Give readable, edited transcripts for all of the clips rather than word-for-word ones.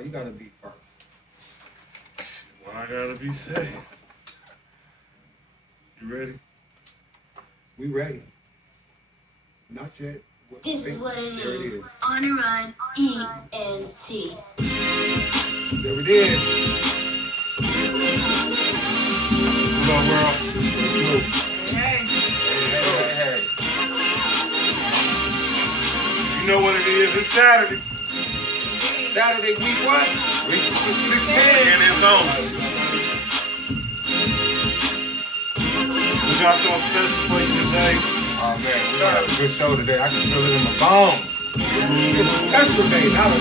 Why you gotta be first? Why I gotta be safe? You ready? We ready. Not yet. This is what it There is. it is. On a run, ENT. There it is. What's up, world? Hey. Hey. You know what it is? It's Saturday. Saturday week what? Week 16. And it's on. We got something special for you today. Oh man, we got a good show today. I can feel it in my bones. It's a special day, not a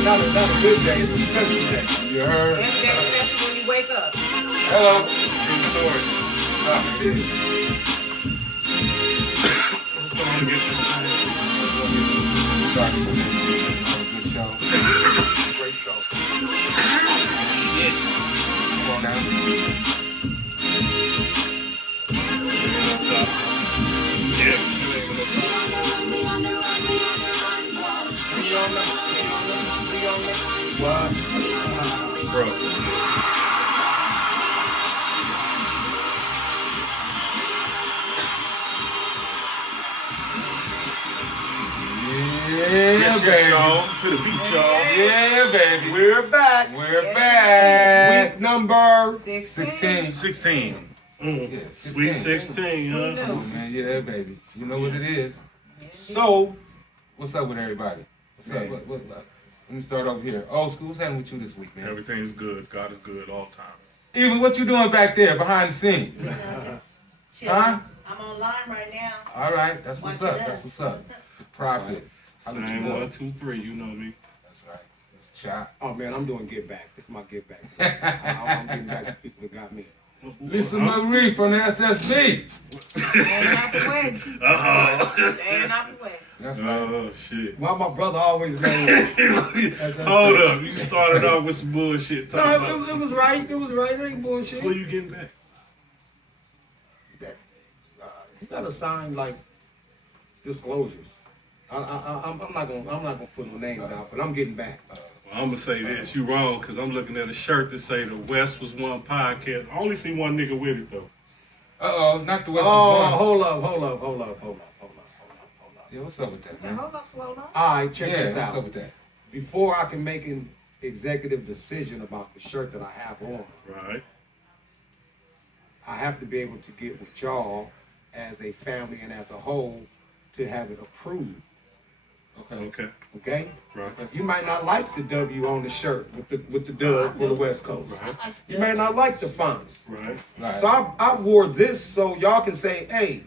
good day. It's a special day. You heard? Every day special when you wake up. Hello. True story. It is. Let's go on and get this thing. Started with a good show. Great show. Shit. Come on now. Yeah. What? Bro. Yeah, Yes, baby. y'all. To the beach, y'all. Yeah, baby. We're back. We're Yes, back. Week number 16. 16. Yeah, Sweet 16, Who huh? knew? Come on, man. Yeah, baby. You know what it is. Yes. So, what's up with everybody? What's Hey. up? What? Let me start over here. Old school, what's happening with you this week, man? Everything's good. God is good all the time. Even what you doing back there behind the scenes? Huh? I'm online right now. All right, that's what's Watch up. it That's up. what's up. The profit. How about you, Same boy? 1, 2, 3. You know me. That's right. It's Chop. Oh man, I'm doing get back. This is my get back. I'm getting back to people that got me. Lisa Marie from the SSB. Staying out the way. Uh-oh. Staying out the way. That's right. Oh, shit. Why my brother always knows? Hold up. You started off with some bullshit. No, Talking about, it was right. It was right. It ain't bullshit. where you getting back? You gotta sign like disclosures. I'm not gonna put no names out, but I'm getting back. Well, I'm going to say this. You wrong, because I'm looking at a shirt that say the WestWas1 podcast. I only see one nigga with it, though. Uh-oh, not the West Oh, one. hold up. Yeah, what's up with that, man? Hold up, slow up. All right, check Yeah, this what's out. up with that? Before I can make an executive decision about the shirt that I have on, Right. I have to be able to get with y'all as a family and as a whole to have it approved. Okay. Okay. Okay? Right. You might not like the W on the shirt with the dub for the West Coast. Right. You may not like the fonts. Right. Right. So I wore this so y'all can say, hey,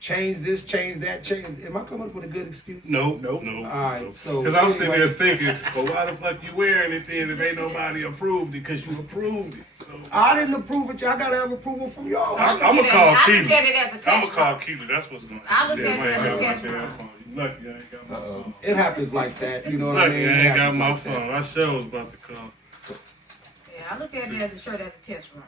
change this, change that, change. Am I coming up with a good excuse? No. All right, so Because I'm sitting anyway. there thinking, well, why the fuck you wearing it then if ain't nobody approved it? Because you approved it. So I didn't approve it. Y'all gotta have approval from y'all. I'm going to call I Keely. looked at it as a test I'm going to call run. Keely. That's what's going to I looked happen. at it as a Damn, I test ain't got my run. damn phone. You lucky I ain't got my phone. It happens like that. You know what I Lucky mean? I It ain't got happens my like that. phone. I sure was about to come Yeah, I looked at it as a shirt as a test run.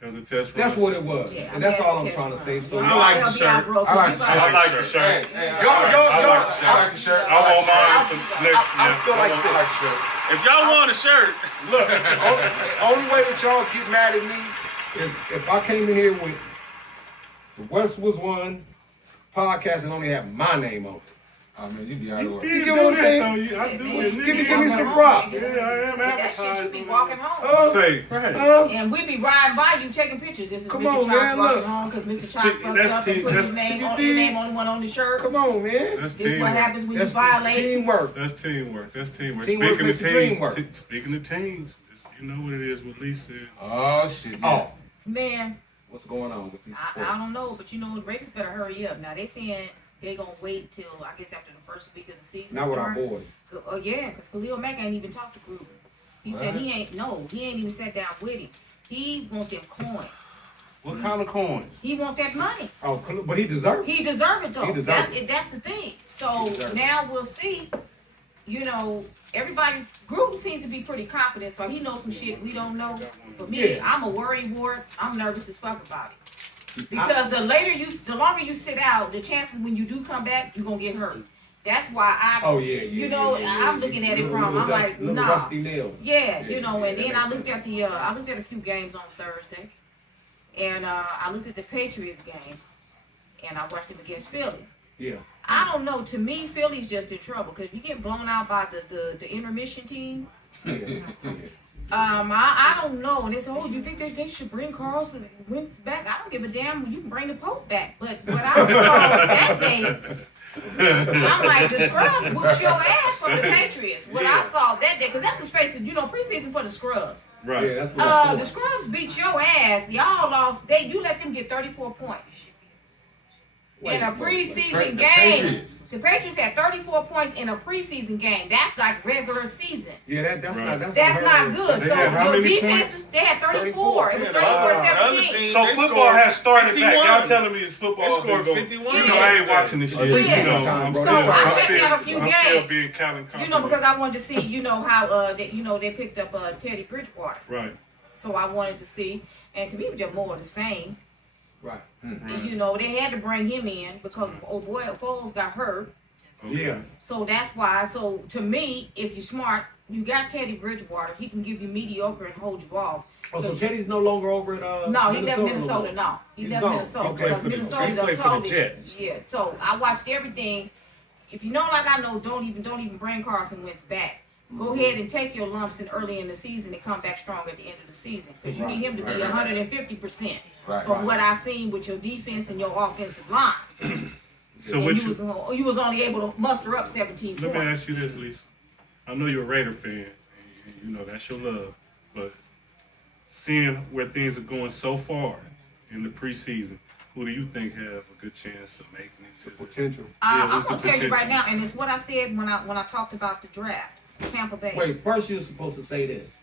as a test run. That's what it was. Yeah, And that's I all had I'm a trying to test say. run. So I y'all- like the I'll be shirt. out broke, I like you the buy- I like the Hey, shirt. hey, Y'all- I like the shirt. I want mine for next I year. feel like I like the shirt. If y'all want a shirt, Look, only way that y'all get mad at me if I came in here with the WestWas1 podcast and only have my name on it. Oh man, you be out of order. You get what I'm saying? I do it. Give me some props. Yeah, I am But that shit you advertising. be walking home. Say, right. And we be riding by you taking pictures. This is Come Mr. on, Chop man, walking look. home because Mr. Chop Speak- fucked that's up and team- put his that's- name on your name on one on the shirt. Come on, man. That's This is what teamwork. happens when That's you violate. teamwork. That's teamwork. That's teamwork. Teamwork makes the dream work. Speaking of teams, you know what it is with Lisa. Oh shit. Yeah. Oh, Man, What's going on with these sports? I don't know, but you know, the Raiders better hurry up. Now they saying they gonna wait till I guess after the first week of the season. not with our start. boy. Oh yeah, because Khalil Mack ain't even talked to Gruden. He said What? he ain't even sat down with him. He want them coins. What kind of coins? He want that money. Oh, but he deserved it. He deserve it though. He deserve That's the thing. He So deserve it. now we'll see. You know, everybody Gruden seems to be pretty confident, so he knows some shit we don't know. But me, Yeah. I'm a worry ward. I'm nervous as fuck about it. Because the longer you sit out, the chances when you do come back, you're gonna get hurt. That's why I, Oh yeah, you know, I'm looking at it from. I'm like, little nah. rusty nails. Yeah, Yeah, you know, yeah, and that then I makes looked at the, I looked at a few games on Thursday, and I looked at the Patriots game, and I watched them against Philly. Yeah. I don't know. To me, Philly's just in trouble because you get blown out by the intermission team. Yeah. I don't know. And they say, oh, you think they should bring Carlson Wentz back? I don't give a damn. You can bring the Pope back. But what I saw that day, I'm like, the Scrubs whooped your ass from the Patriots. What I saw that day, because that's the space, you know, preseason for the Scrubs. Right. Yeah, that's what I The Scrubs beat your ass. Y'all lost. You let them get 34 points. In a preseason game. The Patriots had 34 points in a preseason game. That's like regular season. Yeah, that's Right. not good. They So had how your many defense, points? they had 34. It was 34-17. So football has started back. Y'all telling me it's football. They scored been 51. going- You know, I ain't watching this shit. Yeah. You know, I'm So still, I I'm checked still, out a few I'm still games. being counted. You know, because I wanted to see, you know, how they picked up Teddy Bridgewater. Right. So I wanted to see, and to me, it was just more of the same. Right. And, you know, they had to bring him in because old boy Foles got hurt. Okay. Yeah. So that's why. So to me, if you're smart, you got Teddy Bridgewater. He can give you mediocre and hold you off. Oh, so Teddy's no longer over at No, he left no Minnesota. more? No, he He's left gone. Minnesota Okay. because For the- Minnesota he done played for the told him. Jets. Yeah. So I watched everything. If you know, like I know, don't even bring Carson Wentz back. Go ahead and take your lumps in early in the season and come back strong at the end of the season because you need him to be 150% Right. from what I seen with your defense and your offensive line. So And what you was only able to muster up 17 Let me points. ask you this, Lisa. I know you're a Raider fan, and you know that's your love. But seeing where things are going so far in the preseason, who do you think have a good chance of making it to the Potential. Yeah, I'm what's gonna the tell you right potential? now, and it's what I said when I talked about the draft, Tampa Bay. Wait, first you're supposed to say this,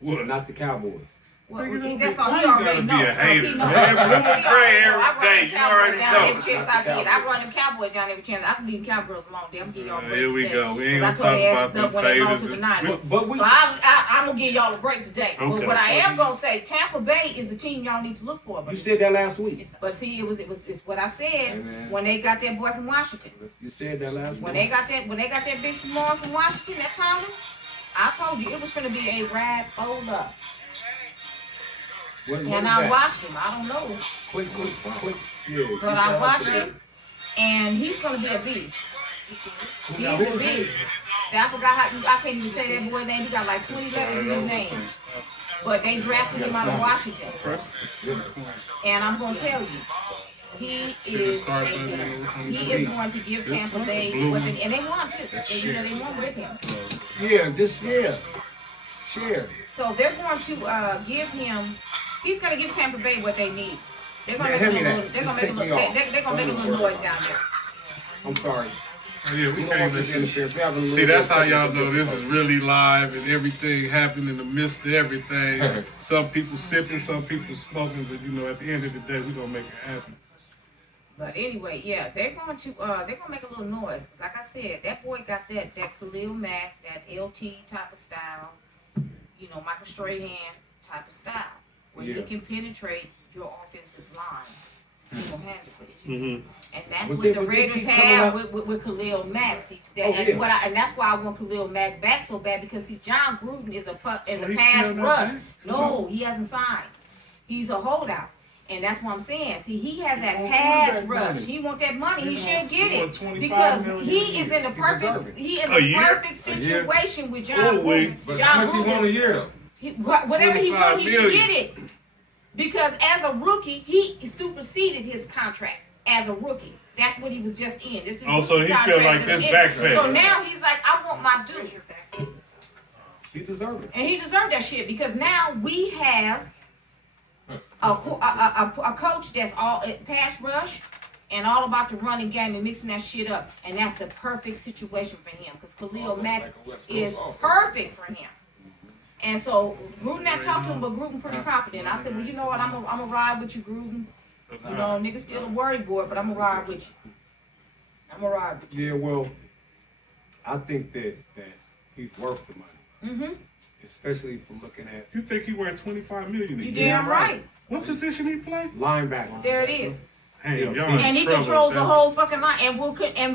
What? not the Cowboys. Well, Nigga, that's don't all be- he why you already gotta be knows. a 'Cause hater? he knows. Every Because he gray already every know. I run day, them you Cowboys already down know. every chance I get. I run them Cowboys down every chance. I can leave Cowgirls alone. I'm gonna give y'all a break Here we today. go. We ain't 'Cause gonna I tore talk their about asses them up when they lost to the faders. Niners. But we. So I'm gonna give y'all a break today. But Okay. what I am gonna say, Tampa Bay is a team y'all need to look for. You said that last week. But see, it's what I said Amen. when they got that boy from Washington. You said that last When week. they got that big Simone from Washington, that Tomlin, I told you it was gonna be a ride roller. What is And I that? watched him. I don't know, Click. Yeah. but I watched him, and he's gonna be a beast. He's a beast. I forgot I can't even say that boy's name. He got like 20 letters in his name. But they drafted him out of Washington. And I'm gonna tell you, he is going to give Tampa Bay what they, and they want to. They want with him. Yeah. Share. So they're going to give him. He's going to give Tampa Bay what they need. They're going to Man, make a hand me little. that. They're going Just to make a take me little. off. They're going to make a little noise down there. I'm sorry. Oh, yeah, we We don't can't want let this you. interference. We have a little See, that's bit how of y'all technical know this is difficulty. really live and everything happened in the midst of everything. Some people sipping, some people smoking, but you know, at the end of the day, we're gonna make it happen. But anyway, yeah, they're going to make a little noise. 'Cause like I said, that boy got that Khalil Mack, that LT type of style. You know, Michael Strahan type of style, where he Yeah. can penetrate your offensive line single-handedly. Mm-hmm. And that's But what they- the but they Raiders keep coming have up- with Khalil Mack. See, Oh, yeah. and that's why I want Khalil Mack back so bad because see, John Gruden is a So pass he's still not rush. back? No, he hasn't signed. He's a holdout. And that's what I'm saying. See, he has that want pass that rush. money. He want that money. He should get he it want 25 because million he a is in the He deserve perfect. it. He in A the year? perfect A year? situation with John Oh, wait. Gruden. But John how much he Gruden want a year though? whatever he wants, he should 25 get it. Because as a rookie, he superseded his contract as a rookie. That's what he was just in. This is Oh, so rookie he feel contract like is this in. back pay. So now he's like, I want my due. He deserved it. And he deserved that shit because now we have a coach that's all pass rush and all about the running game and mixing that shit up. And that's the perfect situation for him because Khalil Mack is perfect for him. And so Gruden, I talked to him, but Gruden pretty confident. I said, well, you know what? I'm gonna ride with you, Gruden. You know, niggas still a worry board, but I'm gonna ride with you. I'm gonna ride with you. Yeah, well, I think that he's worth the money, Mm-hmm. especially from looking at You think he worth 25 million a You year? damn right. What position he play? linebacker. There it is. Hey, Yeah. y'all in And he trouble, controls the man. whole fucking line and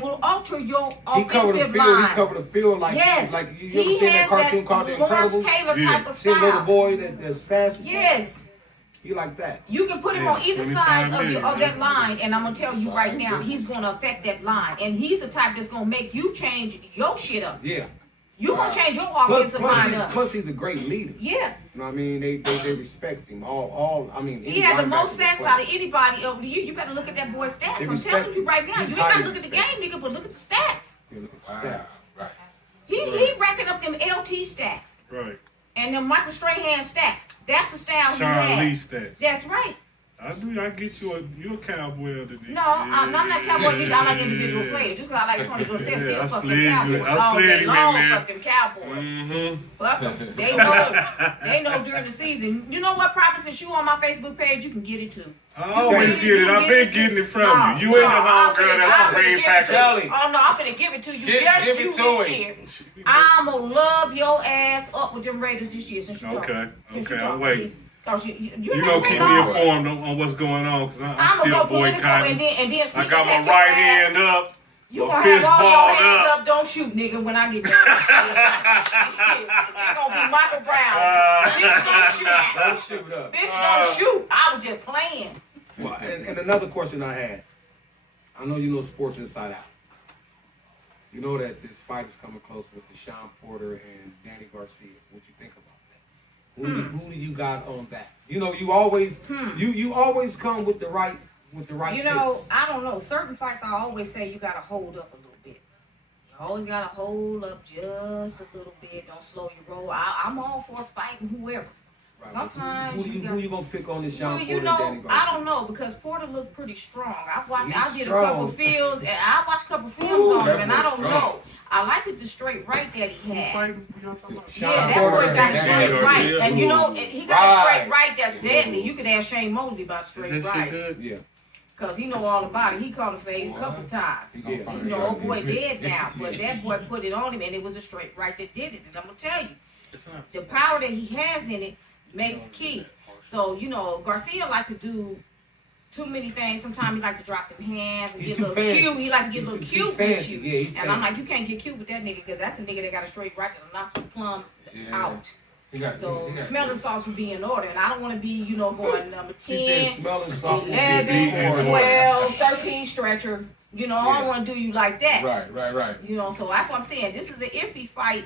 will alter your He covered the offensive field. line. He covered the field like Yes. like you ever He seen that has cartoon called The Lawrence Incredibles? Taylor Yeah. type of See a little style. boy that's fast. As fuck? Yes. He like that. You can put him Yeah, on either 25 side of, million, of that man. line, and I'm gonna tell you right now, he's gonna affect that line, and he's the type that's gonna make you change your shit up. Yeah. You gonna change your Plus, offensive line up. plus he's a great leader. Yeah, You know what I mean? They respect him. All I mean. he any had the most linebacker sacks that out of anybody over the year. You better look at that boy's stats. They I'm respect telling you him. right now. He's You ain't gotta highly look at the respected. game, nigga, but look at the stats. plays. Look at the stats. Right. He racking up them LT stacks Right. and them Michael Strahan stacks. That's the style he Sean had. Lee stats. That's right. I get you a cowboy underneath. No, I'm not cowboy league. I like individual players. Just because I like Tony Dorsett, Yeah, still I fuck slid them you. Cowboys I all slid day him in long. there. Fuck them Cowboys. Mm-hmm. Fuck them. They know during the season. You know what, Prophet? Since you on my Facebook page, you can get it too. I always get it. I've been getting it from you. You ain't the I'm home girl finna- that's I'm a finna green give it packer. to you. Kelly. Oh no, I'm gonna give it to you. Give Just it you to this him. year. I'm gonna love your ass up with them Raiders this year since you talking. Okay. Since you Okay. talking. I'm waiting. See? 'Cause you You ain't gonna got keep to me wait long. informed on what's going on because I'm I'm still gonna go political boycotting. and then I sneak got my attack your right ass. hand up. You My gonna fist have all your balled hands up. up. Don't shoot, nigga, when I get done. It's gonna be Michael Brown. Bitch, don't shoot. Don't shoot up. Bitch, don't shoot. I was just playing. Well, and another question I had. I know you know sports inside out. You know that this fight is coming close with Deshaun Porter and Danny Garcia. What you think about that? Who do you got on that? You know, you always you always come with the right You know, picks. I don't know. Certain fights, I always say you gotta hold up a little bit. You always gotta hold up just a little bit. Don't slow your roll. I'm all for fighting whoever. Right, Sometimes who you you gonna pick on Deshaun Well, Porter you and Danny know, Garcia? I don't know because Porter looked pretty strong. I He's did strong. a couple fields, and I watched a couple films on that him, and I boy's don't strong. know. I liked it the straight right that he had. Fighting? Y'all talking about? Sean Yeah, that Porter boy and got Danny straight Garcia. right, and you know, and he got Right. straight right. That's deadly. You could ask Shane Mosley about Is straight that shit right, good? Yeah. cause he know all about it. He caught a fade a couple times. Yeah. You know, old boy dead now, but that boy put it on him, and it was a straight right that did it. And I'm gonna tell you, It's not. the power that he has in it makes key. So, you know, Garcia like to do too many things. Sometimes he like to drop them hands and He's get a too little fancy. cute. He like to get a little He's cute with fancy. you. Yeah, he's And I'm fancy. like, you can't get cute with that nigga because that's a nigga that got a straight right that'll knock you plumb Yeah. out. So he got- smelling sauce would be in order. And I don't want to be, you know, going number She said 10, smelling salt. 11, 12, 13 stretcher. You know, I don't want to do you like that. Right. You know, so that's what I'm saying. This is an iffy fight,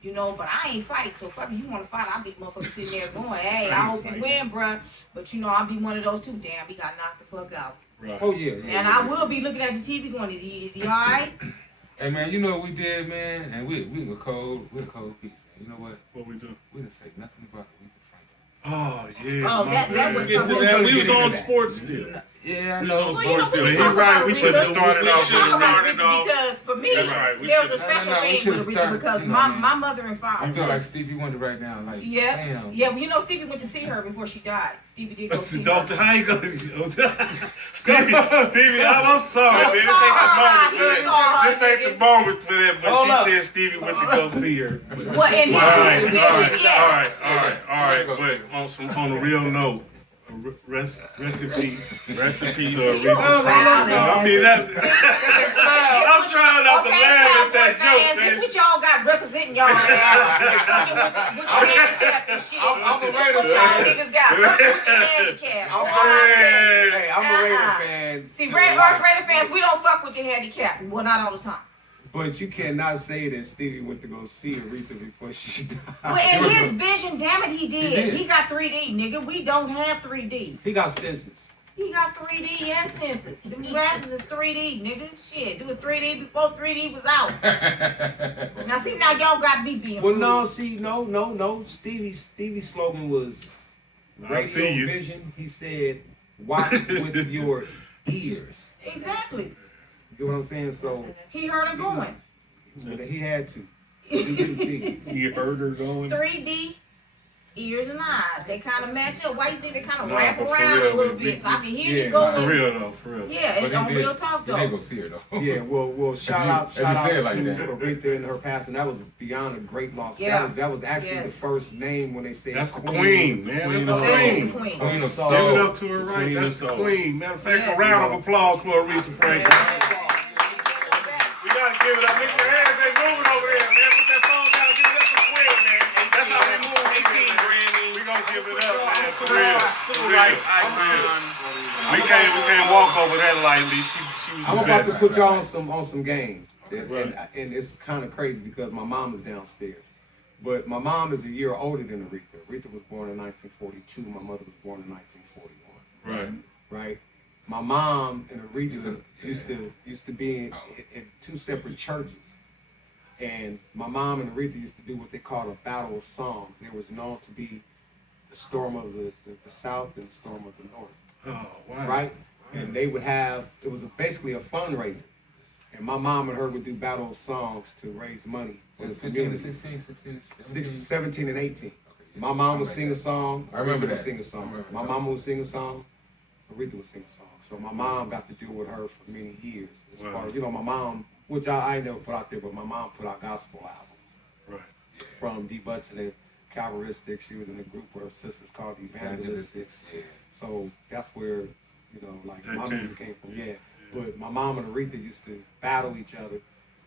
you know, but I ain't fight. So fuck you want to fight, I'll be motherfucker sitting there going, hey, I hope you win, bruh. But you know, I'll be one of those too. Damn, he got knocked the fuck out. Right. Oh yeah. And I will be looking at the TV going, is he all right? Hey man, you know what we did, man, and we a cold piece, man. You know what? What we do? We didn't say nothing about the weekend fight. Oh yeah. Oh, my that bad. was Get to something- that. We Get was into on that. sports still. Yeah, I We know. was on Well, you know, sports still. we He talk right. about We should have Rita. started off. Talk Should have about started Rita off. because for me, That's right. We there's a should've- special we thing should've with Rita started, because you know, my, man. my mother and I father. feel like Stevie Wonder right now. Like, Yeah, damn. yeah. Well, you know, Stevie went to see her before she died. Stevie did go see her. Dalton, how you go? Stevie, I'm sorry, I'm man. sorry. This ain't the moment for that. But Hold she up. said Stevie went to go see her. Well, and All right, his all vision, yes. right. But on a real note, rest in peace. Rest in peace. I mean that. I'm trying not to laugh at that joke, This man. what y'all got representing y'all ass. Fucking with your handicap and shit. I'm a This Raider what y'all fan. niggas got. Fucking with your handicap. Hey, I'm a Raider Uh-uh. fan. See, to Red the Horse life. Raider fans, we don't fuck with your handicap. Well, not all the time. But you cannot say that Stevie went to go see Aretha before she died. Well, in his vision, damn it, he did. did. He got 3D, nigga. We don't have 3D. He got senses. He got 3D and senses. Them glasses is 3D, nigga. Shit, do a 3D before 3D was out. Now, see, now y'all got me being Well, rude. no, see, no. Stevie's slogan was I see radio you. vision. He said, "Watch with your ears." Exactly. You know what I'm saying? So He heard her going. he had to. He didn't see it. You heard her going. 3D ears and eyes. They kind of match up. Why you think they kind of No, wrap but for around real, a little we- bit so I can hear yeah, you go For in? real though, for real. Yeah, it's on real talk You did though. go see her though. Yeah, well, shout you- out if you say it like to that. Aretha and her passing. That was beyond a great loss. Yeah. That was actually Yes. the first name when they said That's the queen, man. That's the of That is queen. the queen. Queen of Give it soul. up to her, right? Queen That's of the soul. queen. Matter of fact, Yes. a round of applause for Aretha Franklin. Yeah. We gotta give it up. Make your hands, they moving over there, man. Put that song down, give it up to Quinn, man. That's how we move. 18 Grammys. We gonna give it up, man. For Civil real. Civil rights icon. We can't walk over that lightly. She was I'm the about best. to put y'all on some game, Right. and it's kind of crazy because my mom is downstairs, but my mom is a year older than Aretha. Aretha was born in 1942. My mother was born in 1941. Right. Right. My mom and Aretha used to be in two separate churches, and my mom and Aretha used to do what they called a battle of songs. It was known to be the storm of the South and the storm of the North. Oh, wow. Right? And they would have, it was basically a fundraiser. And my mom and her would do battle of songs to raise money for the 15 to community. 16, 16 to 17. 17 and 18. My mom would sing a song, I remember Aretha would that. sing a I song. remember My that. mama would sing a song, Aretha would sing a song. So my mom got to deal with her for many years. As Wow. far as, my mom, which I never put out there, but my mom put out gospel albums. Right. From D. Butts and the Calvaristic, she was in a group with her sisters called the Evangelistics. Yeah. So that's where, like That my came music came from. from. Yeah. But my mom and Aretha used to battle each other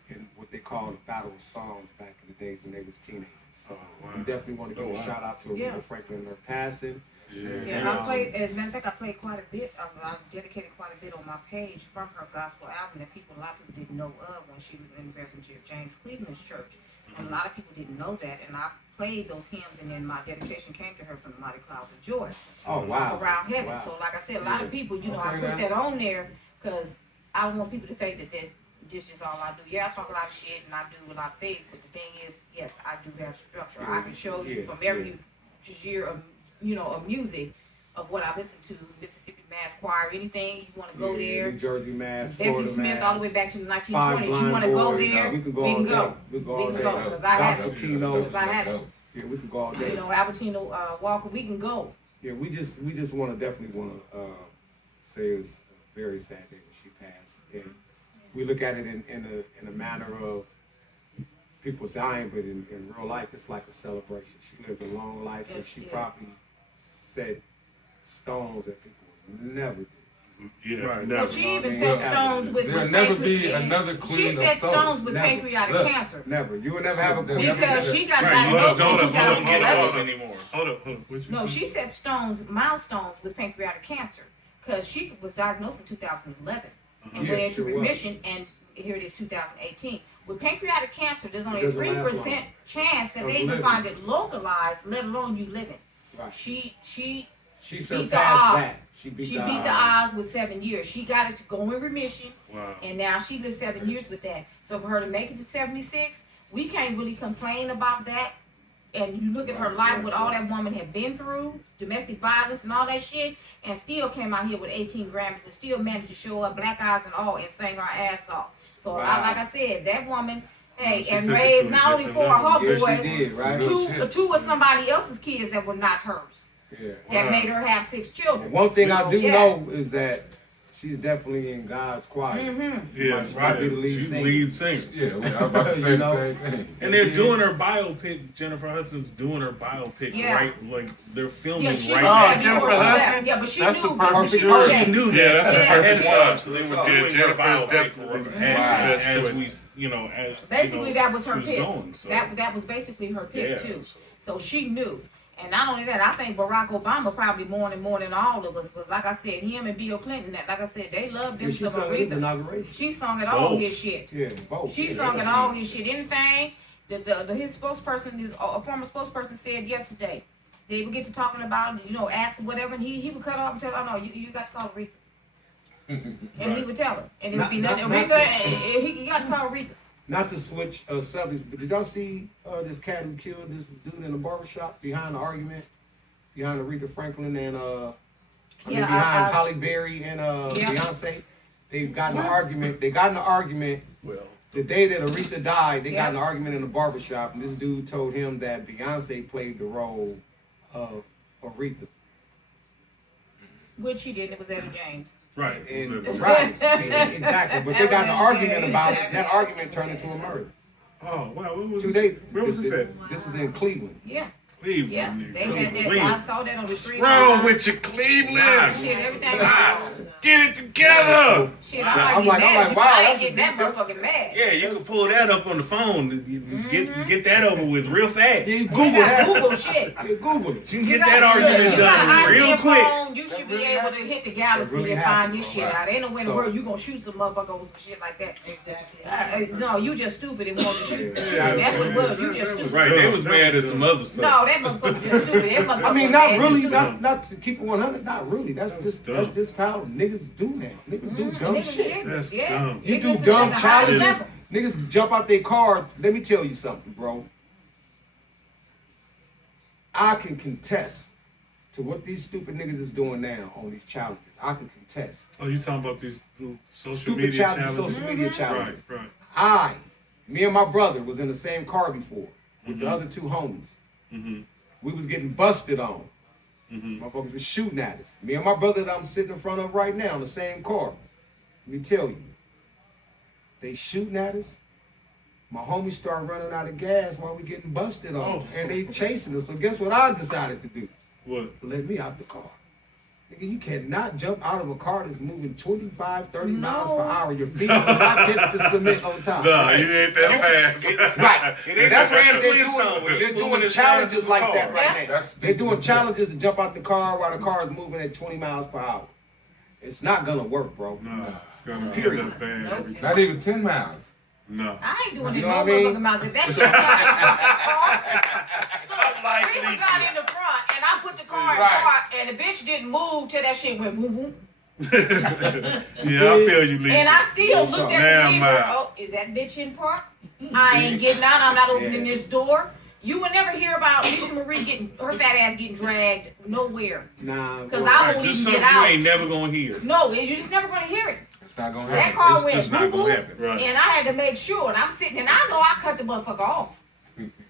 in what they called the battle of songs back in the days when they was teenagers. So Oh, wow. we definitely want to give Oh, a wow. shout out to Aretha Yeah. Franklin and her passing. Yeah. Yeah, I played, as a matter of fact, I played quite a bit. I dedicated quite a bit on my page from her gospel album that a lot of people didn't know of when she was in Reverend James Cleveland's church. And a lot of people didn't know that. And I played those hymns, and then my dedication came to her from the Mighty Clouds of Joy. Oh wow! Around heaven. Wow. So, like I said, a lot of people, I Okay, put now. that on there because I don't want people to think that this just all I do. Yeah, I talk a lot of shit and I do a lot of things, but the thing is, yes, I do have structure. I can show you from every year of, of music of what I listen to, Mississippi Mass Choir, anything you want to go there. New Jersey Mass, Bessie Florida Smith, Mass, all the way back to the Five 1920s. You Blind want to go Boys. there? We can go We all can day. go. We can go We all can day. go, 'cause I have Gospel it. keynotes. Because I have it. Yeah, we can go all day. Albertino Walker, we can go. Yeah, we just definitely want to say it's a very sad day when she passed, and we look at it in a manner of people dying, but in real life, it's like a celebration. She lived a long life, and Yes, she she did. probably set stones that people would never do. Yeah. Right. Never. Well, she even Well, set stones with there'll with never pancreatic- be another queen She of set soul. stones with Never. pancreatic Look. cancer Never. You would never have a queen. because she got Right, diagnosed hold in up, hold up, hold up, 2011. hold up. Anymore. Hold up. What you No, say? she set milestones with pancreatic cancer because she was diagnosed in 2011 and Yeah, went into sure was. remission, and here it is 2018. With pancreatic cancer, there's only a It doesn't last 3% chance that Of they even living. find it localized, let alone you living. Right. She She beat the surpassed odds. that. She beat She the beat the odds. odds with 7 years. She got it to go in remission, Wow. and now she lived 7 years with that. So for her to make it to 76, we can't really complain about that. And you look at her life, what all that woman had been through, domestic violence and all that shit, and still came out here with 18 Grammys and still managed to show up, black eyes and all, and sang her ass off. So Wow. like I said, that woman, hey, She and took it raised to a not only different for level. her Yeah, she boys, did, right? two of somebody else's kids that were not hers. Yeah. That Wow. made her have 6 children. One thing I do Yeah. know is that she's definitely in God's choir. Mm-hmm. Yeah, She might be the lead She's singer. lead singer. Yeah, I was about to say You the know? same thing. And they're doing her biopic. Jennifer Hudson's doing her biopic Yeah. right, like they're filming Yeah, she right knew now. that before Jennifer she left. Hudson? Yeah, but she That's knew. the perfect she choice. knew She that. knew that. Yeah, that's the Yeah. perfect Yeah. one. So they were Yeah, doing Jennifer's Jennifer's definitely definitely the as best we, choice. as Basically, that was her she was pick. going, so. That was basically her pick Yeah, too. so- So she knew. And not only that, I think Barack Obama probably more than all of us. Because like I said, him and Bill Clinton, like I said, they loved them Yeah, she some sung his Aretha. inauguration. She sung it all Both. his shit. Yeah, both. She Yeah, sung they it got all his shit. Anything his spokesperson, a former spokesperson said yesterday, they would get to talking about, acts or whatever, and he would cut off and tell her, no, you got to call Aretha. And he would tell her. And it would be Not- nothing. not- Aretha, and he got to call Aretha. Not to switch subjects, but did y'all see this cat who killed this dude in the barbershop behind the argument behind Aretha Franklin and Yeah, behind Halle Berry and Yeah. Beyonce? They got in an argument. They got in an argument Well, the day that Aretha died. They Yeah. got in an argument in the barbershop, and this dude told him that Beyonce played the role Aretha. Which she did. It was Etta James. Right. And, right, exactly. But they got an argument about it. That argument turned into a murder. Oh, wow. What was 2 this? days. Where was this at? This was in Cleveland. Yeah. Cleveland. Yeah. nigga. They had that. Cleveland. I saw that on the street. Wrong with you, Cleveland? Shit, everything. Get it together. Shit, I'm like, I wow, ain't that's getting that motherfucking mad. Yeah, you can pull that up on the phone. Get that over with real fast. Yeah, You Google got that. Google shit. Yeah, Google it. You can get got- that argument you got done an real iPhone quick. phone, you should be really able to happened. hit the galaxy That really and find happened, this shit right. out. Ain't no way in the So- world you gonna shoot some motherfucker over some shit like that. Exactly. No, you just stupid and want to shoot. Yeah. That's what it was. You just stupid. Right, they was mad at some other stuff. No, that motherfucker just stupid. That motherfucker I mean, was not mad, really, just not to keep it 100, not really. That's just how niggas do now. Niggas do dumb Niggas shit. ignorant, That's yeah. dumb. You Niggas do is dumb at the highest challenges. level. Niggas jump out their car. Let me tell you something, bro. I can contest to what these stupid niggas is doing now on these challenges. I can contest. Oh, you talking about these little social Stupid media challenges, challenges? social media challenges. Right. Me and my brother was in the same car before with the Mhm. other two homies. Mm-hmm. We was getting busted on. Mm-hmm. Motherfuckers was shooting at us. Me and my brother that I'm sitting in front of right now in the same car. Let me tell you, they shooting at us. My homies start running out of gas while we getting busted on, Oh. and they chasing us. So guess what I decided to do? What? Let me out the car. Nigga, you cannot jump out of a car that's moving 25, 30 miles per hour. Your feet will not catch the cement on top. Nah, you ain't that fast. Right. It ain't That's that what fast. they're Moving doing as challenges fast as a like car. that right now. That's They're doing challenges to jump out the car while the car is moving at 20 miles per hour. It's not gonna work, bro. No, it's gonna be Period. that bad Nope. every time. Not even 10 miles. No. I ain't doing You it know no what I mean? motherfucking miles. If that shit's not Like we was Lisa. out in the front and I put the car in Right. park and the bitch didn't move till that shit went boom boom. Yeah, I feel you, Lisa. And I still looked at Now the I'm neighbor. out. Oh, is that bitch in park? I ain't getting out. I'm not opening this door. You would never hear about Lisa Marie getting her fat ass getting dragged nowhere. Nah, Cause bro. I Right, won't just even something get you out. ain't never gonna hear. No, you're just never gonna hear it. It's not gonna That happen. car It's went just not boo gonna boo, happen. Right. and I had to make sure. And I'm sitting, and I know I cut the motherfucker off,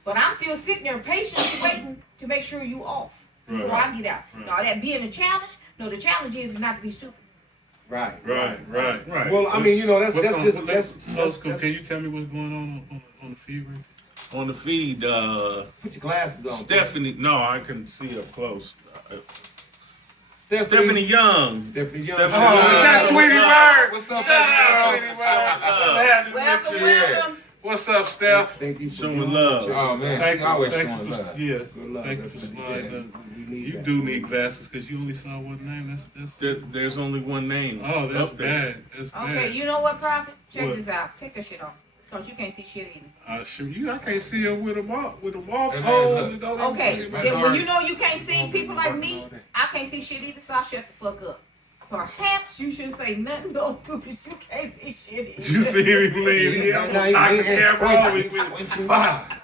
but I'm still sitting there patiently waiting to make sure you off before Right. I get out. Right. No, that being a challenge. No, the challenge is not to be stupid. Right. Right. Right. Well, I mean, you know, that's What's just on- that's Let's go. Can you tell me what's going on the feed? Right? On the feed, put your glasses on. Stephanie. No, I can see up close. Stephanie Stephanie Young. Stephanie Young. Stephanie Oh, Young. what's up, Tweety Bird? What's up, Shout out, baby Tweety girl? Bird. Welcome, Yeah. welcome. What's up, Steph? Thank you for Showing doing love. that. Oh, man. Thank She always you showing for, love. yes. Good love. Thank you for That's what sliding we up. need You that. do need glasses because you only saw one name. That's There's only one name. oh, that's up there. bad. That's bad. Okay, you know what, Prophet? Check What? this out. Take that shit off, cause you can't see shit either. Shoot, I can't see her with a walk Hey, hole. man, It don't Okay, even- then when you know you can't see people like me, I can't see shit either, so I shut the fuck up. Perhaps you should say nothing to those because you can't see shit either. You see me leave here. No, he Knock the ain't camera off. squinching.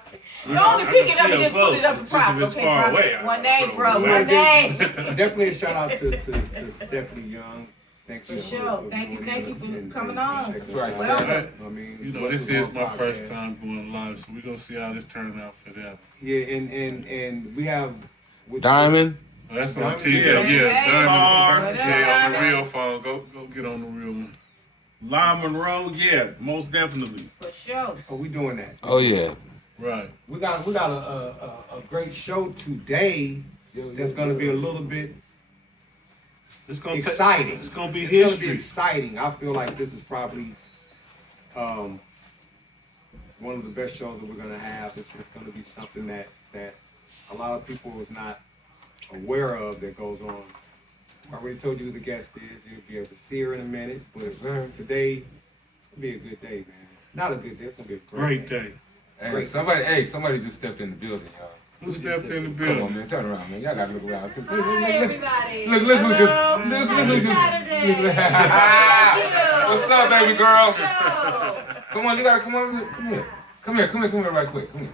You only pick it up see and just them put it up to close. Prophet. Just if it's Okay, far Prophet. away, One I name, put bro. it One away. name. Definitely a shout out to Stephanie Young. Thanks For sure. Thank you for coming on. That's right, Welcome. Steph. I mean, You know, this is my podcast. first time going live, so we're gonna see how this turns out for them. Yeah, and we have Diamond. Oh, that's on Diamond? TJ. Yeah. Yeah, Hey, Diamond. hey, Yeah, on the Diamond. real phone. Go get on the real one. La Monroe, yeah, most definitely. For sure. Oh, we doing that. Oh, yeah. Right. We got a great show today that's gonna be a little bit It's gonna exciting. It's gonna be It's gonna be history. exciting. I feel like this is probably one of the best shows that we're gonna have. It's gonna be something that a lot of people is not aware of that goes on. I already told you who the guest is. You'll be able to see her in a minute. But today, it's gonna be a good day, man. Not a good day. It's gonna be a Great day. Hey, somebody just stepped in the building, y'all. Who stepped in the Come on, building? man. Turn around, man. Y'all gotta look around, too. Hi, everybody. Look who just. Hello. Look Happy who just. Saturday. What's up, baby girl? Show. Come on, you gotta come on. Come here. Come here, right quick. Come here.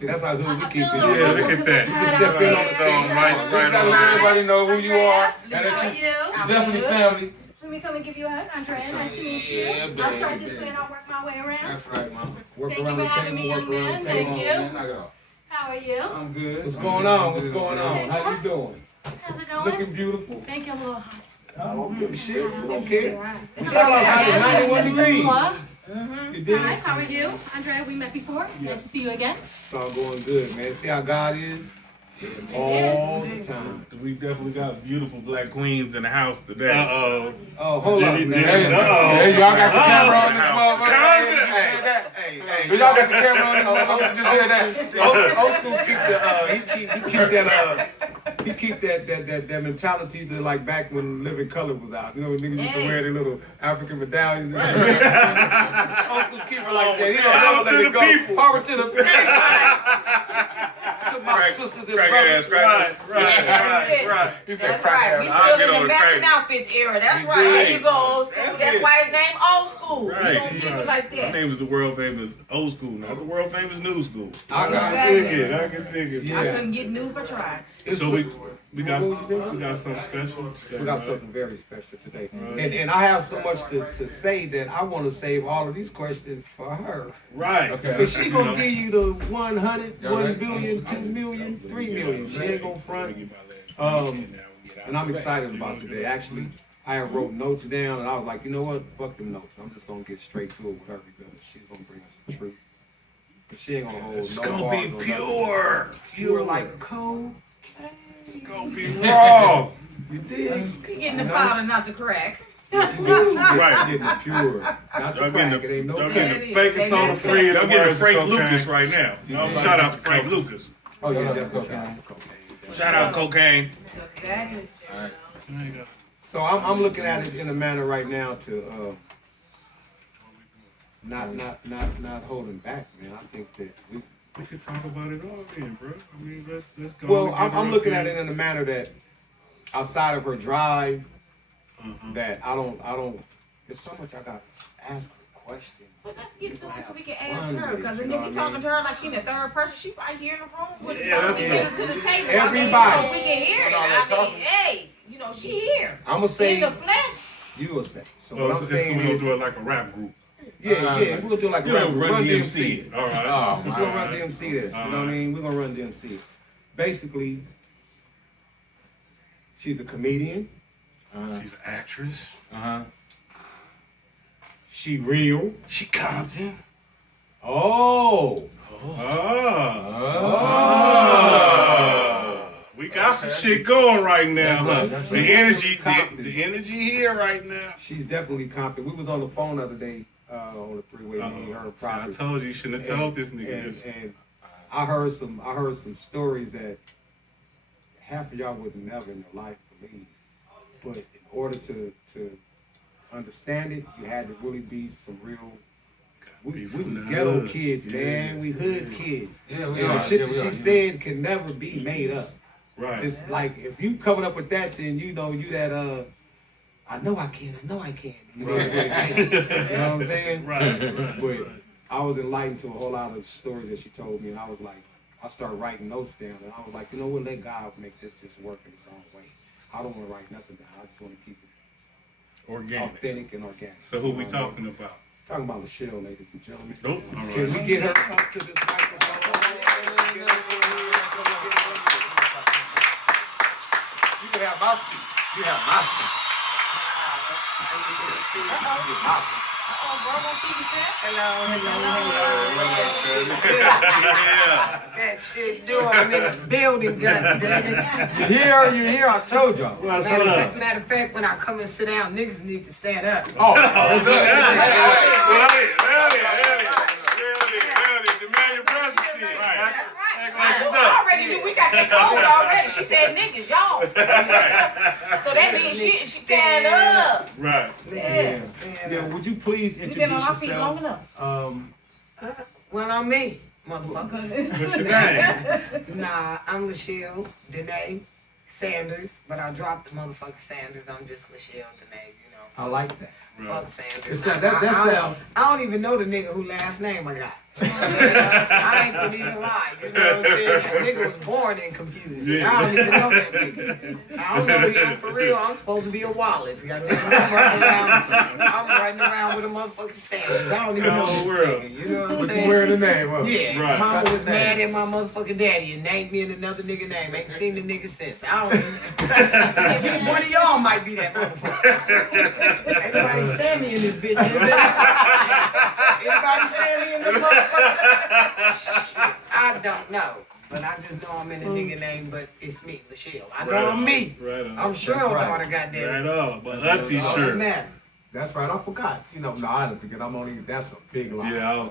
See, that's how good we keep it. Yeah, look at that. You just stepped in on the It's scene. all nice Just right gotta on let there. everybody know who you are and How are that you you? definitely family. Let me come and give you a hug, Andrea. Nice to meet you. Yeah, I'll start baby. this way and I'll work my way around. That's right, mama. Work Thank you around for the having table, me, work young around man. the table. Thank you. Knock it off. How are you? I'm good. What's going on? What's going on? How you doing? How's it going? Looking beautiful. Thank you, a little hot. I don't give a shit. We don't care. Right. Shout out hot at 91 degrees. Mm-hmm. You did? Hi, how are you? Andrea, we met before. Nice to see you again. It's all going good, man. See how God is? All the time. We definitely got beautiful black queens in the house today. Uh-oh. Oh, hold up, man. Hey, y'all got the camera on this motherfucker. Hey, Y'all got the camera on this motherfucker. Just hear that. Old school he keep that mentality to like back when Living Color was out. You know when niggas used to wear their little African medallions and shit. Old school keep it like that. He don't never let it go. Power to the people. To my sisters and brothers. Right. He said, That's crack right. that. We I'll still get in on the the matching crack. outfits era. That's We right. did. There you go, old school. That's it. why his name old school. We Right. don't keep it like My that. name is the world famous old school, not the world famous new school. I Exactly. Dig it. I can dig it. Yeah. I couldn't get new for trying. So we got something special today. We got right? something very special today. Right. And I have so much to say that I want to save all of these questions for her. Right. Okay. Because she going to give you the 100, Y'all 1 ready? billion, 2 million, 3 million. She ain't going to front. And I'm excited about today. Actually, I have wrote notes down and I was like, you know what? Fuck them notes. I'm just going to get straight to it with her because she's going to bring us the truth. But she ain't going to hold It's no gonna bars be on nothing. pure. Pure like cocaine. It's gonna be raw. You dig? You getting the powder, not the crack. Yeah, she getting it pure. Not the Y'all crack. getting It ain't no y'all crack. getting the fake and soda free. I'm getting Where's Frank cocaine? Lucas right now. Shout out to Frank Lucas. Oh, yeah, Shout out definitely. to Shout out to cocaine. Shout out cocaine. Exactly. Alright. So I'm looking at it in a manner right now to not holding back, man. I think that We could talk about it all then, bro. I mean, let's go. well, I'm looking at it in a manner that outside of her drive, that I don't. There's so much I got to ask her questions. But let's get to it so we can Fun ask her. with it, Because you if know we what I talking mean? to her like she in the third person, she right here in the room with us. Yeah, Yeah, that's we right. get her to the table. Everybody. I mean, so we can hear it. No, I let's mean, talk. hey, you know, she here. I'm gonna say In the flesh. you will say. So Oh, what so I'm saying we're gonna is, do it like a rap group. yeah, we'll do like a You rap know, group. Run Run DMC. DMC. All right. Oh, We're my gonna Alright. run DMC this. You know what I mean? We're gonna run DMC. Basically, she's a comedian. She's an actress. Uh-huh. She real. She Compton. Oh. We got some shit going right now. That's Look, right. the energy, Compton. the energy here right now. She's definitely confident. We was on the phone the other day on the freeway. Me and her See, I property. told you shouldn't have told this nigga this. And I heard some stories that half of y'all would never in your life believe. But in order to understand it, you had to really be some real. We was ghetto kids, man. We hood kids. Yeah, we And are. the shit Yeah, that we she are. said can never be made up. Right. It's like if you covered up with that, then you know you that I know I can. You know what I'm saying? Right. But I was enlightened to a whole lot of stories that she told me, and I was like, I started writing notes down, and I was like, you know what? Let God make this just work in its own way. I don't want to write nothing down. I just want to keep it Organic. authentic and organic. So who we talking about? Talking about Michelle, ladies and gentlemen. Nope. All Can we right. get her up to this microphone? You can have my seat. You have my seat. You get my seat. Yeah. That shit do. I'm in the building, goddammit. You here? I told y'all. What's up? Matter of fact, when I come and sit down, niggas need to stand up. Oh, good. Demand your presence. Right. That's Act right. like you I know. already knew we got that code already. She said niggas, y'all. So that means she stand up. Right. Yes. Stand Yeah, up. would you please We've been on introduce our feet long yourself? enough. Well, I'm me, motherfuckers. What's your name? Nah, I'm Lachelle Danae Sanders, but I dropped the motherfucking Sanders. I'm just Lachelle Danae, you know. I like that. Fuck Sanders. It's that sound. I don't even know the nigga who last name I got. I ain't gonna even lie. You know what I'm saying? That nigga was born in confusion. Yeah. I don't even know that nigga. I don't know him for real. I'm supposed to be a Wallace. Goddamn, I'm running around with a motherfucking Sanders. I don't even know this nigga. You know what I'm But saying? you wearing the name, huh? Yeah, Right. mama was That's mad name. at my motherfucking daddy and named me in another nigga name. Ain't seen the nigga since. I don't even. One of y'all might be that motherfucker. Everybody Sammy in this bitch, is it? Everybody Sammy in this motherfucker? Shit, I don't know. But I just know I'm in the nigga name, but it's me, Lachelle. I know I'm me. Right on. I'm sure That's I'm right. daughter, goddamn. Right on. But That's auntie all It shirt. matter. That's right. I forgot. You know, no, I didn't forget. I'm only. That's a big lie. Yeah,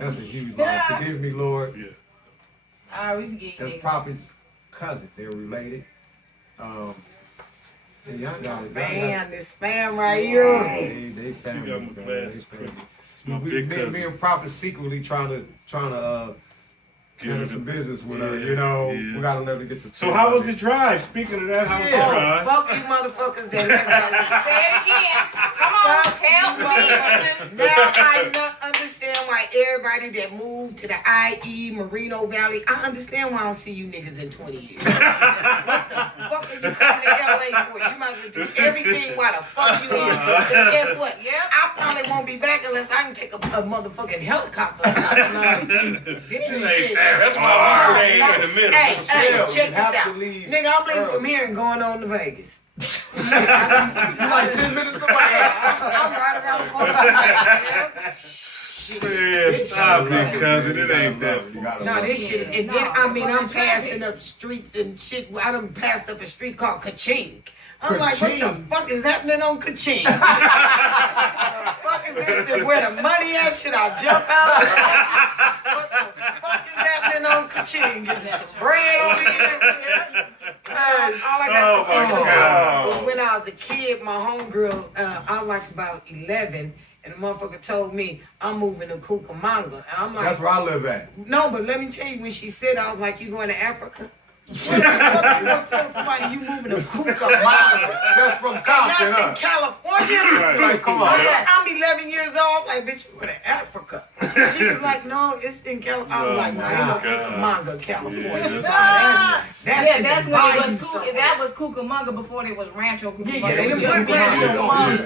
That's a huge lie. Forgive me, Lord. yeah. All right, we forget That's you. Prophet's cousin. They're related. And y'all got it. Man, this fam right here. They family. She got my man. glasses They family. crooked. It's my Me big and cousin. Prophet secretly trying to handle some business with her. You Yeah, know, yeah. we gotta let her get the. So how was the drive? Speaking of that, how was the Yeah. drive? Fuck you motherfuckers that never Say it again. Come on, Fuck help you me. motherfuckers. Now I not understand why everybody that moved to the IE, Merino Valley, I understand why I don't see you niggas in 20 years. What the fuck are you coming to LA for? You might as well do everything while the fuck you in. Because guess what? Yep. I probably won't be back unless I can take a motherfucking helicopter or something. This shit. That's why we stay in the middle. Hey, Still, check you this have to out. leave Nigga, I'm leaving early. from here and going on to Vegas. You like 10 minutes away. I'm right around the corner from Vegas. Shit. Man, stop it, cousin. It ain't that. No, this shit, and then, I mean, I'm passing up streets and shit. I done passed up a street called Kaching. I'm like, what the Kaching? fuck is happening on Kaching? What the fuck is this? Where the money at? Should I jump out? What the fuck is happening on Kaching? Is there some bread over here? All I got to think about was when I was a kid, my homegirl, I was like about 11, and the motherfucker told me, I'm moving to Cucamonga. And I'm like, That's where I live at. no, but let me tell you, when she said, I was like, you going to Africa? What the fuck you gonna tell somebody you moving to Cucamonga? That's from Not Compton, in huh? California. Like, come on. I'm 11 years old. I'm like, bitch, you going to Africa? She was like, no, it's in California. I was like, no, ain't no Cucamonga, California. That's in when Bayou it was somewhere. that was Cucamonga before it was Rancho Cucamonga. Yeah, they done It put was Rancho Cucamonga. on it.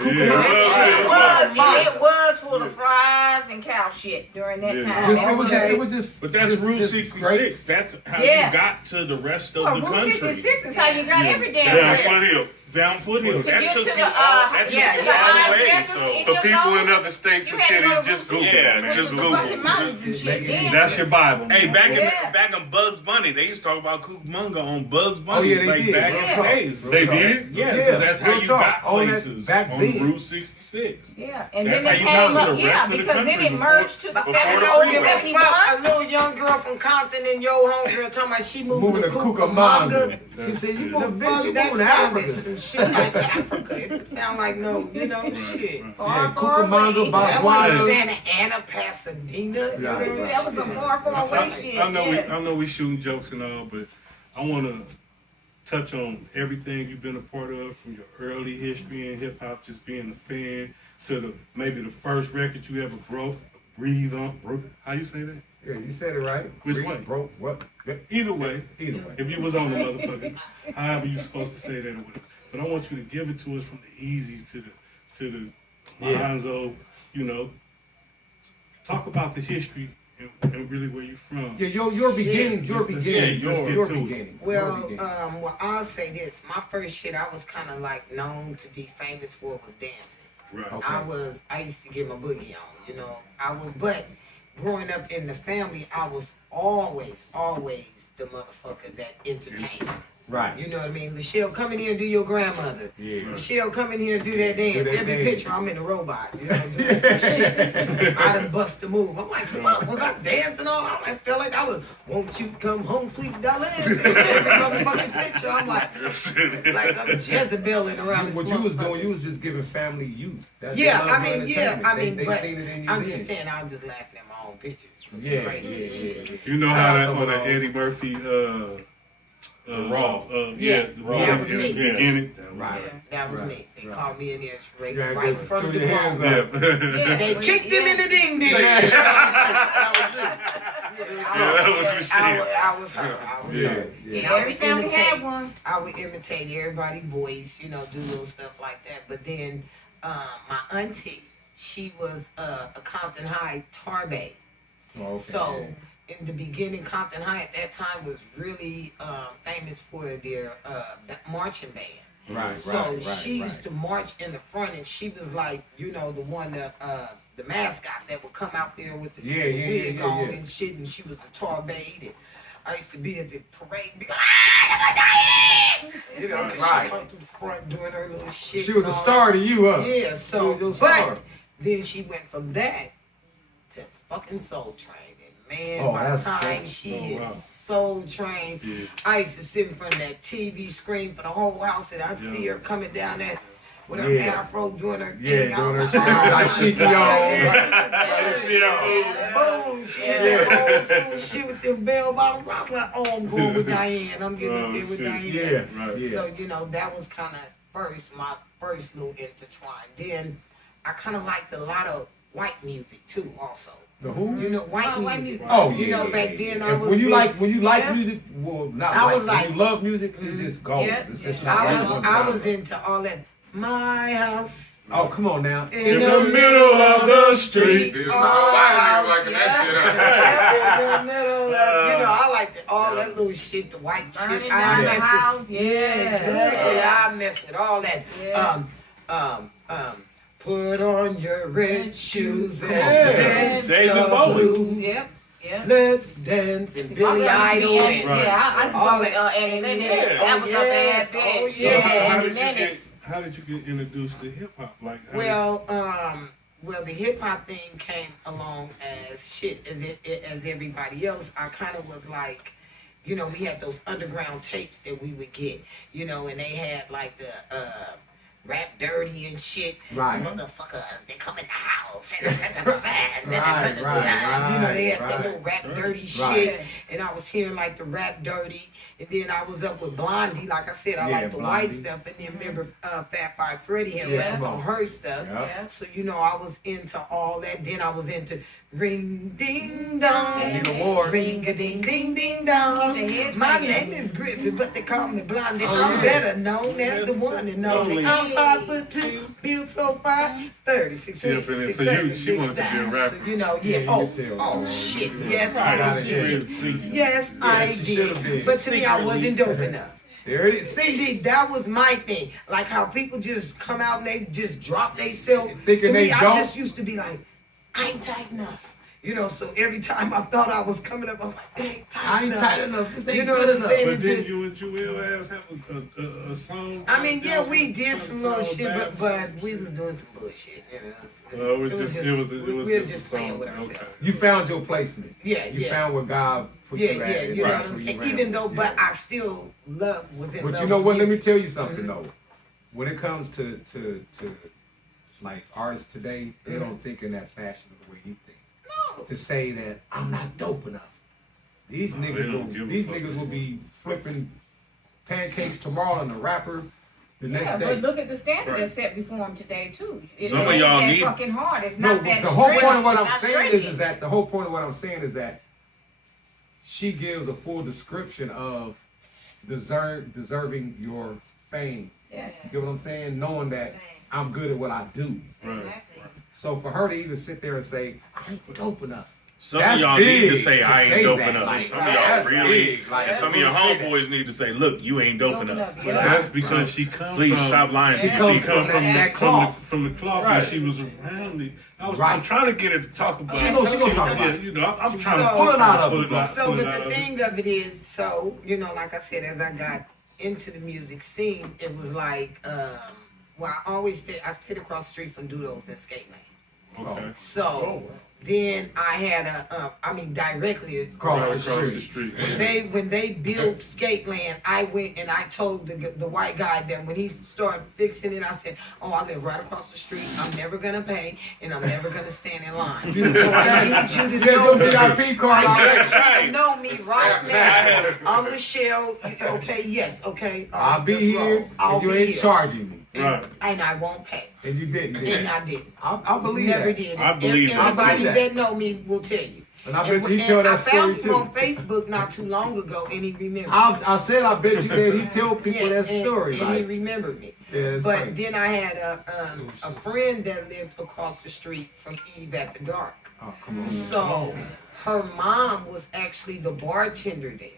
It was full of fries and cow shit during that time. It was just. But that's just- Route just 66. great. That's how Yeah. you got to the rest of Well, the Route country. 66 is how you got every damn Down trail. Foothill. Down Foothill. To That get took to you the, all. That took yeah, you to the all the high way. grass So route. For people in other states You and had to go cities, to just Route Google. 66, Yeah, which just was the Google. fucking mountains and shit. Yeah. That's your Bible. Hey, Yeah. back in Bugs Bunny, they used to talk about Cucamonga on Bugs Bunny. Oh, yeah, they like did. back Real in the talk. days. They did? Yeah, Yeah, because that's how real you talk. got On that- places back on then. Route 66. Yeah, and That's then how it you came got to up, the yeah, rest of the because then country it merged to the I seven don't oh give a seven fuck. A little young girl from Compton and your homegirl talking about she moving to Cucamonga. She said, you The moving, bitch, fuck, you that moving to sounded Africa. some shit like Africa. It sound like no, you know, shit. Yeah, Cucamonga, That wasn't WestWas1. Santa Ana, Pasadena. You know, Right. That was some far away shit. I know yeah. we we shooting jokes and all, but I want to touch on everything you've been a part of, from your early history in hip hop, just being a fan, to the maybe the first record you ever broke. How you say that? Yeah, you said it right. Which Breathe, way? Broke, what? Either way, Either way. if you was on the motherfucker, however you supposed to say that or whatever. But I want you to give it to us from the easy to the Lonzo, you know. Talk about the history and really where you from. Yeah, your beginnings, your Yeah, beginnings, let's get your to it. beginnings. Well, your beginnings. well, I'll say this. My first shit I was kind of like known to be famous for was dancing. Right. Okay. I used to get my boogie on, you know. But growing up in the family, I was always the motherfucker that entertained. Right. You know what I mean? Lachelle, come in here and do your grandmother. Yeah. Lachelle, come in here and do that dance. Do that Every dance. picture, I'm in a robot. You know, doing some shit. I done bust a move. I'm like, fuck, was I dancing on? I felt like I was, won't you come home, sweet darling? Every motherfucking picture, I'm like I'm Jezebeling around this What you was motherfucker. doing, you was just giving family youth. That's Yeah, their love I for mean, entertainment. They but seen it in you I'm then. just saying, I was just laughing at my own pictures. Yeah, Right. yeah. You know Shout how out that some on of the those. Eddie Murphy Raw. Yeah, The Raw. that was me. Beginning. Right. That was Right. me. They called me in there straight Yeah, right in just front of threw the your hands grown. up. Yeah. They kicked him in the ding ding. That was the shit. I was her. I was Yeah, her. yeah. And I Every would family had imitate. one. I would imitate everybody's voice, you know, do little stuff like that. But then my auntie, she was a Compton High tar babe. Oh, okay. So in the beginning, Compton High at that time was really famous for their marching band. Right, So right, she right, used to march in the front, and she was like, you know, the one that the mascot that would come out there with the wig on and shit, and she was the tar babe. And I used to be at the parade, be like, you know, 'cause Right. she come to the front doing her little shit. She was and a all star to you, huh? that. Yeah, She so was your star. but then she went from that to fucking Soul Train. Man, Oh, by the that's time cool. she Oh, is wow. Soul Trained, Yeah. I used to sit in front of that TV screen for the whole house, and I'd see her coming down there with her afro doing her thing. Doing her I was shit. Like she be on. Yeah. Shit on. Boom, she had that old school shit with them bell bottoms. I was like, oh, I'm going with Diane. I'm getting up there with shit. Diane. Yeah, Right. yeah. So, you know, that was kind of my first little intertwine. Then I kind of liked a lot of white music too, also. The who? You know, white Oh, white music. music. Oh, You yeah, know, yeah, back yeah. then And I was when you like Yeah. music, well, not I like, was like- when you love music, it just goes. Yeah. It's just Yeah. like I right was on I time. was into all that. My house Oh, come on now. in the middle of the street. See, it's My not a lot of house, niggas liking that shit up. in the middle of, you know, I liked all that little shit, the white Burning shit. down the mess with- house. Yeah, exactly. Yeah. I mess with all that. Yeah. Put on your red shoes and Yeah. dance David the Bowie. blues. Yep. Yep. Let's dance and Billy Idol and Right. Yeah, I used to All go with that. Annie Lennox. Yeah. That was Oh, her yes. bad bitch. Oh, So yeah. how Annie did you get? Lennox. How did you get introduced to hip hop? Like, how Well, the hip hop thing came along as shit as everybody else. I kind of was like, you know, we had those underground tapes that we would get, you know, and they had like the Rap Dirty and shit. Right. Motherfuckers, they come in the house and Right, you know, they had right, that little Rap Dirty Right. shit, and I was hearing like the Rap Dirty, and then I was up with Blondie. Like I said, I Yeah, like the white Blondie. stuff, and then remember Fat Five Freddy had Yeah, rapped come on on. her stuff. Yeah. So, you know, I was into all that. Then I was into ring ding dong. Nina Ward. Ring a ding ding ding Keep dong. the head My banging. name is Griffin, but they call me Blondie. Oh, I'm yeah. better known as the one and only. I'm 5'2", built so fine, 36 Yeah, feet, but 6 so you- 30, she 6 wanted to be a down. rapper. So, you know, Yeah, yeah. you can tell, Oh man. shit. You can tell. Yes, Right, I got it. did. Yes, I she should've did. been. But to me, I wasn't dope enough. There it is. See, See, that was my thing. Like how people just come out and they just drop themselves. Thinking To me, they I don't. just used to be like, I ain't tight enough. You know, so every time I thought I was coming up, I was like, it ain't tight I ain't enough. tight enough. This ain't You know good what I'm enough. saying? But It didn't just, you and Jewel ass have a song? I mean, yeah, we That did was some little so shit, bad. but we was doing some bullshit. You know, It was just we were just a playing song. with ourselves. Okay. you found your placement. Yeah, You yeah. found where God put Yeah, you at. yeah, and you know that's what I'm where saying? ran Even with. though, but Yeah. I still was in But love you know with what? Let me music. tell you something Mhm. though. When it comes to like artists today, they Mhm. don't think in that fashion of the way you think. No. To say that I'm not dope enough. These No, they niggas don't give will a these fuck. niggas will be flipping pancakes tomorrow and the rapper the Yeah, next but day. look at the standard Right. that's set before them today too. It Some of ain't y'all that need- fucking hard. It's No, not that the whole point of what stringent. I'm It's not saying stringent. is that the whole point of what I'm saying is that she gives a full description of deserving your fame. Yeah. You get what I'm saying? Knowing that I'm good at what I do. Right. So for her to even sit there and say, I ain't dope enough. Some That's of y'all need to big say to I say ain't dope that. enough. Like, Some of y'all that's really, big. Like, and some of your I'm gonna say that. homeboys need to say, look, you ain't dope enough. Yeah. But that's because she comes Please from. stop lying to She comes yourself. from that from cloth. from the cloth Right. when she was around me. I'm Right. trying to get her to talk about. She gonna talk about it. You know, I'm trying So- to Pull it out of pull her. it out- So, pull it but out the of her. thing of it is, so, you know, like I said, as I got into the music scene, it was like, well, I stayed across the street from Doodles and Skate Lane. Okay. So, Then I had directly across Across the the street. street. When they built skate land, I went and I told the white guy that when he started fixing it, I said, "Oh, I live right across the street. I'm never gonna pay, and I'm never gonna stand in line. So I need you to know me. VIP card. I need you to know me right now. I'm Michelle. Okay, yes, okay. All right, I'll be let's here, roll. I'll and you be ain't here. charging me. Right. And I won't pay. And you didn't. And I didn't. I believe Never that. did. I believe that. Everybody that. that know me will tell you. And I bet you he tell I that found story him on too. Facebook not too long ago, and he remembered. I said I bet you that he tell people that story. And he Like, remembered me. yeah, it's But crazy. then I had a friend that lived across the street from Eve at the Dark. Oh, come on. So her mom was actually the bartender there.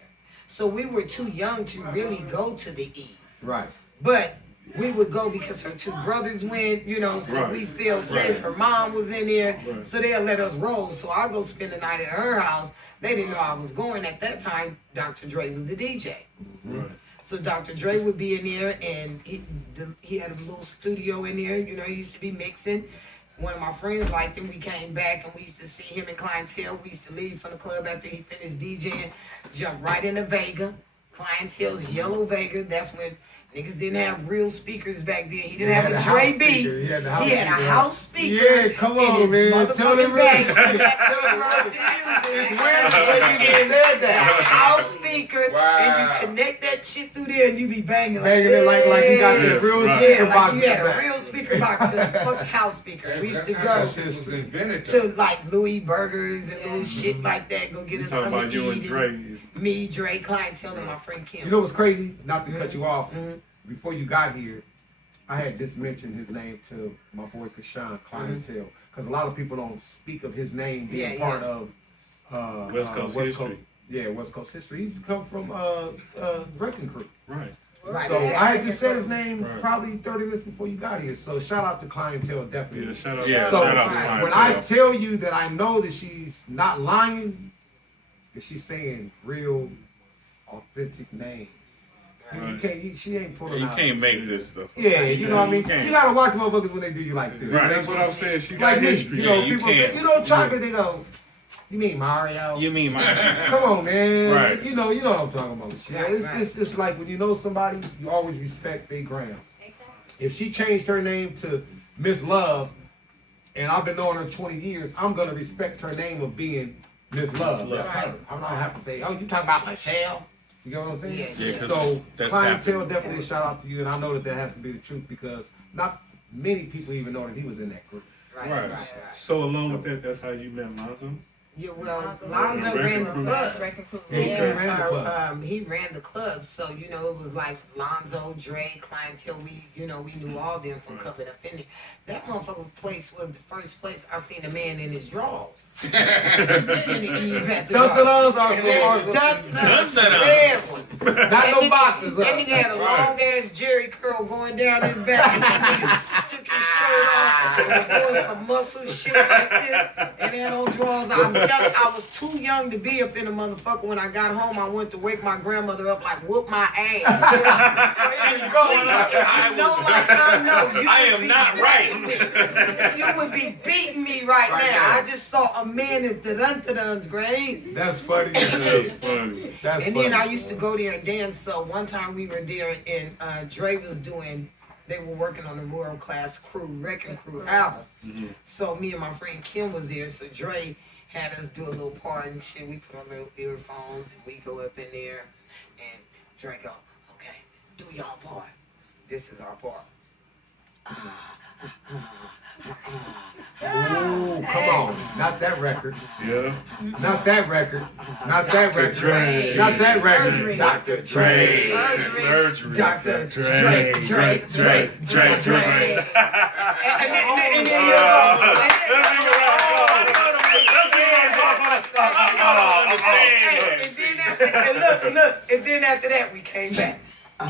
So we were too young to really go to the Eve. Right. But we would go because her two brothers went, so Right. we feel safe. Right. Her mom was in there, Right. so they'll let us roll. So I'll go spend the night at her house. They didn't know I was going. At that time, Dr. Dre was the DJ. Right. So Dr. Dre would be in there, and he had a little studio in there. He used to be mixing. One of my friends liked him. We came back, and we used to see him in Clientele. We used to leave from the club after he finished DJing, jump right into Vega. Clientele's Yellow Vega. That's when niggas didn't have real speakers back then. He didn't have a Dre beat. He had He had a house speaker. Yeah, come in on, his man. Tell them motherfucking real bag. shit. That's what rocked the music. It's weird that you even said A that. house speaker, Wow. and you connect that shit through there, and you be banging Banging it like you got Yeah, the real right. speaker like box. you had a real speaker box, a fucking house speaker. We used to That go shit was invented. to like Louis Burgers and little shit like that. Go get You us talking something about to you and eat. Dre. Me, Dre, Clientele, and my friend Kim. You know what's crazy? Not to cut you off. Mhm. Before you got here, I had just mentioned his name to my boy Kashawn Clientele, because a lot of people don't speak of his name being Yeah, part yeah. of West Coast history. West Coast history. He's come from Wrecking Crew. Right. Right, So exactly. I had just said his name Right. probably 30 minutes before you got here. So shout out to Clientele, definitely. Yeah, shout out, Yeah, So shout out to right. when I Clientele. tell you that I know that she's not lying, that she's saying real, authentic names. You Right. can't. She ain't pulling You out. can't make this stuff. Yeah, you know what I mean. You can't. You gotta watch motherfuckers when they do you like this. Right. That's what I'm saying. She got Like me, history. you know, Yeah, you people say, can't. chocolate. They go, you mean Mario? You mean my Come on, man. Right. You know what I'm talking about. Shit. Right, It's, right. it's like when you know somebody, you always respect their grounds. If she changed her name to Miss Love, and I've been knowing her 20 years, I'm gonna respect her name of being Miss Love. That's her. I'm not gonna have to say, oh, you talking about Michelle? You know what I'm saying? Yeah, Yeah, 'cause So that's Clientele happened. definitely a shout out to you, and I know that has to be the truth because not many people even know that he was in that group. Right. So along with that, that's how you met Lonzo? Yeah, well, Lonzo Lonzo ran the Crew. club. Yeah, he ran the club. He ran the club, so it was like Lonzo, Dre, Clientele. We knew all them from coming up in there. That motherfucking place was the first place I seen a man in his drawers. In the Eve at the Dun, Dark. dun, dun, Yeah, also- dun, dun, Dun, dun, dun. red ones. Not That no nigga- boxes. That nigga had a long ass Jerry curl going down his back, and that nigga took his shirt off and was doing some muscle shit like this, and had on drawers. I'm telling you, I was too young to be up in a motherfucker. When I got home, I went to wake my grandmother up, like whoop my ass. There you go. You know, like I know. You I would am be not beating right. me. You would be beating me right Right now. now. I just saw a man at the dun-dun-duns, granny. That's funny. That's funny. That's And funny. then I used to go there and dance. So one time we were there and Dre was they were working on the World Class Crew, Wrecking Crew album. Mhm. So me and my friend Kim was there. So Dre had us do a little part and shit. We put on little earphones and we go up in there and Dre go, okay, do y'all part. This is our part. Ooh, come on. Not that record. Yeah. Not that record. Not that record. Dre. Not that record. Surgery. Dr. Dre. Surgery. Dr. Dre. Dre. Dre. Dre. And then you go. Hey, and then after, and look, and then after that we came back. Hey,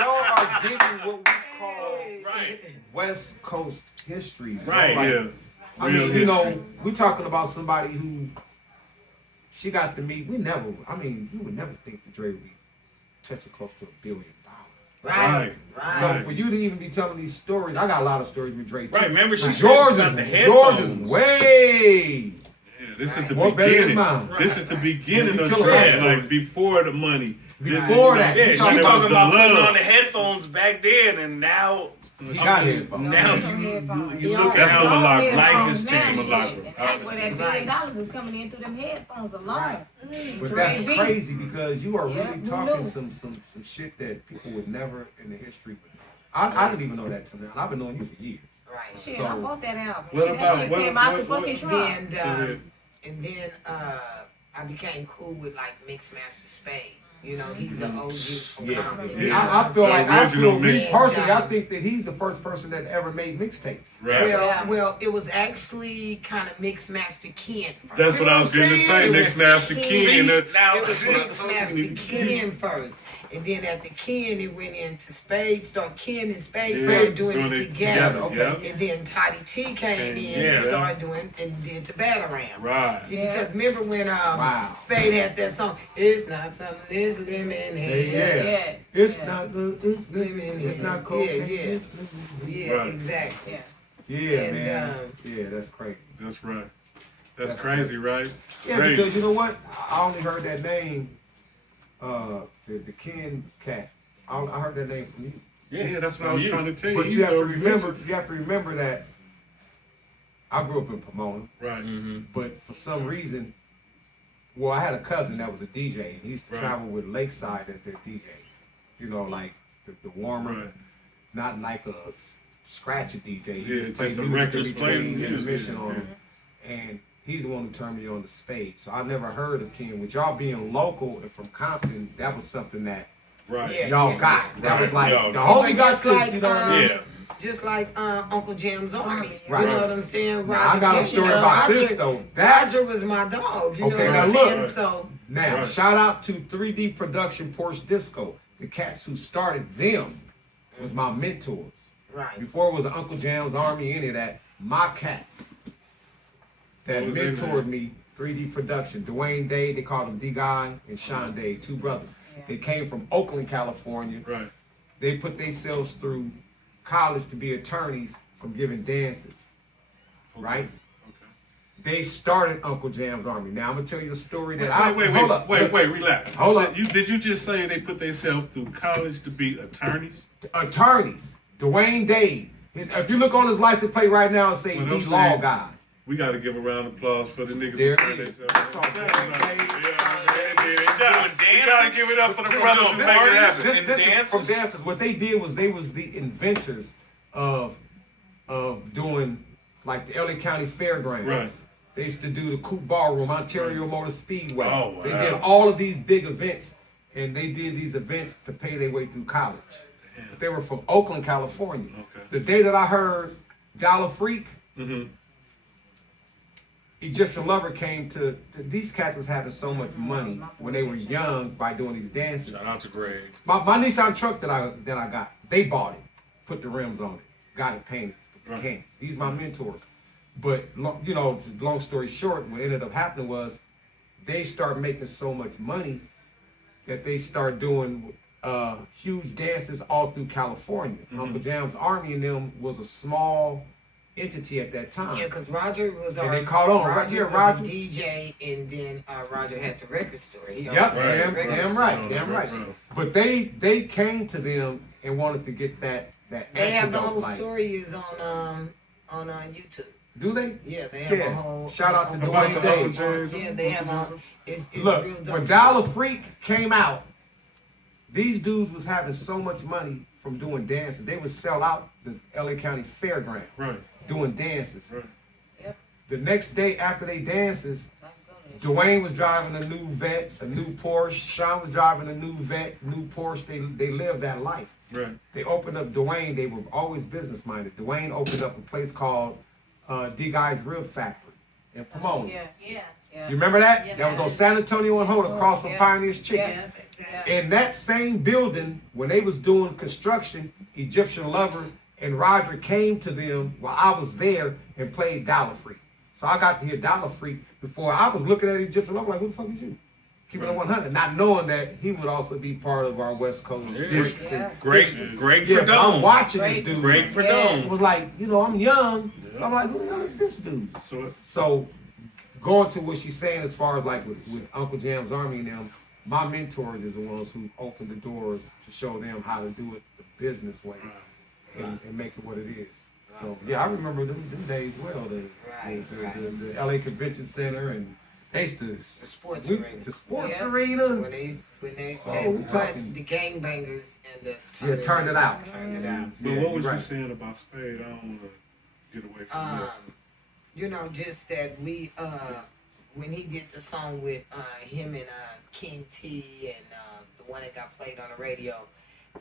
y'all are getting what we call Right. West Coast history. bro. Right, Like, Yeah. I Real mean, you know, history. we're talking about somebody who she got to meet. You would never think that Dre would be touching close to $1 billion. Right. So for you to even be telling these stories, I got a lot of stories with Drake. Right, remember she said yours about is the yours is headphones. way. Yeah, this is the More better than beginning. mine. This is the beginning Yeah, of you killing Drake, my like stories. before the money. Before that, Yeah, you she talking talking the about putting love. on the headphones back then, and now He got headphones. now you look That's at from a how lot. life has From a changed. lot. And that's where that $1 billion is coming in through them headphones alone. But that's Drake crazy beats. because you are really Yeah, who talking knew? some shit that people would never in the history. I didn't even know that till now. I've been knowing you for years. Right. Shit, So- I bought that album. What Shit, about- that shit what- came out the what- fucking what- truck. And then I became cool with like Mixmaster Spade. You know, he's an OG from Yeah, Compton. Yeah. I feel The like I original feel me mix. personally. I think that he's the first person that ever made mixtapes. Right. Well, it was actually kind of Mixmaster Ken first. That's what I was going to say. It Next was Master Ken. Ken. now It was Mixmaster Ken first. And then after Ken, it went into Spade. Ken and Spade Yeah, started doing doing it it together. together, And then Toddy T came in Yeah. and started doing and did the Batarang. Right. See, because remember when Wow. Spade had that song, It's Not Something, It's Lemonade. Yeah. It's not good. It's not cold. Yeah, Right. exactly. Yeah, And, man. Yeah, that's crazy. That's right. That's That's crazy, right? Yeah, Crazy. because you know what? I only heard that name, the Ken cat. I heard that name from you. Yeah, that's what I was trying to tell you. But He's you have the to remember. original. You have to remember that I grew up in Pomona, Right. but for some reason, well, I had a cousin that was a DJ, and he used to Right. travel with Lakeside as their DJ. You know, like the warmer, Right. not like a scratcher DJ. He Yeah, just played just a music record in playing between music, intermission yeah. on him. And he's the one who turned me on to Spade. So I never heard of Ken. With y'all being local and from Compton, that was something that Right. Yeah. y'all got. That was like Y'all- the homie but got just this, like, you know what I mean? Yeah. Just like Uncle Jam's Army. Right. You know what I'm saying? Now, I got a Ken, story you know, about this Roger- though. That Roger was my dog. You Okay, know now what I'm look. saying? So, now Right. shout out to 3D Production Porsche Disco. The cats who started them was my mentors. right. Before it was Uncle Jam's Army, any of that, my cats that What was their mentored name? me, 3D Production. Dwayne Day, they called him D-Guy, and Sean Day, two brothers. They came from Oakland, California. Right. They put themselves through college to be attorneys from giving dances, Okay. right? Okay. They started Uncle Jam's Army. Now I'm gonna tell you a story that Wait, hold wait, up. relax. Hold You up. said- Did you just say they put themselves through college to be attorneys? Attorneys, Dwayne Day. If you look on his license plate right now and say Well, the I'm law saying- guy. We got to give a round of applause for the niggas There who turned it is. themselves That's on. all. We got to give it up for the This- brothers who this- make it this- happen. this is from dancers. What they did was they was the inventors of doing like the LA County Fairgrounds. Right. They used to do the Coupe Ballroom, Ontario Motor Speedway. Oh, wow. They did all of these big events, and they did these events to pay their way through college. But they were from Oakland, California. Okay. The day that I heard Dollar Freak, Mm-hmm. Egyptian Lover came to these cats was having so much money when they were young by doing these dances. Shout out to Greg. My Nissan truck that I got, they bought it, put the rims on it, got it painted. Right. Came. These my mentors. But you know, long story short, what ended up happening was they started making so much money that they started doing huge dances all through California. Uncle Jam's Army and them was a small entity at that time. Yeah, because Roger was And our they caught on. Roger Yeah, was Roger. a DJ, and then Roger had the record store. He Yep, always had the damn, record damn store. right, damn right. But they came to them and wanted to get that They have the antidote, whole like- story is on YouTube. Do they? Yeah, they have Yeah. a whole. Shout out to a Dwayne whole- Day. Yeah, they have a. It's Look, real dope. when Dollar Freak came out, these dudes was having so much money from doing dances. They would sell out the LA County Fairgrounds Right. doing dances. Right. Yep. The next day after they dances, Dwayne was driving a new Vet, a new Porsche. Sean was driving a new Vet, new Porsche. They lived that life. Right. They opened up Dwayne. They were always business minded. Dwayne opened up a place called D Guy's Rib Factory in Pomona. Yeah. You remember that? That was on San Antonio and Holt across from Yeah. Pioneer's Chicken. Yeah. In that same building, when they was doing construction, Egyptian Lover and Roger came to them while I was there and played Dollar Freak. So I got to hear Dollar Freak before I was looking at Egyptian Lover like, who the fuck is you? keep it 100, not knowing that he would also be part of our West Coast. Greats and- Greg Yeah, but I'm Perdone. watching this dude. Greg Perdone. It was like, I'm young. I'm like, who the hell is this dude? So So going to what she's saying as far as like with Uncle Jam's Army and them, my mentors is the ones who opened the doors to show them how to do it the business way and make it what it is. So yeah, I remember them days well. The LA Convention Center and they used to The sports arena. the sports Yeah. arena. When they we put talking- the gangbangers and the Turned it out. Turned it out. But Yeah, what was you're you right. saying about Spade? I don't want to get away from that. Just that we when he did the song with him and King T and the one that got played on the radio,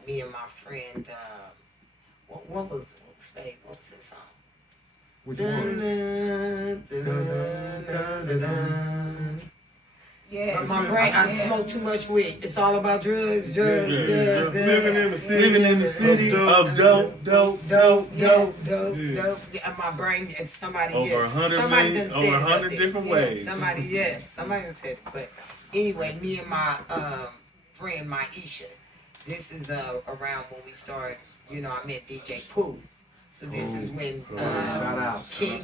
me and my friend what was Spade? What was his song? Which one? Yeah. My brain, I smoke too much weed. It's all about drugs. Living in the city. Living in the city of dope. Yeah, my brain and somebody Over yes. 100 Somebody million, done said over it 100 up there. different ways. Somebody done said it. But anyway, me and my friend Maisha, this is around when we started. I met DJ Pooh. So this is when Shout out. King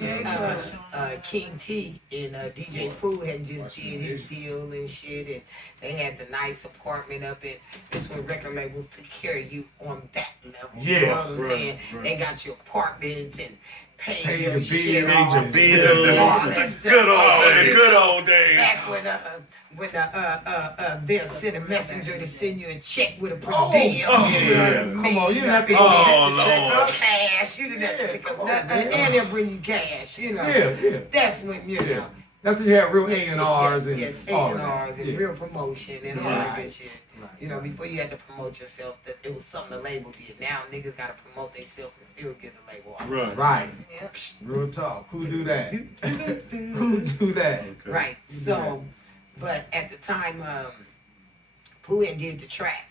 T and DJ Pooh had just did his deal and shit, and they had the nice apartment up in. This when record labels took care of you on that level. You know what I'm saying? They got your apartments and paid your shit off. All that stuff. Good old days. Back when they'll send a messenger to send you a check with a per diem. Come on, you didn't have to Oh, Lord. Cash. You didn't have to pick up nothing. And they'll bring you cash. Yeah. That's when That's when you had real A&Rs and yes, all A&Rs that. and real promotion and all that good shit. Right. Before you had to promote yourself, that it was something the label did. Now niggas gotta promote themselves and still get the label out. Right. Yeah. Real talk. Who do that? Who do that? Right. So, but at the time, Pooh had did the track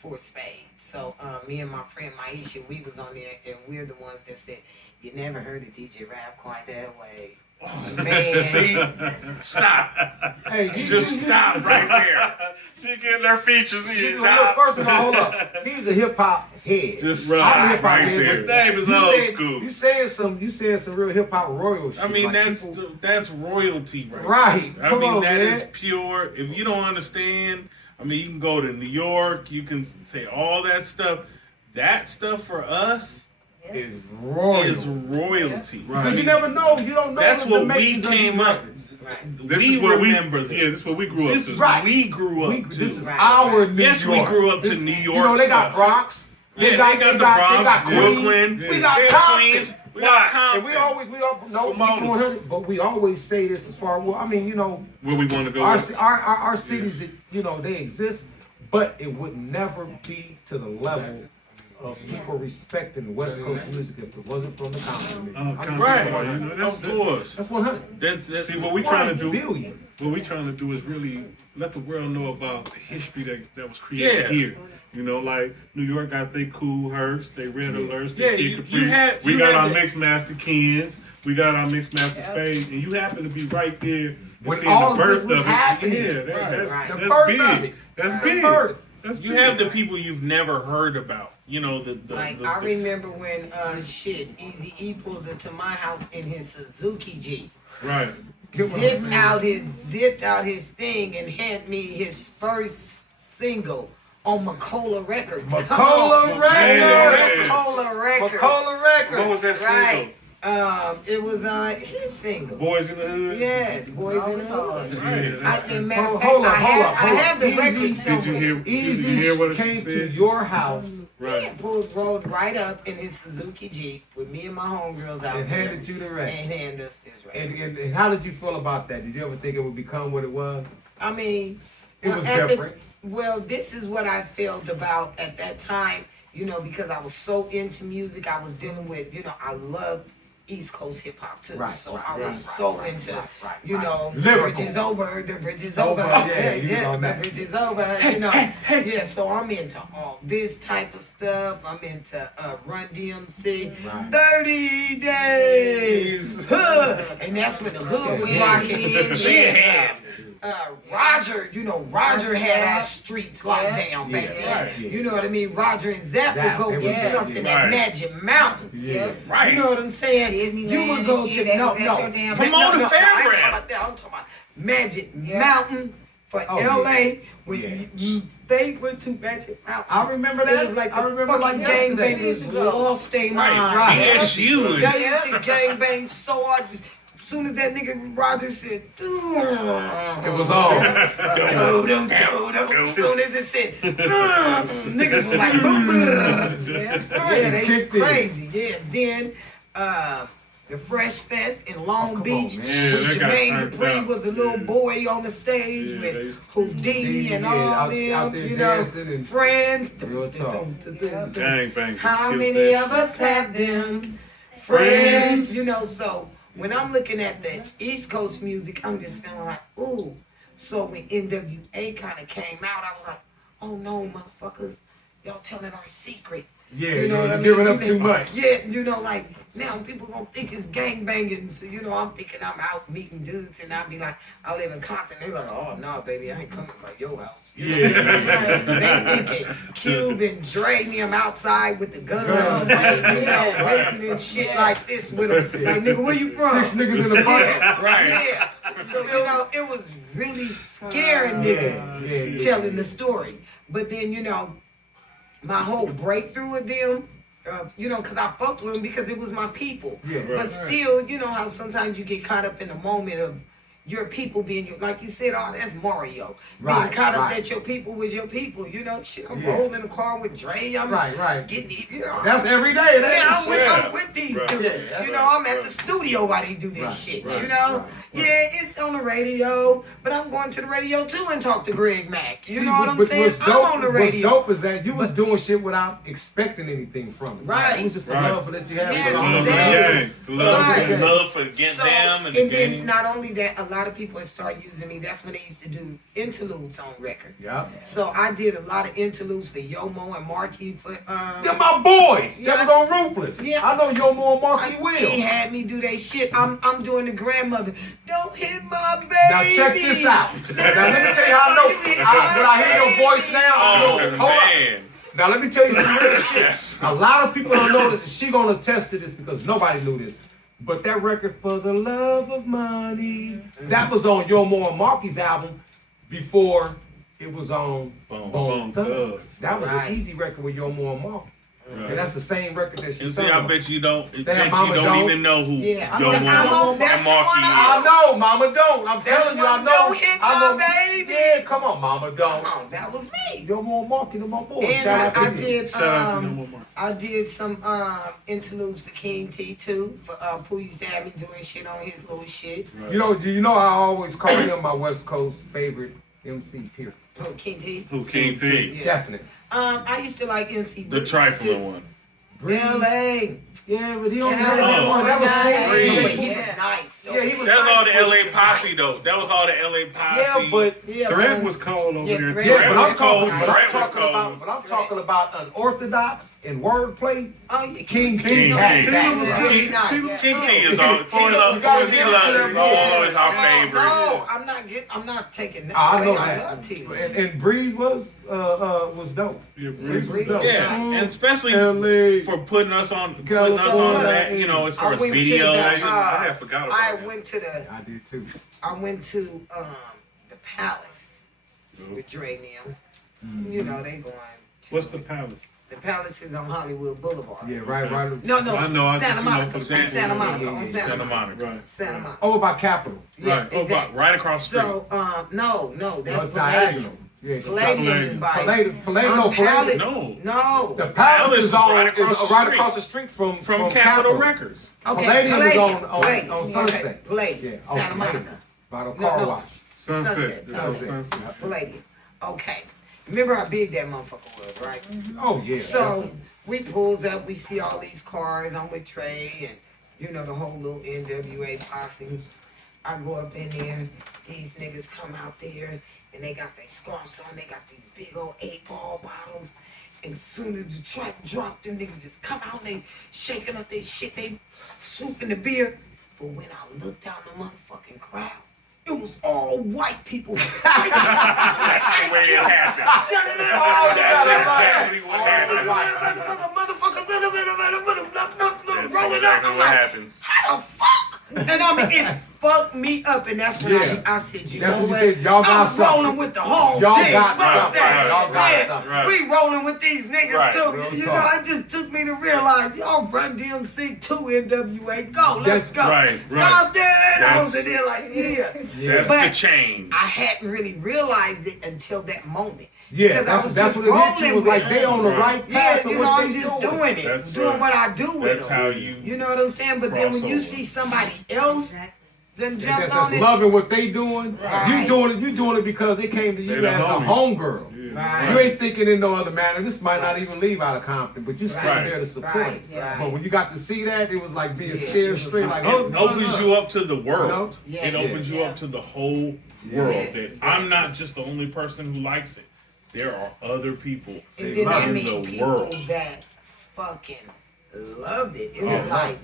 for Spade. So me and my friend Maisha, we was on there, and we're the ones that said, "You never heard of DJ rap quite that way." Man, See? Stop. Hey, Just stop right there. She getting her features in. Look, first of all, hold up. He's a hip hop head. Just I'm a stop hip hop right head. there. His name is You old said- school. You saying some real hip hop royal shit. I mean, like that's people- royalty right Right. there. I Come mean, on, that man. is pure. If you don't understand, I mean, you can go to New York, you can say all that stuff. That stuff for us is royal. is royalty. Because you never know. You don't know. That's the what we makings of came these up. records. This we is where remember this is where we grew up This to. is Right. we grew up to. This is Right. our New Yes, York. we grew up to This- New York You know, they got stuff. Bronx. Yeah, they got the Bronx, Queens, Brooklyn. We got There's Compton. Queens. We got And we Compton. all Come on. 100, but we always say this as far well. I mean, Where we want to go. our cities, they exist, but it would never be to the level of people respecting West Coast music if it wasn't from the Compton. Right. That's Of course. That's 100. That's See, what we trying to do. Billion. What we trying to do is really let the world know about the history that was created Yeah. here. Like New York got their Cool Hertz, they Red Alerts, Yeah, they Kid you Capri. had- We you got had our the- Mixed Master Kens, we got our Mixed Master Spades, and you happen to be right there When seeing all the of this birth was of happening. it. Yeah, Right. that's The birth big. of it. That's The big. birth. That's You big. have the people you've never heard about. I remember when Easy E pulled into my house in his Suzuki Jeep. Right. Zipped out his thing and handed me his first single on Macola Records. Macola Records. Macola Records. Macola Records. What was that single? Right. It was his single. Boys in the Hood? Yes, Boys in the Hood. Yeah, As a matter of Hold fact, up, I have the Easy. record Did you somewhere. hear? Did you Easy hear what came she to said? your house Yeah, rode right up in his Suzuki Jeep with me and my homegirls out and there handed you the record. and handed us his record. And how did you feel about that? Did you ever think it would become what it was? I mean, It was at different. this is what I felt about at that time, because I was so into music. I was dealing with, I loved East Coast hip hop too. Right, So right, I was right, so right, into, right, right, you right. know, Lyrical. the bridge is over, the bridge is Over, over, yeah, you yeah, know the that. bridge is over, you know. Yeah, so I'm into all this type of stuff. I'm into Run DMC, Right. 30 Days, huh. And that's when the hood was rocking. She a hand. Roger, you know, Roger had our streets locked down back Yeah, then. right. You know what I mean? Roger and Zap would go Zap, do yeah, something yeah. at Right. Magic Mountain. Yeah. Right. You know what I'm saying? Disneyland You would go and to shit, no, that was at no, your damn- Come on, the I ain't talking fairground. about that. I'm talking about Magic Yeah. Mountain for Oh, LA. When Yeah. they went to Magic Mountain, I remember it that. was like I the remember like fucking yesterday. gangbangers lost their mind. Right. BSU. They used to gangbang so hard. As soon as that nigga Roger said, It was on. as soon as it said, niggas was like, yeah, they Kicked in. crazy. Yeah, then the Fresh Fest in Long come Beach, on, man. when Yeah, they got Jermaine turned Dupri out. was a little Yeah. boy on the stage Yeah, with they- Houdini and Yeah, all out them, there you know, dancing and- friends. Real talk. Gang bang. How Killed many that of shit. us have them Friends. friends? You know, so when I'm looking at the East Coast music, I'm just feeling like, ooh. So when NWA kind of came out, I was like, oh no, motherfuckers, y'all telling our secret. Yeah, You know what I mean? giving up You too know- much. Yeah, you know, like now people gonna think it's gang banging. So you know, I'm thinking I'm out meeting dudes, and I'll be like, I live in Compton. They're like, oh no, baby, I ain't coming by your house. Yeah. They thinking Cube and Dre and them outside with the guns, you know, waiting and shit like this with them. Like, nigga, where you from? 6 niggas in the bucket. Right. Yeah. So you know, it was really scaring niggas Yeah. telling the story. But then, you know, my whole breakthrough with them, you know, because I fucked with them because it was my people. Yeah. But still, you know how sometimes you get caught up in the moment of your people being your, like you said, oh, that's Mario. Being Right, caught up right. that your people was your people, you know, shit, I'm Yeah. rolling in the car with Dre, I'm Right. getting, you know. That's every day. That Yeah, ain't shit. I'm with these Right. dudes. Yeah, You know, I'm at the studio while they do this Right, shit. right, You know, right. yeah, it's on the radio, but I'm going to the radio too and talk to Greg Mack. You See, know what I'm but saying? what's I'm dope- on the radio. What's dope is that you was doing shit without expecting anything from it. Right. It was just the Right. love that you had Yes, for Love the for the exactly. gang. Love for the Right. gang. Love for against So, them and, and the then gang. not only that, a lot of people had started using me. That's when they used to do interludes on records. Yeah. So I did a lot of interludes for Yomo and Marky for They're my boys. Yeah. That was on Ruthless. Yeah. I know Yomo and Marky He Will. had me do they shit. I'm doing the grandmother. Don't hit my baby. Now check this out. Now let me tell you how I know. When I hear your voice now, I know. Oh, Hold up. man. Now let me tell you some real shit. Yes. A lot of people don't know this, and she gonna attest to this because nobody knew this. But that record, For the Love of Money, that was on Yomo and Marky's album before it was on Bone Bone Thugs. Thugs. That was Right. an easy record with Yomo and Marky. Right. And that's the same record that she And sang see, I on. bet you don't. Mama you don't. don't even know who Yeah, I Yo know- Mo I'm on- that's and the one Marky I is. I know, Mama don't. I'm That's telling you, I one, know. Don't Hit I know. My Baby. Yeah, come on, Mama don't. Come on, that was me. Yomo and Marky, they're my boys. And Shout out to I you. did Shout out to No More Mark. I did some interludes for King T too. For Pooh used to have me doing shit on his little shit. Right. You know, I always call him my West Coast favorite MC. Period. Oh, King T. Who King T? Yeah. Definite. I used to like MC The Breeze, trifling too. one. L.A. Yeah, but he don't have California. that one. That was Breeze. cool. But he was nice though. Yeah, he was That's nice, all the but he LA was posse nice. though. That was all the LA posse. Yeah, but Yeah, Thread but- was cold over Yeah, there. Thread too. yeah, but I'm was cold. talking, Thread was cold. but I'm talking about unorthodox and wordplay. Oh yeah, King T King had T. that. was King really T. nice. King Yeah. King T is all. T You love. gotta T give it love. to Is them always boys. our No, favorite. no, I'm not taking that. I know away. I that. love T. And Breeze was dope. Yeah, Breeze was Breeze dope. Yeah, and especially LA. for putting us on California. that, you know, as far I as went to video. the, I had forgot about I that. went to the I did too. I went to the Palace with Dre and them. You know they going. To, What's the palace? The Palace is on Hollywood Boulevard. Yeah, right. No, I know, I Santa just, you know, Monica. from On Santa- Santa Monica. yeah, On yeah, Santa Santa Monica. Monica. Right. Santa Monica. Over by Capitol. Yeah, Right. Oh, exactly. right across the street. So no, that's It's diagonal. Palladium. Yeah, it's Palladium is by Palladium. Palace. No. No. The Palace Palace is is on right right across the across street. the street from Capitol Capitol. Records. Okay, Palladium is on Palladium. on Sunset. Palladium. Yeah, Santa on Monica. By the No, car no, wash. Sunset. Sunset. Palladium. Okay. Remember how big that motherfucker was, right? Oh yeah. So we pulls up, we see all these cars. I'm with Trey and you know, the whole little NWA posse. I go up in there, these niggas come out there, and they got their scarves on, they got these big old 8-ball bottles. And soon as the track dropped, them niggas just come out and they shaking up their shit, they swooping the beer. But when I looked down the motherfucking crowd, it was all white people. That's the way it happened. That's exactly what happened. Rolling up, I'm like, how the fuck? And I mean, it fucked me up, and that's when I said, you know what? Y'all got I'm rolling with the whole y'all team. got Fuck something. that. Y'all got Yeah, something. we rolling with these niggas Right. too. Real You talk. know, it just took me to realize y'all run DMC too, NWA. Go, let's go. Right. God damn, I was That's- in there like, That's But the change. I hadn't really realized it until that moment. Yeah, Because I was that's just what it hit you. rolling Was like with they on the right Yeah, path. you of know, what I'm they just doing. doing it, That's doing right. what I do with That's them. how you. You know what I'm saying? But then when you crossover. see somebody else then jump That's on it, loving what they doing. Right. You doing it because they came to They you the as a homies. homegirl. Right. You ain't thinking in no other manner. This might not even leave out of Compton, but you still Right. there to support. Right, it. right. But when you got to see that, it was like being Yeah, it scared was straight. like- Like, It opens you up to the world. You know? Yes. It opens you up to the whole world. Yes, That exactly. I'm not just the only person who likes it. There are other people And then I in mean the people world. that fucking loved it. It Oh, was no. like,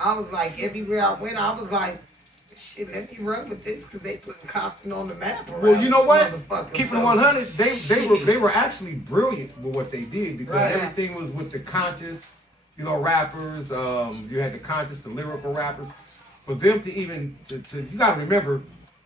I was like, everywhere I went, I was like, shit, let me run with this because they putting Compton on the map around Well, you know this what? motherfucker. Keep it So, 100. They were actually brilliant with what they did because Right. everything was with the conscious, you know, rappers. You had the conscious, the lyrical rappers. For them to even to you gotta remember.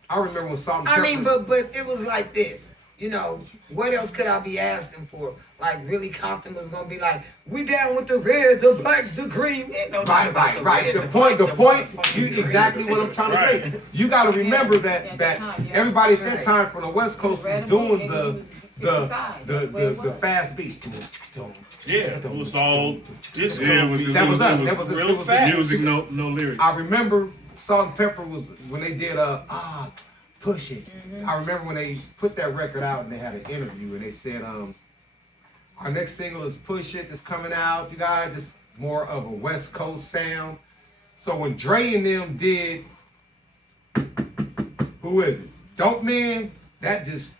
I remember when Salt and I mean, Pepper- but it was like this. You know, what else could I be asking for? Like, really, Compton was gonna be like, we down with the red, the black, the green. We ain't know nothing about the Right. red, The point. motherfucking You green. exactly what I'm trying to Right. say. You got to remember Yeah, that at that the time, yeah. everybody at that Right. time from the West Coast was Red and doing blue, the the fast beats. Yeah, it was all disco. Yeah, it was That was us. it That was us. real It was fast. music, no lyrics. I remember Salt and Pepper was when they did Push It. I remember when they put that record out and they had an interview and they said our next single is Push It that's coming out. You guys, it's more of a West Coast sound. So when Dre and them did who is it? Dope Man, that just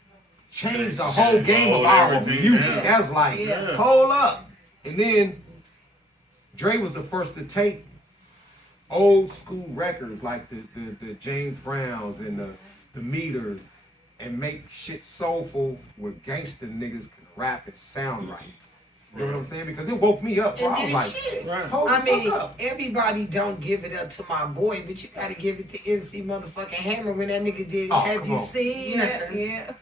changed the whole game of our Everything, music. yeah. That's like, Yeah. hold up. And then Dre was the first to take old school records like the James Browns and the Meters and make shit soulful where gangster niggas can rap and sound right. You know what I'm saying? Because it woke me up. Bro. And I was then like, shit. hold the I mean, fuck up. everybody don't give it up to my boy, but you gotta give it to MC motherfucking Hammer when that nigga did. Oh, Have come you on. seen her? Yeah.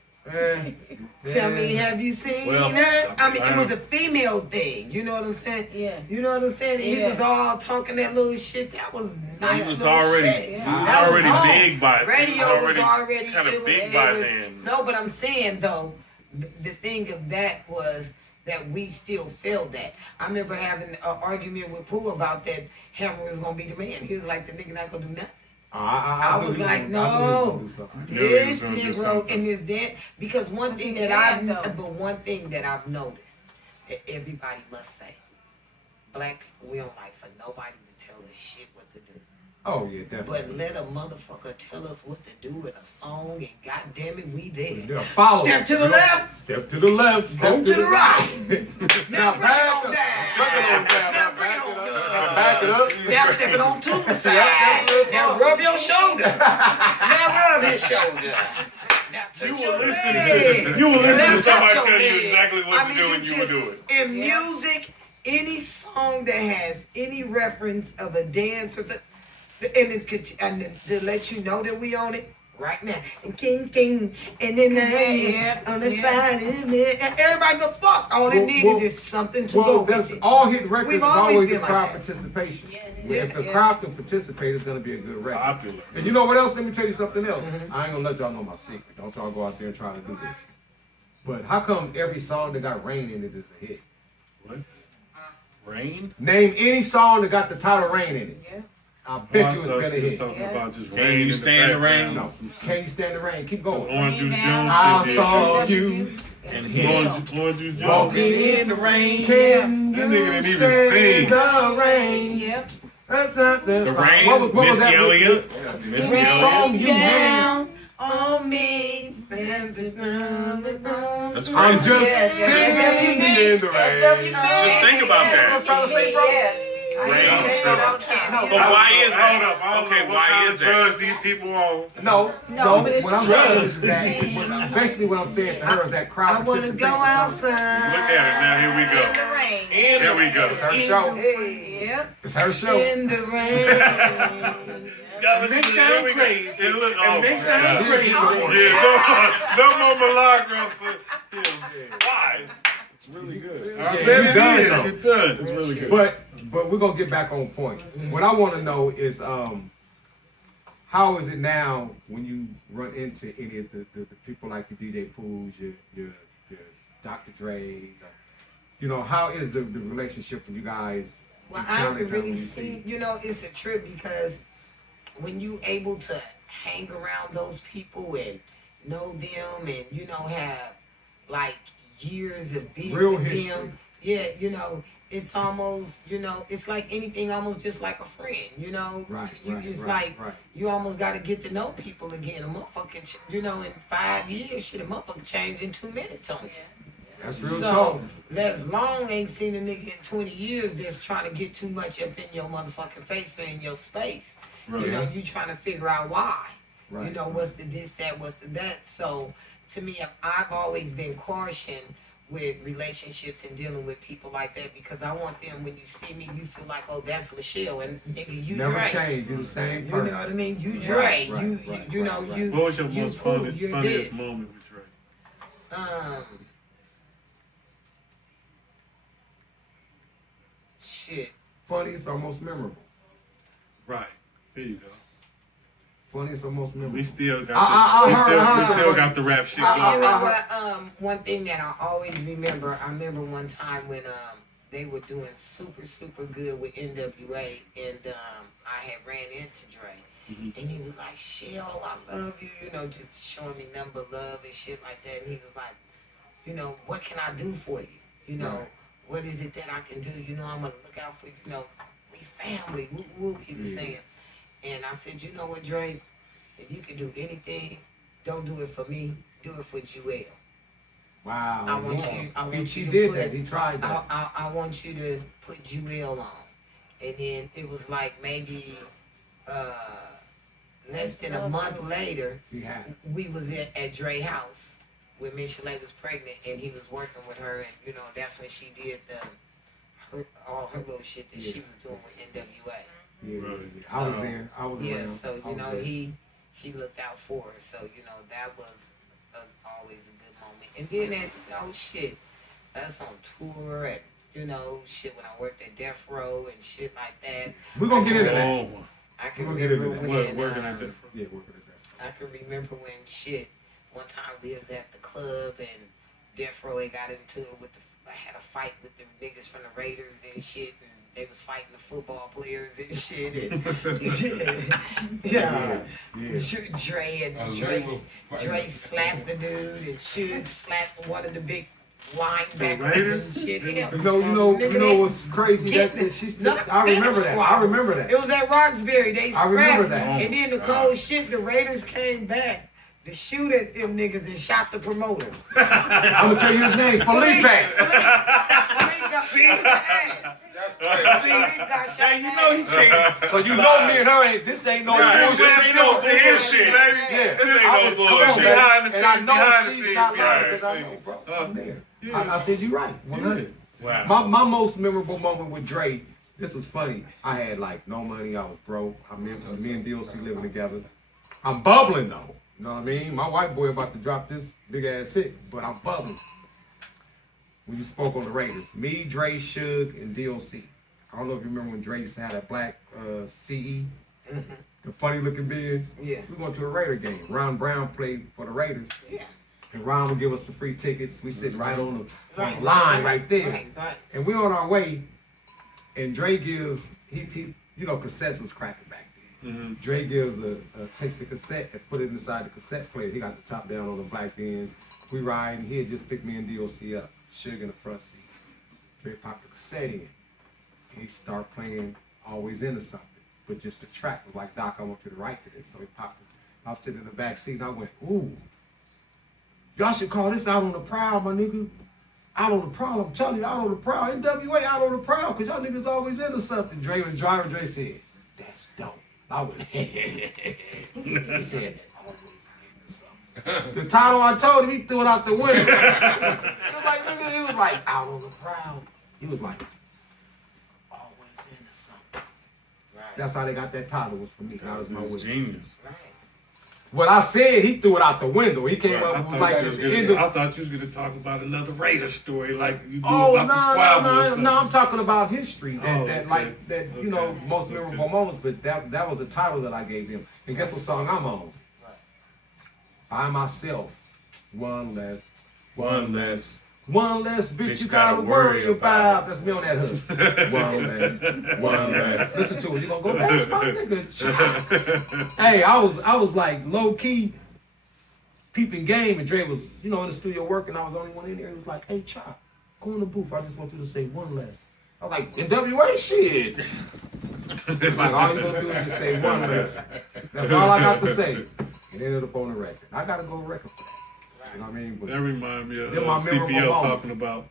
Tell me, have you seen Well, her? I mean, it was a female thing. You know what I'm saying? Yeah. You know what I'm saying? He Yeah. was all talking that little shit. That was nice. He was little already, shit. he was That was already all. big by Radio was already kind it of was, big it by was- then. No, but I'm saying though, the thing of that was that we still felt that. I remember having an argument with Pooh about that Hammer was gonna be the man. He was like, the nigga not gonna do nothing. I knew was he like, I knew he no, gonna do something. knew he was this gonna do Negro something. and this that. Because one thing he that has, though. one thing that I've noticed that everybody must say, black people, we don't like for nobody to tell us shit what to do. Oh yeah, definitely. But let a motherfucker tell us what to do with a song, and goddamn it, we there. Yeah, follow Step it. to the left, Step to the left. Step go to the right. Now Now bring it back on up. down. Bring it on down. Now bring it on down. Back it up. Now step it on to the side. that's real Now talk. rub your shoulder. Now rub his shoulder. Now touch You your were listening leg. to you were listening Now to somebody touch your tell you leg. exactly what I to mean, do and you would just- do it. In music, any song that has any reference of a dance or something, and to let you know that we own it right now. And king, and then on the side, and everybody go fuck. All it needed is something to go that's with it. all hit records We've is always always the been like crowd that. participation. Yeah, If the yeah. crowd can participate, it's gonna be a good record. Popular. And you know what else? Let me tell you something else. Mm-hmm. I ain't gonna let y'all know my secret. Don't y'all go out there and try to do this. But how come every song that got rain in it is a hit? What? Rain? Name any song that got the title Rain in it. Yeah. I bet I you it's thought been a she was hit. talking Yeah. about just Can rain you in the stand the background. rain? No, can you stand the rain? Keep going. Orange Juice Rain Jones. I did saw that. you And Orange Juice Jones. walking in the rain. Can That you nigga didn't even stand sing. the rain? Yep. The Rain, what was Missy that? Elliott. Yeah, Missy Rain Elliott. song you made. Down on me. That's crazy. I'm just Yes, singing in the rain. Just think about that. I'm trying to say, bro. But why is Hold that? up, I don't Okay, know what why kind is of that? drugs these people on. No. but it's What I'm saying is that basically what I'm saying to her is that crowd. I want to go outside. Look at it now. Here we go. In the rain. Here we go. It's her show. Yep. It's her show. In the rain. It makes sound crazy. It look It makes sound crazy. Yeah, no more Milagro for him. Why? It's really good. Yeah, I you bet done, it is. though. It does. It's really good. But we're gonna get back on point. What I want to know is how is it now when you run into any of the people like your DJ Pools, your Dr. Dre's, how is the relationship with you guys? Well, I haven't really seen, it's a trip because when you able to hang around those people and know them and, have like years of being Real with history. them, it's almost, it's like anything, almost just like a friend, Right, it's right. you almost got to get to know people again. A motherfucker, in 5 years, shit, a motherfucker changed in 2 minutes on you. That's real So, talk. Les Long ain't seen a nigga in 20 years that's trying to get too much up in your motherfucking face or in your space. Right. You trying to figure out why. Right. What's the this, that, what's the that. So, to me, I've always been cautioned with relationships and dealing with people like that because I want them, when you see me, you feel like, oh, that's Lachelle, and nigga, you Never Dre. change. You're the same You person. know what I mean? You Dre. Right, you right. you What was your you most Pooh, funniest you're this. moment with Drake? Shit. Funniest or most memorable? Right. There you go. Funniest or most memorable? We still got I we heard still some- got the rap shit You going. know what? One thing that I always remember, I remember one time when they were doing super good with NWA, and I had ran into Dre, and he was like, "Shell, I love you," just showing me nothing but love and shit like that. And he was like, "What can I do for you? What is it that I can do? I'm gonna look out for you. We family." Woo woo. He was saying, and I said, "You know what, Dre? If you can do anything, don't do it for me. Do it for Jewel. Wow. I want you He to did put, that. He tried that. I want you to put Jewel on." And then it was like maybe less than a month later, He had it. we was at Dre house when Miss Chalet was pregnant, and he was working with her, and that's when she did all her little shit that she was doing with NWA. Yeah. I was there. I was Yeah, around. so I was there. he looked out for her. So that was always a good moment. And then us on tour at when I worked at Death Row and shit like that. We're gonna get into that. Oh, I can We're gonna get remember into when working at that. Yeah, working at that. I can remember when one time we was at the club and Death Row had got into it with I had a fight with the niggas from the Raiders and shit, and they was fighting the football players and shit. And Yeah. Dre slapped the dude, and Suge slapped one of the big linebackers Raiders? and shit. Yeah. You know what's crazy? Getting She it. still, I remember that. I remember that. It was at Roxbury. They I remember scrapped. that. And then the cold shit, the Raiders came back to shoot at them niggas and shot the promoter. I'm gonna tell you his name, Felipe. Felipe got shot in the ass. Felipe got shot in the He ass. can't. So you know me and her ain't. This ain't no bullshit. This ain't no bullshit, baby. Yeah. This ain't I no was- bullshit. come on, Behind the and I scenes, know behind the she's scenes, not lying behind the because I know, scenes. bro. I'm there. I said you right, 100. Wow. My most memorable moment with Dre, this was funny. I had like no money. I was broke. Me and DLC living together. I'm bubbling though. You know what I mean? My white boy about to drop this big ass hit, but I'm bubbling. We just spoke on the Raiders. Me, Dre, Suge, and DLC. I don't know if you remember when Dre used to have that black CE, the funny looking beards. Yeah. We went to a Raider game. Ron Brown played for the Raiders. Yeah. And Ron would give us the free tickets. We sitting right on the line right there. Right. And we're on our way, and Dre gives, cassettes was cracking back then. Dre gives takes the cassette and put it inside the cassette player. He got the top down on the black ends. We riding, he had just picked me and DOC up, Suge in the front seat. Dre popped the cassette in, and he start playing always into something. But just the track was like, Doc, I want you to write this. So he popped it. I was sitting in the back seat and I went, ooh, y'all should call this Out on the Prowl, my nigga. Out on the Prowl, I'm telling you, Out on the Prowl. NWA, Out on the Prowl, because y'all niggas always into something. Dre was driving, Dre said, that's dope. I went, he said, the title I told him, he threw it out the window. He was like, nigga, he was like, Out on the Prowl. He was like, always into something. Right. That's how they got that title, was for me. That was my way. Genius. Right. What I said, he threw it out the window. He came Right, up with like the engine. I thought you was gonna talk about another Raider story, like you do Oh, about the squabble or something. no, I'm talking about history. That okay. you know, most memorable moments, but that was a title that I gave him. And guess what song I'm on? Right. By myself. One less bitch you gotta worry about. That's me on that hook. One less. Listen to it. You gonna go, that's my nigga. Hey, I was like low key peeping game, and Dre was, you know, in the studio working. I was the only one in there. He was like, hey, Chop, go in the booth. I just want you to say one less. I was like, NWA shit. Like, all you gonna do is just say one less. That's all I got to say. It ended up on the record. I gotta go record for that. You know what I mean? But that reminds me of them my memorable CPL moments. talking about,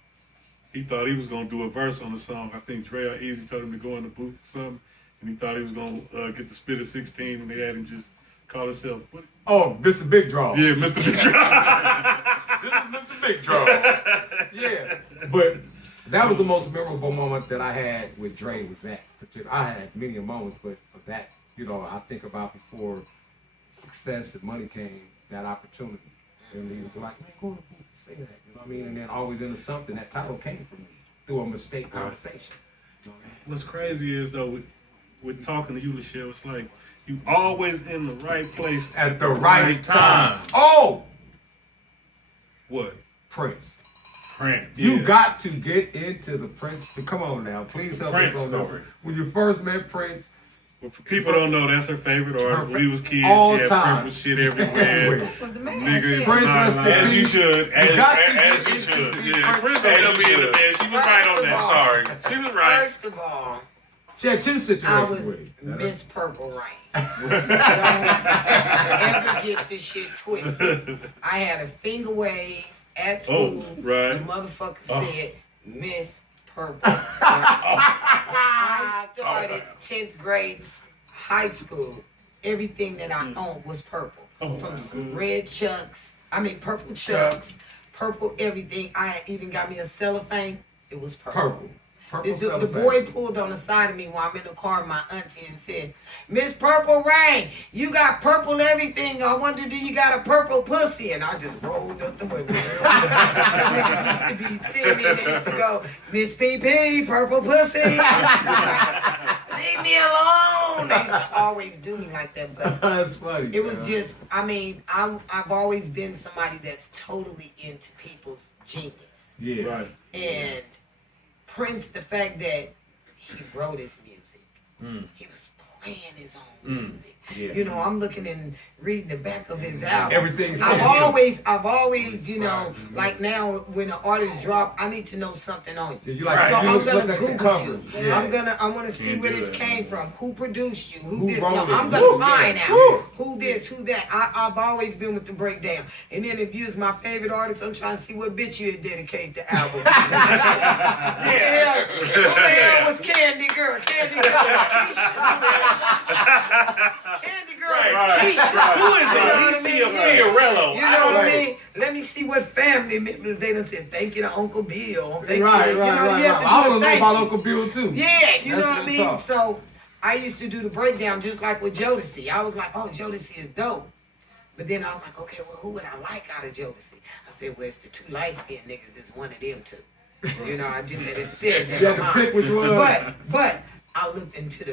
he thought he was going to do a verse on the song. I think Dre or Easy told him to go in the booth or something, and he thought he was going to get the spit of 16, and they had him just call himself, what? Oh, Mr. Big Draw. Yeah, Mr. Big Draw. This is Mr. Big Draw. Yeah. But that was the most memorable moment that I had with Dre, was that particular. I had many moments, but for that, you know, I think about before success and money came, that opportunity. And he was like, man, go in the booth and say that. You know what I mean? And then always into something. That title came from me through a mistake conversation. You know what I mean? What's crazy is, though, with talking to you, Lachelle, it's like you always in the right place At the right time. Oh! What? Prince. Prince. You Yeah. got to get into the Prince. Come on now. Please help Prince us on this. story. When you first met Prince, Well, for people don't know, that's her favorite artist. When we was kids, All she had time. Prince shit everywhere. This was the man. Nigga, Shit. Prince, rest in As you peace. should. As got to as get you into should. the Yeah. Prince Prince story. will be in the bed. She was right on that. Sorry. She was right. First of all, She had two I situations was with him. Miss Purple Rain. Don't ever get this shit twisted. I had a finger wave at school. right. The motherfucker said Miss Purple. I started 10th grade high school. Everything that I owned was purple. From some red chucks, purple chucks, purple everything. I even got me a cellophane. It was purple. Purple The cellophane. boy pulled on the side of me while I'm in the car with my auntie and said, Miss Purple Rain, you got purple everything. I wonder, do you got a purple pussy? And I just rolled up the window. Them niggas used to be seeing me and they used to go, Miss PP, purple pussy. Leave me alone. They used to always do me like that. But That's funny. it was just, I've always been somebody that's totally into people's genius. Yeah. Right. And Prince, the fact that he wrote his music, he was playing his own music. Yeah. You know, I'm looking and reading the back of his album. Everything's I've from him. always, you know, like now when an artist drop, I need to know something on you. You like So you I'm look gonna at the Google covers. you. Yeah. I want to see Can't where do this that came anymore. from, who produced you, Who who this. wrote No, it? I'm gonna Woo, find yeah. out Woo. who this, who that. I've always been with the breakdown. And then if you was my favorite artist, I'm trying to see what bitch you had dedicated the album to. Who the hell was Candy Girl? Candy Girl was Keisha. Candy Girl was Keisha. Who is You know what I Alicia mean? Fiorello? You know what I mean? Let me see what family members they done said. Thank you to Uncle Bill. Thank Right, you to, right, you know, right, you have right. to I do want a to know thank about yous. Uncle Bill too. Yeah, you That's know what I real mean? talk. So I used to do the breakdown just like with Jodeci. I was like, oh, Jodeci is dope. But then I was like, okay, well, who would I like out of Jodeci? I said, well, it's the two light-skinned niggas. It's one of them two. You know, I just had said that You in had my to pick mind. which one. But I looked into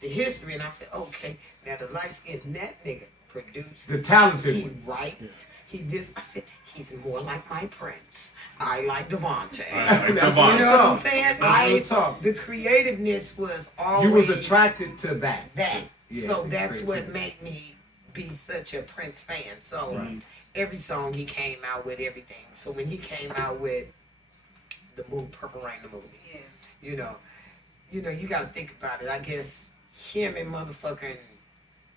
the history and I said, okay, now the light-skinned, that nigga produced. The talented He one. writes. He this. I said, he's more like my Prince. I like Devontae. Like That's Devontae. You know what I'm saying? That's real talk. The creativeness was always You was attracted to that. Yeah, so the that's what creativity. made me be such a Prince fan. So Right. every song he came out with, everything. So when he came out with the movie Purple Rain, the movie, you know, you know, you gotta think about it. I guess him and motherfucking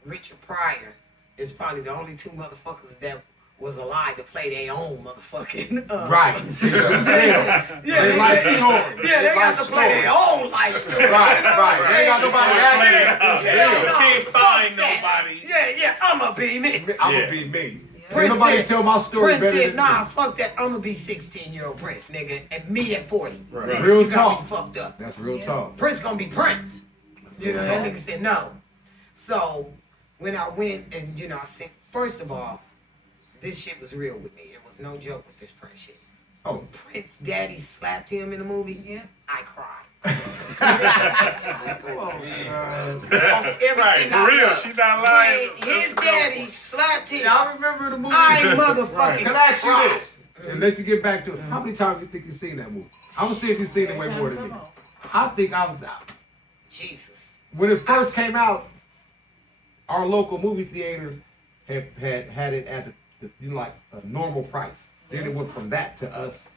Richard Pryor is probably the only two motherfuckers that was alive to play their own motherfucking Right. You know what I'm saying? Yeah, They life story. Yeah, they got life to play their story. own life story. Right, You know right. what I'm They ain't got saying? nobody acting. Yeah, You no, can't fuck find that. nobody. Yeah, I'ma be me. I'ma Yeah. be me. Ain't Prince nobody said- tell my story Prince better said, than nah, fuck that. I'ma be 16-year-old Prince, nigga, and me at 40. Right. Nigga, Real you got me talk. fucked up. That's real talk. Prince gonna be Prince. You know, that nigga said no. So when I went and, you know, I said, first of all, this shit was real with me. It was no joke with this Prince shit. Oh. Prince daddy slapped him in the movie. Yeah. I cried. Come on, man. Everything Right, I for real, love. she not lying. When his daddy slapped him, Yeah, I remember the movie. I motherfucking Can I ask you cried. this? And let you get back to it. How many times you think you've seen that movie? I'm gonna see if you've seen it way more than me. I think I was out. Jesus. When it first came out, our local movie theater had it at the you know, like a normal price. Then it went from that to us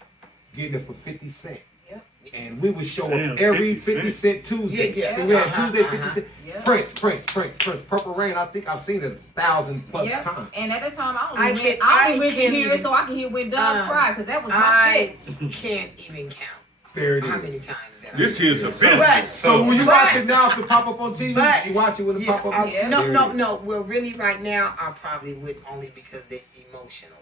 getting it for 50 cents. Yep. And we would show Damn, up every 50 50 cent Tuesday. Yeah, yeah. And we had Uh-huh, Tuesday 50 cent. Yeah. Prince. Purple Rain, I think I've seen it 1,000 plus Yep. times. And at the time, I I only can't- went, I I only went to can't hear it even- so I can hear when doves cry, because that was my I shit. can't even count There it how is. many times that This I is a But- business. So when you But- watch it now, if it pop up on TV, But you watch it when it yeah, pop up. Yeah. no, There no, it is. no. Well, really, right now, I probably would only because the emotionalness.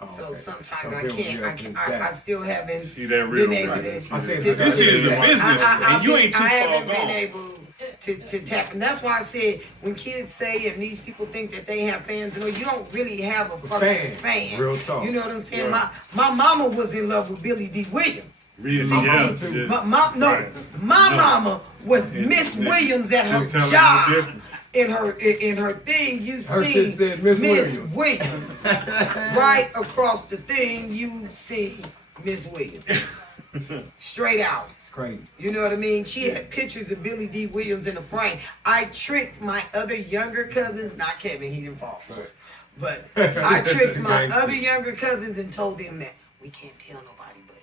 Oh, So okay. sometimes Okay, I can't. yeah, I can. it's that. I still haven't She that real been able right. to. She I said to- This is a Yeah. business, and you ain't too I far haven't been gone. able to tap, and that's why I said when kids say and these people think that they have fans, you don't really have a fucking fan. Real talk. You know what I'm saying? Right. My mama was in love with Billy D. Williams. Really, See, yeah. see, yeah. my Right. mama was Yeah, Miss yeah. Williams at her Don't tell her job. no difference. In her thing, you Her see shit said Miss Williams. Williams. Right across the thing, you see Miss Williams. Straight out. It's crazy. You know what I mean? She had pictures of Billy D. Williams in the frame. I tricked my other younger cousins, not Kevin, he didn't fall for it. But I tricked my Gangster. other younger cousins and told them that we can't tell nobody, but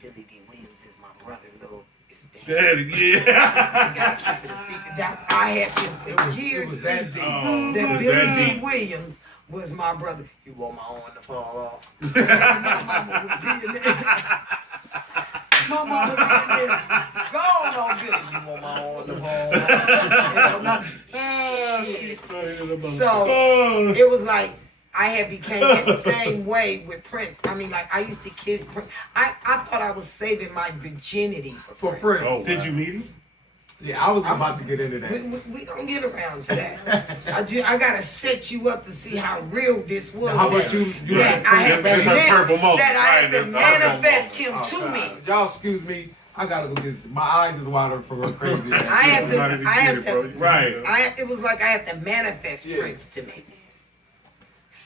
Billy D. Williams is my brother, little. It's dad. Daddy, We yeah. gotta keep it a secret. That I had been for years It was that thinking deep. Oh, that was Billy that D. deep. Williams was my brother. You want my arm to fall off? My mama would be in there. My mama would be in there. Go on, Billy. You want my arm to fall off? So it was like I had became that same way with Prince. I mean, like I used to kiss Prince. I thought I was saving my virginity For Prince. Prince. Oh, did you meet him? Yeah, I was about to get into We, that. we gonna get around to that. I gotta set you up to see how real this was. How about that- you? that I had That's to her man- purple moment. that I had to Right, that's her purple manifest him Oh, to me. Y'all excuse me. I gotta go get this. My eyes is watering from her crazy. I had to. Somebody to I get had it, bro. to. Right. It was like I had to manifest Yeah. Prince to me.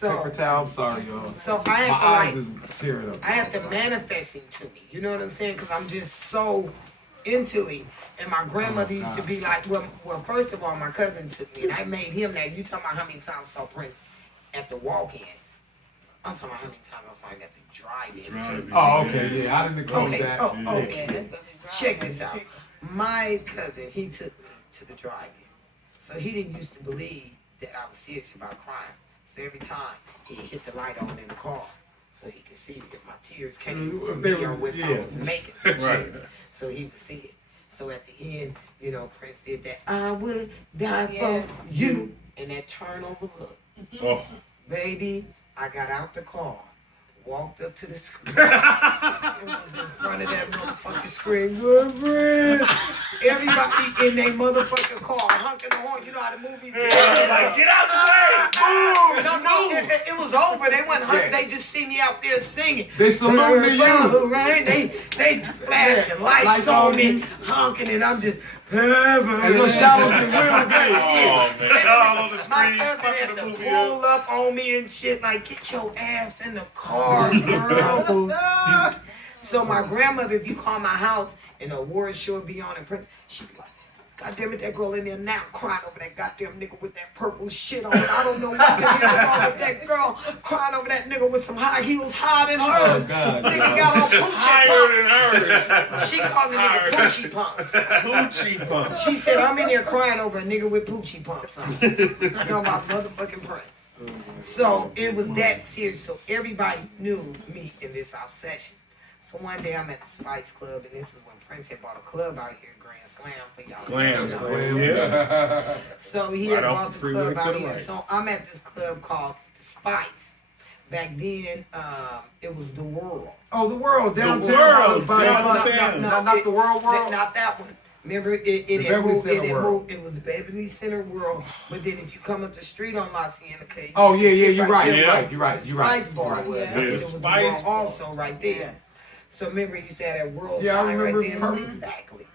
Paper So, towel. I'm sorry, y'all. so I My had to eyes like. is tearing up. I had to manifest him to me. You know what I'm saying? Because I'm just so into him. And my grandmother used to be like, well, first of all, my cousin took me, and I made him that. You talking about how many times I saw Prince at the walk-in? I'm talking about how many times I saw him at the drive-in too. Oh, okay, yeah. I didn't close Okay. that. Oh, Yeah. okay. Yeah, that's 'cause you drive. Check this out. My cousin, he took me to the drive-in. So he didn't used to believe that I was serious about crying. So every time he hit the light on in the car, so he could see if my tears came from me or if I was making some Right. shit. So he would see it. So at the end, Prince did that. I would die Yeah. for you. And that turnover look. Oh, Baby, I got out the car, walked up to the screen. It was in front of that motherfucking screen. Everybody in their motherfucking car, honking the horn. You know how the movies do. Like, get out the way! No, it was over. They went Yeah. They just see me out there singing. They salute to you. Right? They flashing lights on me, honking, and I'm just. And your shallow get real Oh, good. man. All on the screen. My cousin fucking had the to movie pull up. up on me and shit, like, get your ass in the car, girl. So my grandmother, if you call my house and the award show be on and Prince, she'd be like, God damn it, that girl in there now crying over that goddamn nigga with that purple shit on. I don't know what the hell wrong with that girl crying over that nigga with some high heels higher than hers. God, Nigga got on poochie Higher than pumps. She called the nigga poochie pumps. Poochie pumps. She said, I'm in there crying over a nigga with poochie pumps on. I'm talking about motherfucking Prince. So it was that serious. So everybody knew me in this obsession. So one day I'm at the Spice Club, and this is when Prince had bought a club out here, Grand Slam, for y'all. Glam. Yeah. So he had Right off bought the the freeway club to out the here. right. So I'm at this club called the Spice. Back then, it was the World. Oh, the world downtown. World, by the- downtown. Not the world. Not that one. Remember, it had Beverly moved. Center It had World. moved. It was the Beverly Center World. But then if you come up the street on La Cienega, you Oh can yeah, see you're right. there You're Yeah. right. You're where right. the You're right. Spice Bar was. Yeah. And it was the Spice World Bar. also right there. Yeah. So remember, you used to have that World Yeah, I sign right remember there. perfect. Exactly.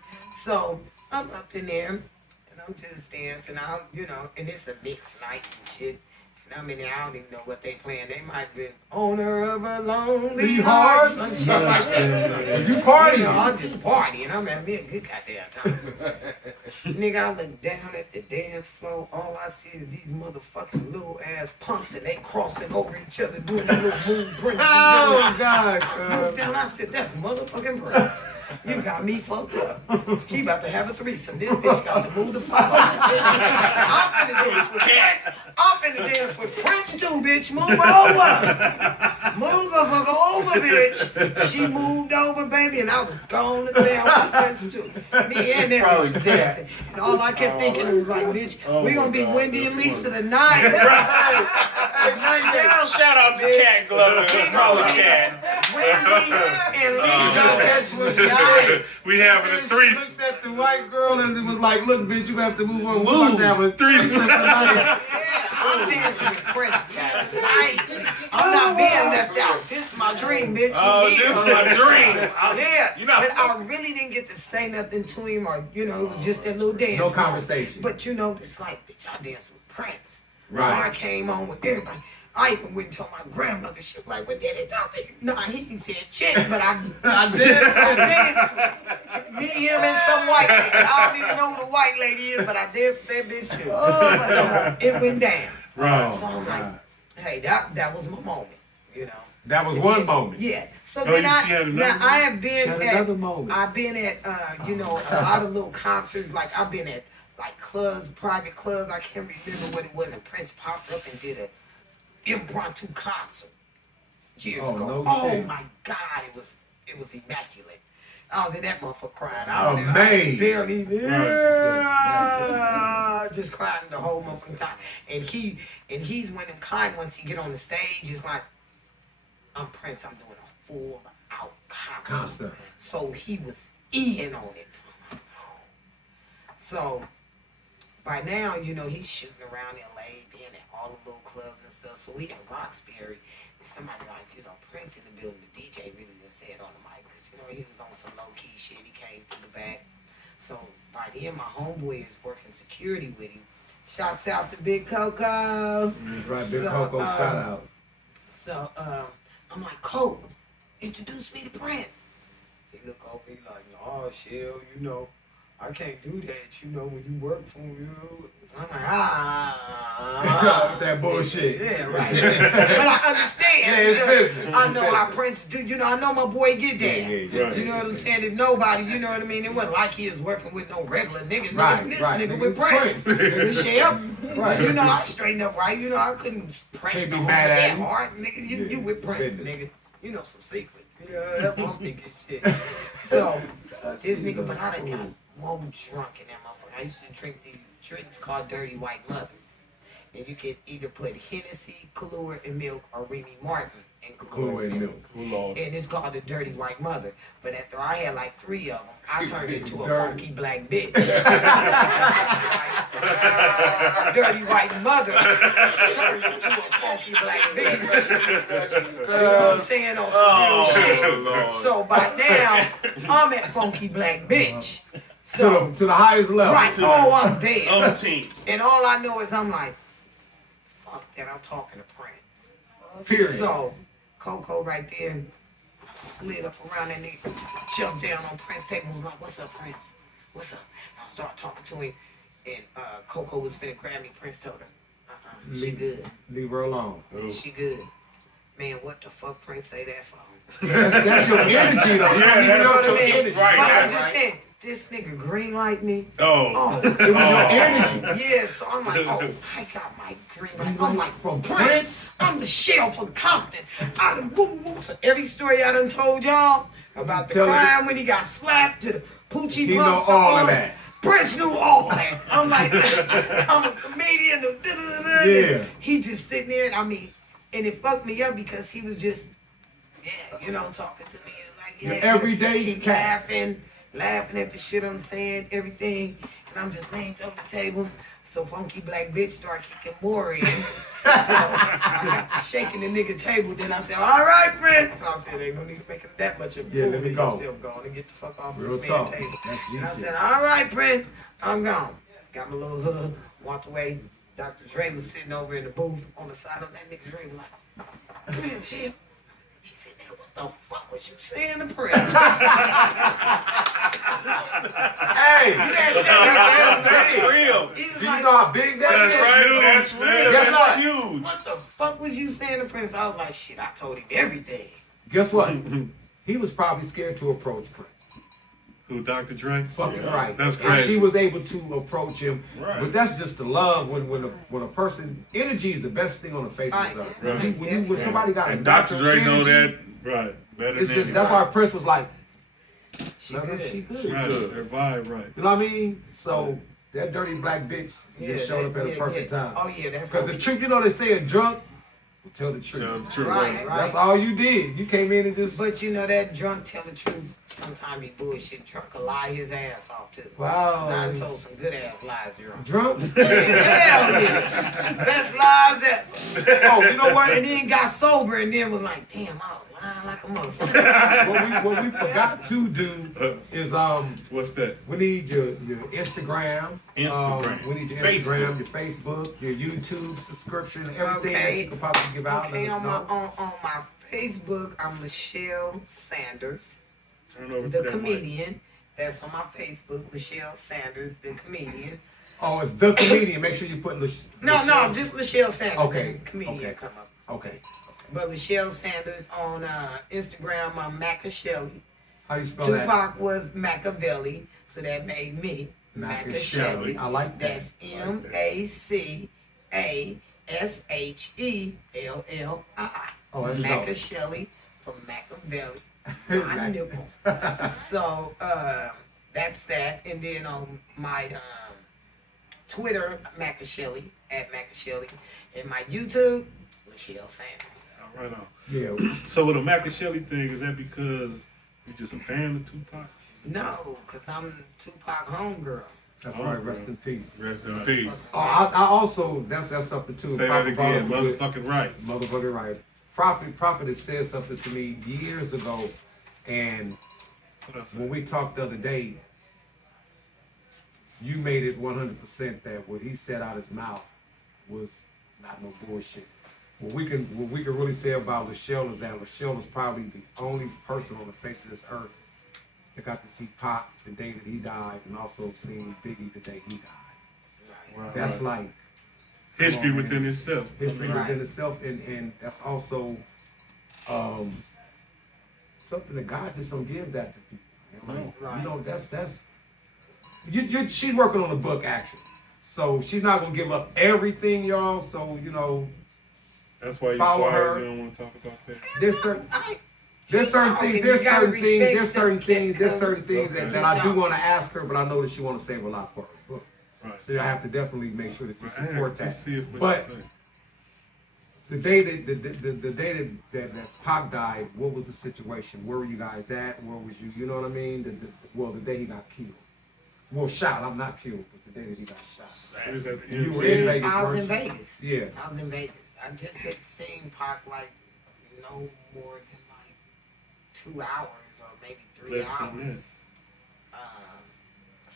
So I'm up in there, and I'm just dancing out, and it's a mixed night and shit. And I'm in there, I don't even know what they playing. They might have been owner of a lonely heart, some shit like that. You party. I'm just partying. I'm having me a good goddamn time. Nigga, I look down at the dance floor. All I see is these motherfucking little ass punks, and they crossing over each other, doing that little move Prince. Oh God. Look down, I said, that's motherfucking Prince. You got me fucked up. He about to have a threesome. This bitch got to move the fuck over. I'm finna dance with Prince. I'm finna dance with Prince too, bitch. Move over. Move the fuck over, bitch. She moved over, baby, and I was gone to town with Prince too. Me and that bitch was dancing. And all I kept thinking was like, bitch, we gonna be Wendy and Lisa tonight. There's nothing else. Shout out to Cat Glover. Call her Cat. Wendy and Lisa. That's what We having a She threesome. looked at the white girl and it was like, look, bitch, you have to move on. Move. We're about to have a threesome tonight. Yeah, I'm dancing with Prince tonight. I'm not being left out. This is my dream, bitch. Oh, He this is. is my dream. Yeah, You're not but I really didn't get to say nothing to him, or it was just that little dance. No conversation. But it's like, bitch, I danced with Prince. So Right. I came on with everybody. I even went and told my grandmother, she was like, "What did he talk to you?" No, he didn't say shit, but I did. I danced with me, him, and some white lady. I don't even know who the white lady is, but I danced with that bitch too. So it went down. Right. So I'm like, hey, that was my moment, That was one moment. Yeah. So Oh, then she had another I have been She had at another moment. I've been at a lot of little concerts. Like I've been at like clubs, private clubs. I can't remember what it was, and Prince popped up and did a impromptu concert years Oh, ago. no shit. My God, it was immaculate. I was in that motherfucker crying. I Amazed. barely just crying the whole motherfucking time. And he's one of them kind, once he get on the stage, it's like, I'm Prince, I'm doing a full out concert. So he was in on it. So by now, he's shooting around LA, being at all the little clubs and stuff. So we at Roxbury, and somebody like, Prince in the building, the DJ really just said on the mic, because, he was on some low-key shit. He came through the back. So by then, my homeboy is working security with him. Shouts out to Big Coco. That's right, Big Coco, shout out. So I'm like, Coco, introduce me to Prince. He look over, he like, oh, Shell, I can't do that, when you work for me. I'm like, That bullshit. Yeah, right. But I understand. Yeah, it's business. I know how Prince do. I know my boy get there. Right. You know what I'm saying? If nobody, you know what I mean? It wasn't like he was working with no regular niggas. Right, This right. nigga with Prince. Prince. Michelle. Right. So, I straightened up right. I couldn't press Can't the be homie mad at that him. hard. Nigga, you with Prince, Business. nigga. Some secrets. That's what I'm thinking shit. So, this nigga, but I done got more drunk in that motherfucker. I used to drink these drinks called Dirty White Mothers. And you could either put Hennessy, Kahlua, and milk, or Remy Martin and Kahlua and milk. And it's called the Dirty White Mother. But after I had like 3 of them, I turned into a funky black bitch. Dirty White Mother turned into a funky black bitch. You know what I'm saying? On some real shit. Lord. So by now, I'm at funky black bitch. So To the highest level. right, I'm there. Team. And all I know is I'm like, fuck that, I'm talking to Prince. Period. So, Coco right there, I slid up around that nigga, jumped down on Prince's table, was like, what's up, Prince? what's up? I started talking to him, and Coco was finna grab me. Prince told her, she good. Leave her alone. She good. Man, what the fuck Prince say that for? That's your energy, though. You don't even know what your I mean? energy. Right, But I'm that's just right. saying, this nigga green like me. Oh. It was your energy. Yeah, so I'm like, oh, I got my green light. I'm like, From Prince, Prince? I'm the sheriff from Compton. I done woo woo. So every story I done told y'all about the Tell crime when he got slapped to the Poochie He know Pumps. all of that. Prince knew all that. I'm like, I'm a comedian. Yeah. He just sitting there, and I mean, and it fucked me up because he was just, talking to me. It was like, Your everyday he cat. laughing at the shit I'm saying, everything. And I'm just laying on the table. So funky black bitch start kicking more in. So I got to shaking the nigga table. Then I said, all right, Prince. So I said, ain't no need to make that much of a Yeah, fool let of me go. yourself. Go on and get the fuck off Real this talk. man's table. That's And I G said, shit. all right, Prince, I'm gone. Got my little hug, walked away. Dr. Dre was sitting over in the booth on the side of that nigga. Dre was like, Prince, yeah. He said, nigga, what the fuck was you saying to Prince? Hey! That's real. He was Do you like, know how big that That's is? right. That's real. Guess what? That's huge. what the fuck was you saying to Prince? I was like, shit, I told him everything. Guess what? He was probably scared to approach Prince. Who, Dr. Dre? Fucking Yeah, right. that's And crazy. she was able to approach him. Right. But that's just the love when a person, energy is the best thing on the face of the earth. Right. When somebody got a And Dr. Dre know energy, that Right. better It's than just that's why Prince was like, She "Let her- good. she good. Right. Their vibe, right. You know what I mean? So that dirty black bitch just showed up at a perfect time. Oh, yeah, that's Because the truth, you know, they say a drunk will tell the truth. Tell the truth. Right, right. That's all you did. You came in and just But you know that drunk tell the truth. Sometimes he bullshit. Drunk will lie his ass off too. wow. I done told some good ass lies, drunk. Drunk? Hell yeah. Best lies ever. Oh, you know what? And then got sober and then was like, damn, I was lying like a motherfucker. what we forgot to do is What's that? we need your Instagram. Instagram. We need your Instagram, your Facebook, your YouTube subscription, everything that you can possibly give out. Okay, Let us on my know. on my Facebook, I'm Michelle Sanders, Turn over the to that mic. comedian. That's on my Facebook, Michelle Sanders, the comedian. Oh, it's the comedian. Make sure you put No, just Michelle Sanders. Okay, and comedian okay. come up. Okay. But Michelle Sanders on Instagram, I'm Macashelly. How you spell Tupac was Machiavelli, so that made me that? Macashelly. I like that. That's MACASHELLI. Oh, that's dope. Macashelly from Machiavelli. My nipple. So that's that. And then on my Twitter, Macashelly, at Macashelly. And my YouTube, Michelle Sanders. All right on. Yeah. So with a Macashelly thing, is that because you're just a fan of Tupac? No, because I'm Tupac homegirl. That's right. Rest in peace. Rest in peace. Oh, I also that's something too. Say that Prophet brought again. up a good- Motherfucking right. Motherfucking right. Prophet has said something to me years ago, and What else? when we talked the other day, you made it 100% that what he said out his mouth was not no bullshit. What we can really say about Lachelle is that Lachelle is probably the only person on the face of this earth that got to see Pop the day that he died, and also seen Biggie the day he died. Right, That's right. like History Come on, within man. itself. history Right. within itself, and that's also something that God just don't give that to people. Like, Right. You know, that's she's working on a book actually, so she's not gonna give up everything, y'all. So you know, That's why you Follow quiet. her. You don't want to talk about that. there's certain I there's certain talking, things you there's gotta certain things respect there's stuff, certain you things there's can't certain things Okay. that I do want to ask her, but I know that she want to save a lot for her book. Right. So I have to definitely make sure that you Right, support ask, that. just see if what But you say. the day that Pac died, what was the situation? Where were you guys at? Where was you? You know what I mean? The day he got killed. Well, shot. I'm not killed, but the day that he got shot. It was at the You end. were in Vegas. I was in weren't you? Vegas. Yeah. I was in Vegas. I just had seen Pac like no more than like 2 hours or maybe 3 Less than hours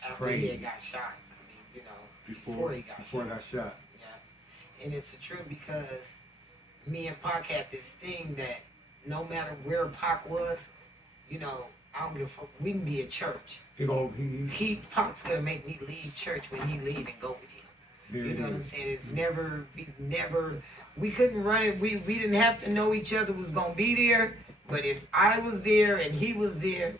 after crazy. he had got shot. I mean, you know, Before before he got Before shot. I got shot. Yeah. And it's the truth because me and Pac had this thing that no matter where Pac was, you know, I I don't give a fuck. We can be at church. Pac's gonna make me leave church when he leave and go with him. You know what I'm saying? It's we couldn't run it. We didn't have to know each other was gonna be there. But if I was there and he was there,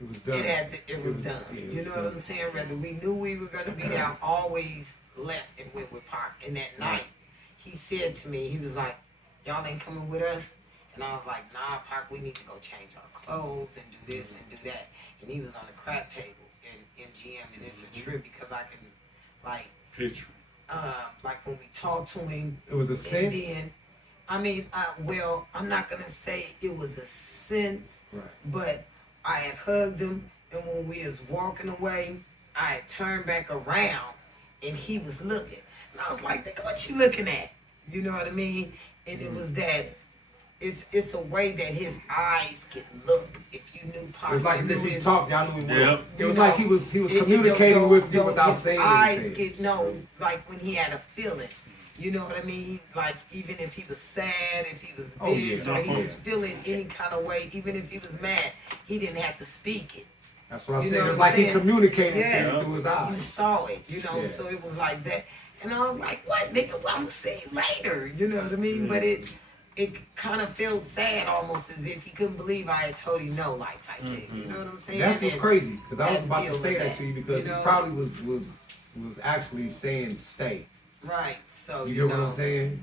it was done. It was done. You know what I'm saying? Whether we knew we were gonna be there, I always left and went with Pac. And that night, he said to me, he was like, "Y'all ain't coming with us?" And I was like, "Nah, Pac, we need to go change our clothes and do this and do that." And he was on the crap table in GM, and it's a trip because I can, like, picture. Like when we talked to him, it was a sense. Then, I mean, well, I'm not gonna say it was a sense, but I had hugged him, and when we was walking away, I had turned back around, and he was looking, and I was like, "Nigga, what you looking at?" You know what I mean? And it was that. It's a way that his eyes could look. If you knew Pac, it was like if he talked, y'all knew he was. It was like he was communicating with you without saying anything. His eyes could know, like when he had a feeling. You know what I mean? Like even if he was sad, if he was this, or he was feeling any kind of way, even if he was mad, he didn't have to speak it. That's what I'm saying. It was like he communicated through his eyes. You saw it, you know. So it was like that, and I was like, "What, nigga? Well, I'm gonna see you later." You know what I mean? But it kind of felt sad, almost as if he couldn't believe I had told him no, like type thing. You know what I'm saying? That's what's crazy, because I was about to say that to you, because he probably was actually saying stay. Right. So you know what I'm saying?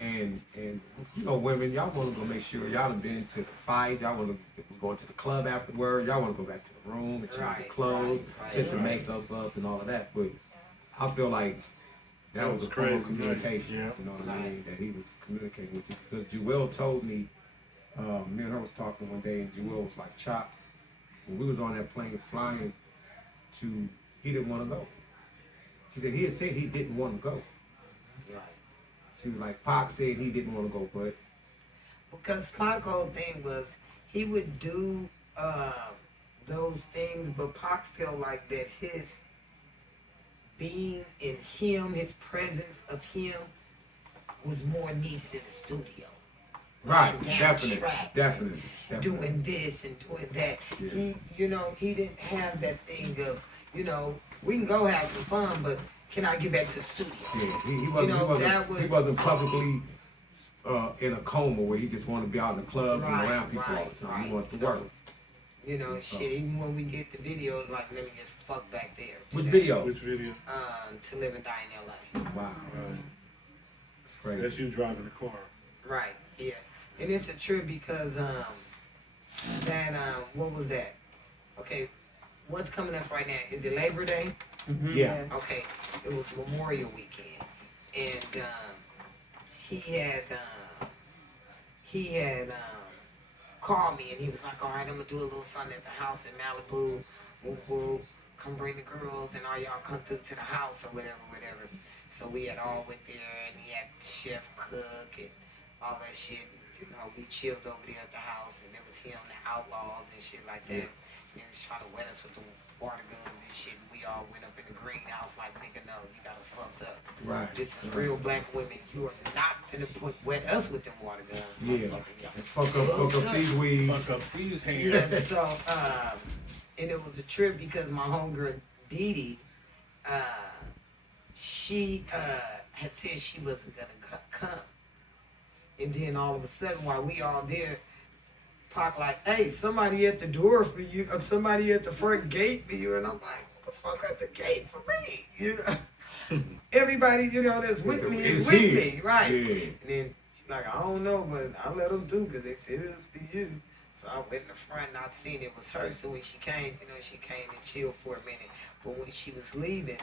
And you know, women, y'all want to go make sure y'all have been to the fight. Y'all want to go to the club afterward. Y'all want to go back to the room and change your clothes, touch your makeup up, and all of that. But I feel like that was a form of communication. You know what I mean? That he was communicating with you, because Jewel told me. Me and her was talking one day, and Jewel was like, "Chop, when we was on that plane flying to, he didn't want to go." She said he had said he didn't want to go. Right. She was like, Pac said he didn't want to go, but because Pac's whole thing was he would do those things, but Pac felt like that his being in him, his presence of him, was more needed in the studio. Right, definitely. Doing this and doing that. Yeah. He, you know, he didn't have that thing of, you know, we can go have some fun, but can I get back to the studio? Yeah, he wasn't publicly in a coma where he just wanted to be out in the club and around people all the time. He wanted to work. You know, shit, even when we did the videos, like, let me get fucked back there. Which video? Which video? To Live and Die in L.A. Wow. That's crazy. That's you driving the car. Right, yeah. And it's a trip because, what was that? Okay, what's coming up right now? Is it Labor Day? Mm-hmm. Yeah. Okay, it was Memorial Weekend. And he had called me, and he was like, "All right, I'm going to do a little something at the house in Malibu. We'll come bring the girls, and all y'all come through to the house," or whatever. So we had all went there, and he had chef cook and all that shit. You know, we chilled over there at the house, and it was him, the Outlaws and shit like that. And he was trying to wet us with the water guns and shit. And we all went up in the greenhouse like, "Nigga, no, you got us fucked up. Right. This is real black women. You are not gonna wet us with them water guns." Yeah. Fuck up these weeds. Fuck up these hands. Yeah. So, and it was a trip because my homegirl Dee Dee, she had said she wasn't gonna come. And then all of a sudden, while we all there, Pac like, "Hey, somebody at the door for you, or somebody at the front gate for you." And I'm like, "What the fuck at the gate for me?" You know, everybody, you know, that's with me is with me, right? Yeah. And then he's like, "I don't know, but I let them do because they said it was for you." So I went in the front, not seeing it was her. So when she came, you know, she came and chilled for a minute. But when she was leaving,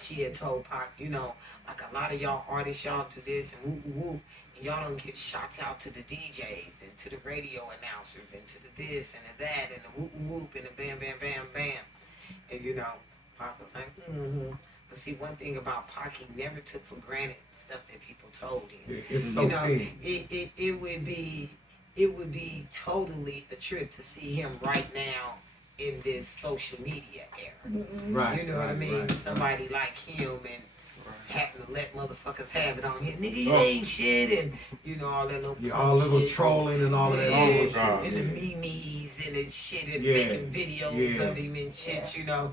she had told Pac, you know, like, "A lot of y'all artists, y'all do this and whoop whoop. And y'all don't get shots out to the DJs and to the radio announcers and to the this and the that and the whoop whoop and the bam bam bam bam." And you know, Pac was like, But see, one thing about Pac, he never took for granted stuff that people told him. It's so you know, it would be totally a trip to see him right now in this social media era. Right. You know what I mean? Somebody like him, and having to let motherfuckers have it on here. Nigga, you Oh. ain't shit, and you know all that little Yeah, all the little shit. trolling and all of that. Yeah, bullshit. God. and the memes and the shit and Yeah, making videos yeah. of him and shit, you know.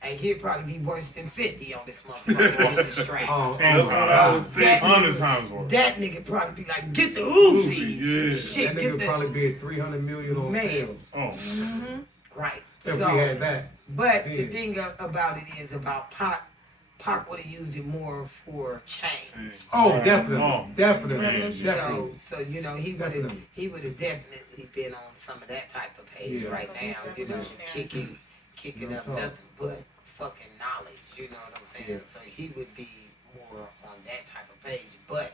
And he'd probably be worse than 50 on this motherfucker with the strap. Oh, Hey, that's my what I was God. thinking. That 100 nigga- times worse. That nigga probably be like, get the Uzis. Uzi, yeah. Shit, That get nigga the probably be at 300 million on Man. sales. Oh, Mm-hmm. right. If So, we had that. but the Yeah. thing about it is about Pac. Pac would have used it more for change. Oh, Right. definitely. Oh. Definitely. So- Definitely. So you know he would have Definitely. definitely been on some of that type of page Yeah. right now. You know, kicking Real up talk. nothing but fucking knowledge. You know what I'm saying? Yeah. So he would be more on that type of page. But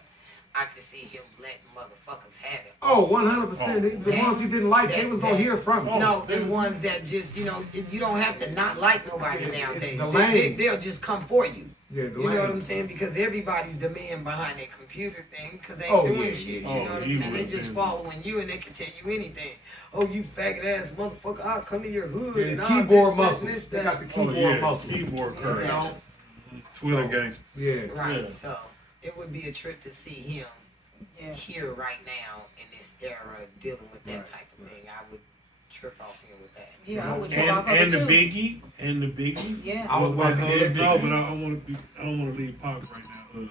I could see him letting motherfuckers have it. Oh, also. 100%. The ones he didn't like, they was gonna hear from him. No, the ones that just, you know, you don't have to not like nobody Yeah, nowadays. the lane. They'll just come for you. Yeah, the You know what lane. I'm saying? Because everybody's the man behind their computer thing because they ain't Oh, doing yeah. shit. You Oh, know what I'm he saying? They would've just been- following you and they can tell you anything. Oh, you faggot ass motherfucker, I'll come to your hood Yeah, and all keyboard this, that, muscles. and this, They that. got the oh keyboard yeah. muscles. Keyboard You courage. know? Twitter So, gangsters. Yeah. Right, Yeah. so it would be a trip to see him here right now in this era dealing with that Right, type of thing. I would trip off him with that. Yeah, I would trip off And of the it too. Biggie, and the Biggie. Yeah. I was about to say that. No, but I want to I don't want to leave Pac right now.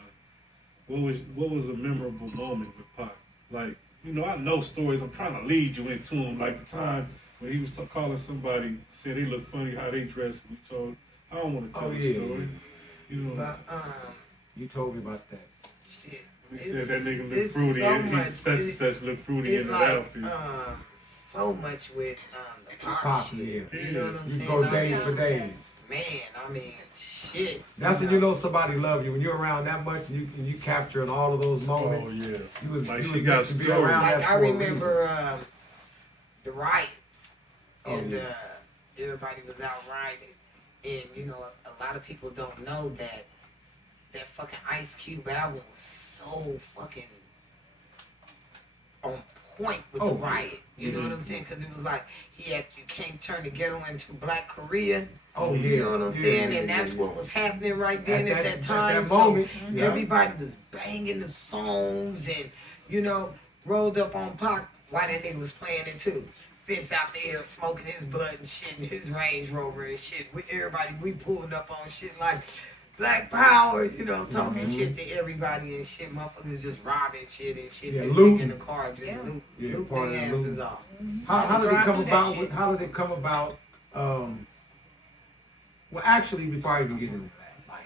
What was a memorable moment with Pac? Like, you know, I know stories. I'm trying to lead you into them. Like the time when he was calling somebody, said they look funny how they dress. We told, I don't want to tell Oh, the yeah. story. You know, But You told me about that. shit. he said that nigga look it's fruity so and he much- such and such look fruity It's in his like outfit. so much with the Pac Pac, shit. yeah. You know what I'm You saying? go I days mean, for days. Man, I mean, shit. That's when you know somebody love you. When you're around that much and you capturing all of those moments. Oh yeah. You was, Like you she was got meant to be stories. around Like that I for a remember the riots, Oh, and yeah. everybody was out rioting, and you know a lot of people don't know that that fucking Ice Cube album was so fucking on point with Oh, the riot. You know what I'm saying? Because it was like he had you can't turn the ghetto into Black Korea. Oh, You yeah. know what I'm Yeah, saying? yeah, And that's yeah, what was happening right then at that time. That So moment. yeah. everybody was banging the songs and, you know, rolled up on Pac while that nigga was playing it too. Fitz out there smoking his blunt and shit in his Range Rover and shit. We pulled up on shit like Black Power, you know, talking shit to everybody and shit. Motherfuckers just robbing shit and shit. Yeah, Just looting. in the car, just Yeah. Yeah, loot part of their the asses looting. off. How did it Drive come through that about? shit. How did it come about? Well, actually, before I even get into that, like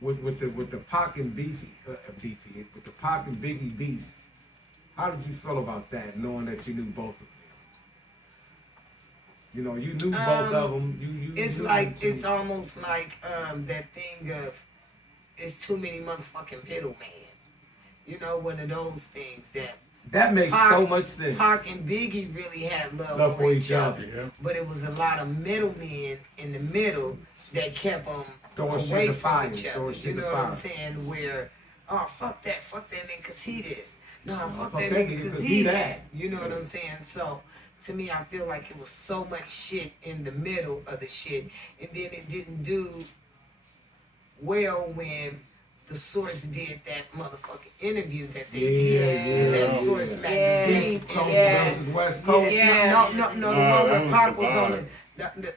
with the Pac and Beefy, with the Pac and Biggie beef, how did you feel about that, knowing that you knew both of them? You know, you knew both of them. You It's knew like them it's too. almost like that thing of it's too many motherfucking middlemen. You know, one of those things That makes Pac- so much sense. Pac and Biggie really had love for each other. Yeah. But it was a lot of middlemen in the middle that kept them Throwing shit away to from fire, each other. throwing shit You to know what I'm fire. saying? Where, oh, fuck that nigga cause he this. No, fuck Fuck that that nigga nigga cause 'cause he he that. that. You know what I'm saying? So, to me, I feel like it was so much shit in the middle of the shit, and then it didn't do well when the Source did that motherfucking interview that they did. That Oh, Source yeah. magazine. East Coast Yes. versus West Coast. Yeah, no, the Nah, one that where was Pac the was on vibe.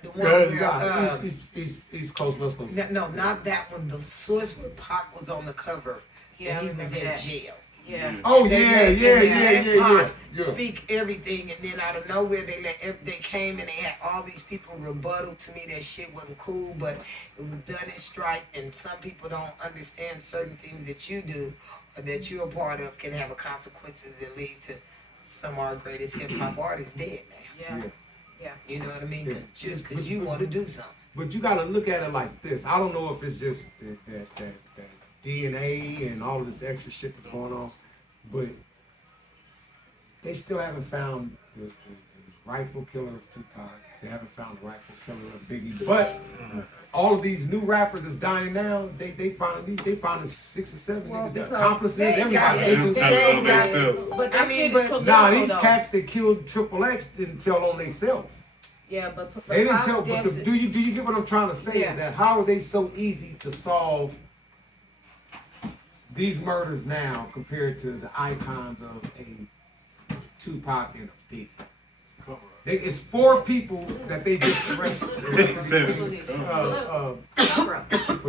the one Good where, God. East Coast, West Coast. no, not that one. The Source where Pac was on the cover Yeah, I and he was remember in that. jail. Yeah. Oh And they yeah, let- yeah, and they yeah, let yeah, Pac yeah. Speak everything, and then out of nowhere they came and they had all these people rebuttal to me that shit wasn't cool, but it was done in stripe, and some people don't understand certain things that you do or that you're a part of can have a consequences and lead to some of our greatest hip hop artists dead now. Yeah. You know what I mean? Yeah. Just because you want to do something. But you gotta look at it like this. I don't know if it's just that DNA and all of this extra shit that's going on, but they still haven't found the rightful killer of Tupac. They haven't found the rightful killer of Biggie. But all of these new rappers that's dying now, they found 6 or 7 Well, niggas, the because accomplices, they everybody. got They that- do- they ain't got- themselves. But that I mean, shit but- is political, Nah, these though. cats that killed Triple X didn't tell on themselves. Yeah, but They didn't Pac's tell. death But is- do you get what I'm trying to say? Yeah. Is that how are they so easy to solve these murders now compared to the icons of a Tupac and a Biggie? It's 4 people that they just arrested. What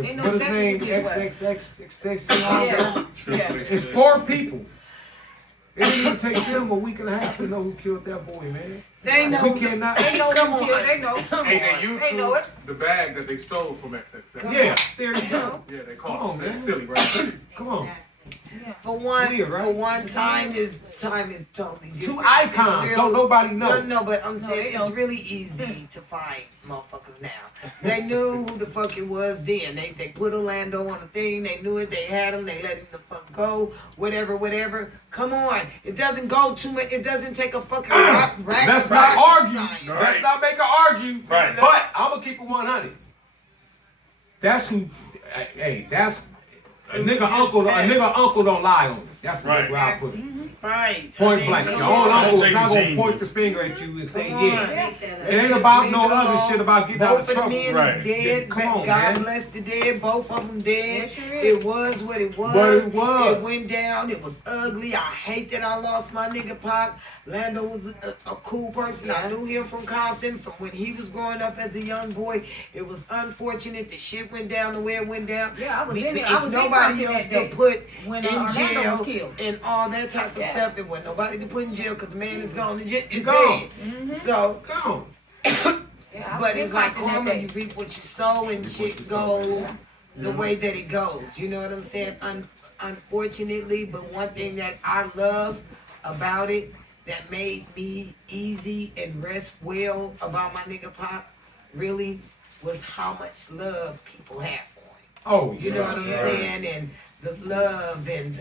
Ain't no his name? executive XXX. Yeah. It's 4 people. It didn't even take them a week and a half to know who killed that boy, man. They know. We cannot. They know Come who on. killed- They know. Hey, they They know it. YouTube the bag that they stole from XXX. Yeah, there you go. Yeah, they Come caught on, him. man. That's silly, right? Come on. For one, Weird, right? for one, time is totally different. 2 icons. It's Don't nobody know. No, but I'm No, saying they it's don't. really easy to find motherfuckers now. They knew who the fuck it was then. They put Orlando on the thing. They knew it. They had him. They let him the fuck go. Whatever. Come on. It doesn't go too much. It doesn't take a fucking rap. Let's not argue. Sign. Let's not make an argue. Right. But I'm gonna keep it 100. That's who. Hey, that's a nigga uncle. A nigga uncle don't lie on me. That's Right. where I put it. Right. Point I mean, blank. come Your own on. uncle Take is not a gonna point the genius. finger at you and say, Come on. yeah. Just It ain't about leave no it other alone. shit about getting out Both of of the trouble. men Right. is dead. Come on, God man. bless the dead. Both of them dead. Yes, sure is. It was what it was. What it was. It went down. It was ugly. I hate that I lost my nigga Pac. Lando was a cool person. I knew him from Compton, from when he was growing up as a young boy. It was unfortunate the shit went down the way it went down. Yeah, I was in there. I It's was in nobody Compton else that to day put when in Orlando jail was killed. and all that type of Yeah. stuff. It wasn't nobody to put in jail because the man is gone. The jet is gone. dead. So, Come. Yeah, I was but in it's like Compton that karma, day. you reap what you sow, and shit goes the way that it goes. You know what I'm saying? Unfortunately, but one thing that I love about it that made me easy and rest well about my nigga Pac really was how much love people have for him. Oh, You know what I'm saying? And the love and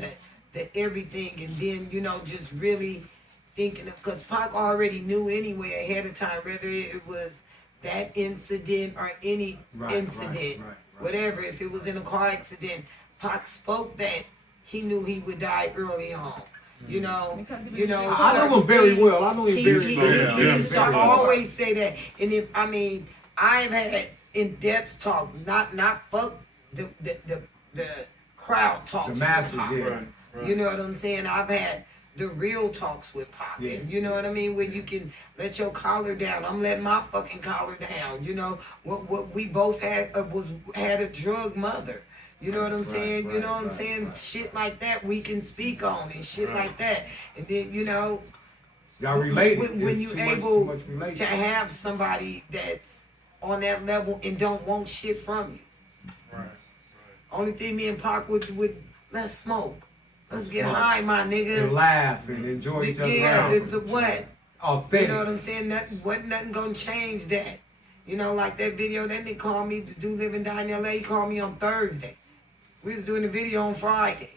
the everything, and then, you know, just really thinking of, because Pac already knew anyway ahead of time, whether it was that incident or any incident, whatever, if it was in a car accident, Pac spoke that he knew he would die early on. You know, Because he you was know, young. I know him very well. I know him he very well. he used to very well. always say that, and if I mean, I've had in-depth talk, not fuck the crowd talks. The with masses, Pac. yeah. Right. You know what I'm saying? I've had the real talks with Pac, Yeah. and you know what I mean, where you can let your collar down. I'm letting my fucking collar down. You know what we both had had a drug mother. You know what I'm saying? You know what I'm saying? Shit like that we can speak on and shit like that. And then, you know, Y'all related. when you Too able much relation. to have somebody that's on that level and don't want shit from you. Right. Only thing me and Pac would let's smoke. Let's get high, my And nigga. laugh and enjoy each other. Yeah, around. the what? Authentic. You know what I'm saying? Wasn't nothing gonna change that. You know, like that video that they called me to do Live and Die in LA, he called me on Thursday. We was doing the video on Friday.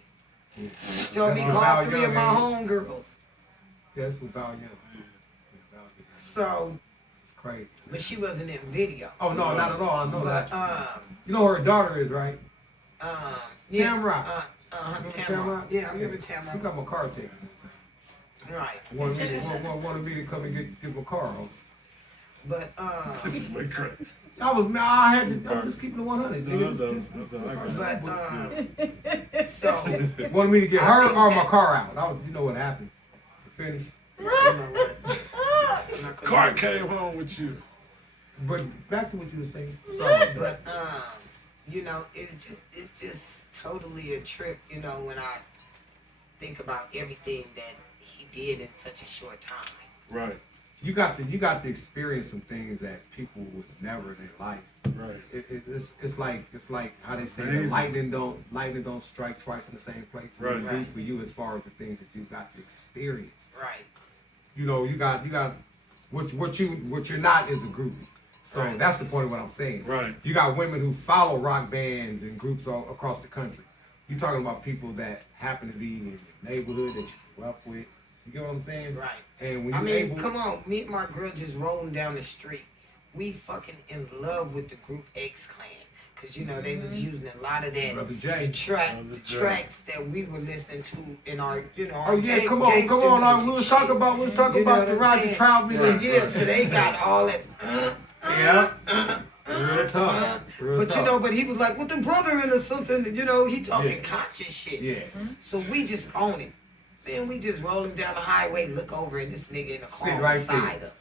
Yeah. Told me That's call Val 3 Young, of my ain't homegirls. That's what Val Young. So, It's crazy. but she wasn't in the video. Oh no, not at all. I know But that. You know who her daughter is, right? yeah, Tamrock. Remember Tamrock? Tamrock? Yeah, I remember She Tamrock. got my car taken. Right. Wanted me to come and get my car home. But This is way crazy. I was just keeping it 100. No, Nigga. no, This no, I our got shit. so Wanted me to get I her think or my that- car out. You know what happened. Finish. Car came home with you. But back to what you were saying. Sorry. But you know, it's just totally a trip, you know, when I think about everything that he did in such a short time. Right. You got to experience some things that people would never in their life. Right. It's like how they say Crazy. lightning don't strike twice in the same place. Right. It would be for you as far as the things that you got to experience. Right. You know, you got what you're not is a groupie. So Right. that's the point of what I'm saying. Right. You got women who follow rock bands and groups all across the country. You're talking about people that happen to be in your neighborhood that you grew up with. You get what I'm saying? Right. And when I you mean, able, come on, me and my girl just rolling down the street. We fucking in love with the group X Clan. Cause you know, they was using a lot of that Brother Jay. the Brother Jay. tracks that we were listening to in our, you know, our Oh yeah, gang- come on. gangster We was music talking shit. about You know the what I'm Roger saying? Troutman. So yeah, so they got all that Yeah. Real tough. Real But tough. you know, but he was like, with the brother in or something, you know, he talking conscious shit. Yeah. So we just own it. Then we just rolling down the highway, look over, and this nigga in the car Sit right beside there. us.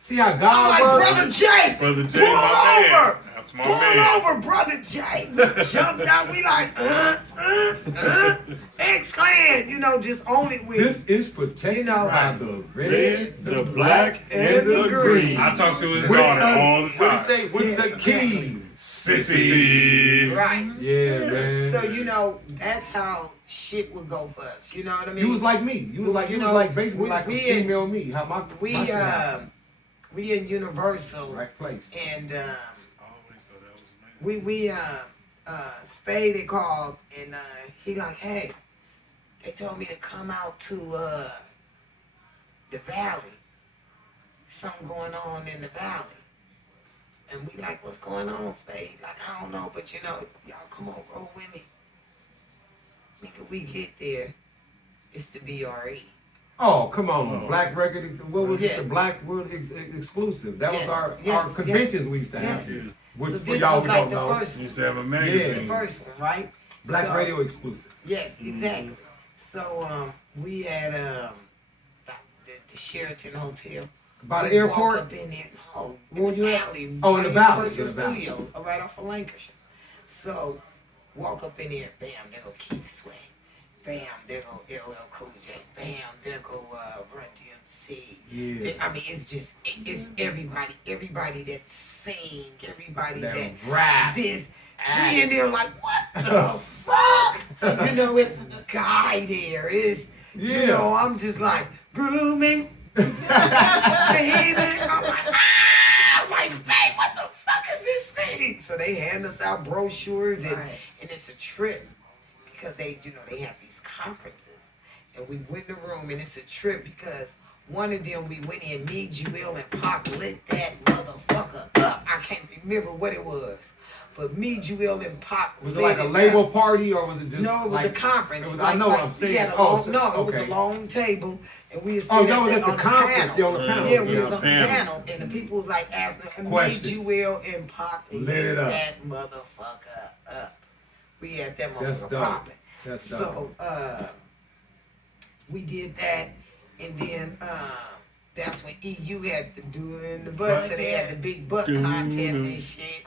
See how I'm God like, works? Brother Jay, Brother Jay, pull my man. over. That's my Pull man. over, Brother Jay. We jumped out. We like, X-Clan, you know, just own it with. This is protected You know, by the red, the black, and the green. I talk to his With daughter the- all the What time. he say? With the keys. Sissy. Right. Yeah, man. So, you know, that's how shit would go for us. You know what I mean? You was like me. You was like basically we- like a we in- female me. How my we shit happened. we in Universal, Right place. and I always thought that was amazing. we Spade they called, and he like, hey, they told me to come out to the valley. Something going on in the valley. And we like, what's going on, Spade? Like, I don't know, but you know, y'all come on, roll with me. Nigga, we get there, it's the BRE. Oh, come on. Oh. Black record. What was Yeah. it? The Black World exclusive. That was Yeah. our Yes. conventions we used to have. Yes. Which So for this y'all was who like don't the know. first You one. used to have a The magazine. first one, right? Black So- radio exclusive. Yes, exactly. So we at the Sheraton Hotel. By the We airport. Walk up in there. No, Where in you the at? alley. Oh, in the right valley, Universal in the valley. Studio, right off of Lancashire. So walk up in there. Bam, there go Keith Sweat. Bam, there go LL Cool J. Bam, there go Run DMC. Yeah. I mean, it's just it's everybody that sing, everybody That that rap. this. We in there like, what the fuck? You know, it's a guy there. It's, Yeah. you know, I'm just like, grooming, baby. I'm like, Spade, what the fuck is this thing? So they hand us out brochures, and, Right. and it's a trip because they, you know, they have these conferences. And we went in the room, and it's a trip because one of them, we went in, me, Jewel, and Pac lit that motherfucker up. I can't remember what it was. But me, Jewel, and Pac Was it lit like a it label up. party or was it just No, it was like a conference. it was- like, I know like, what I'm saying. We had a Oh, long, so- no, it was a okay. long table, and we was Oh, sitting that was at the on conference. panel. Yeah, on the panel. Yeah, we Yeah. was on the panel. panel, and the people was like asking, and me, Questions. Jewel, and Pac Lit it up. that motherfucker up. We had that That's motherfucker dope. popping. That's dope. So, we did that, and then that's when EU had to do it in the butt, so they had the big butt contest and shit.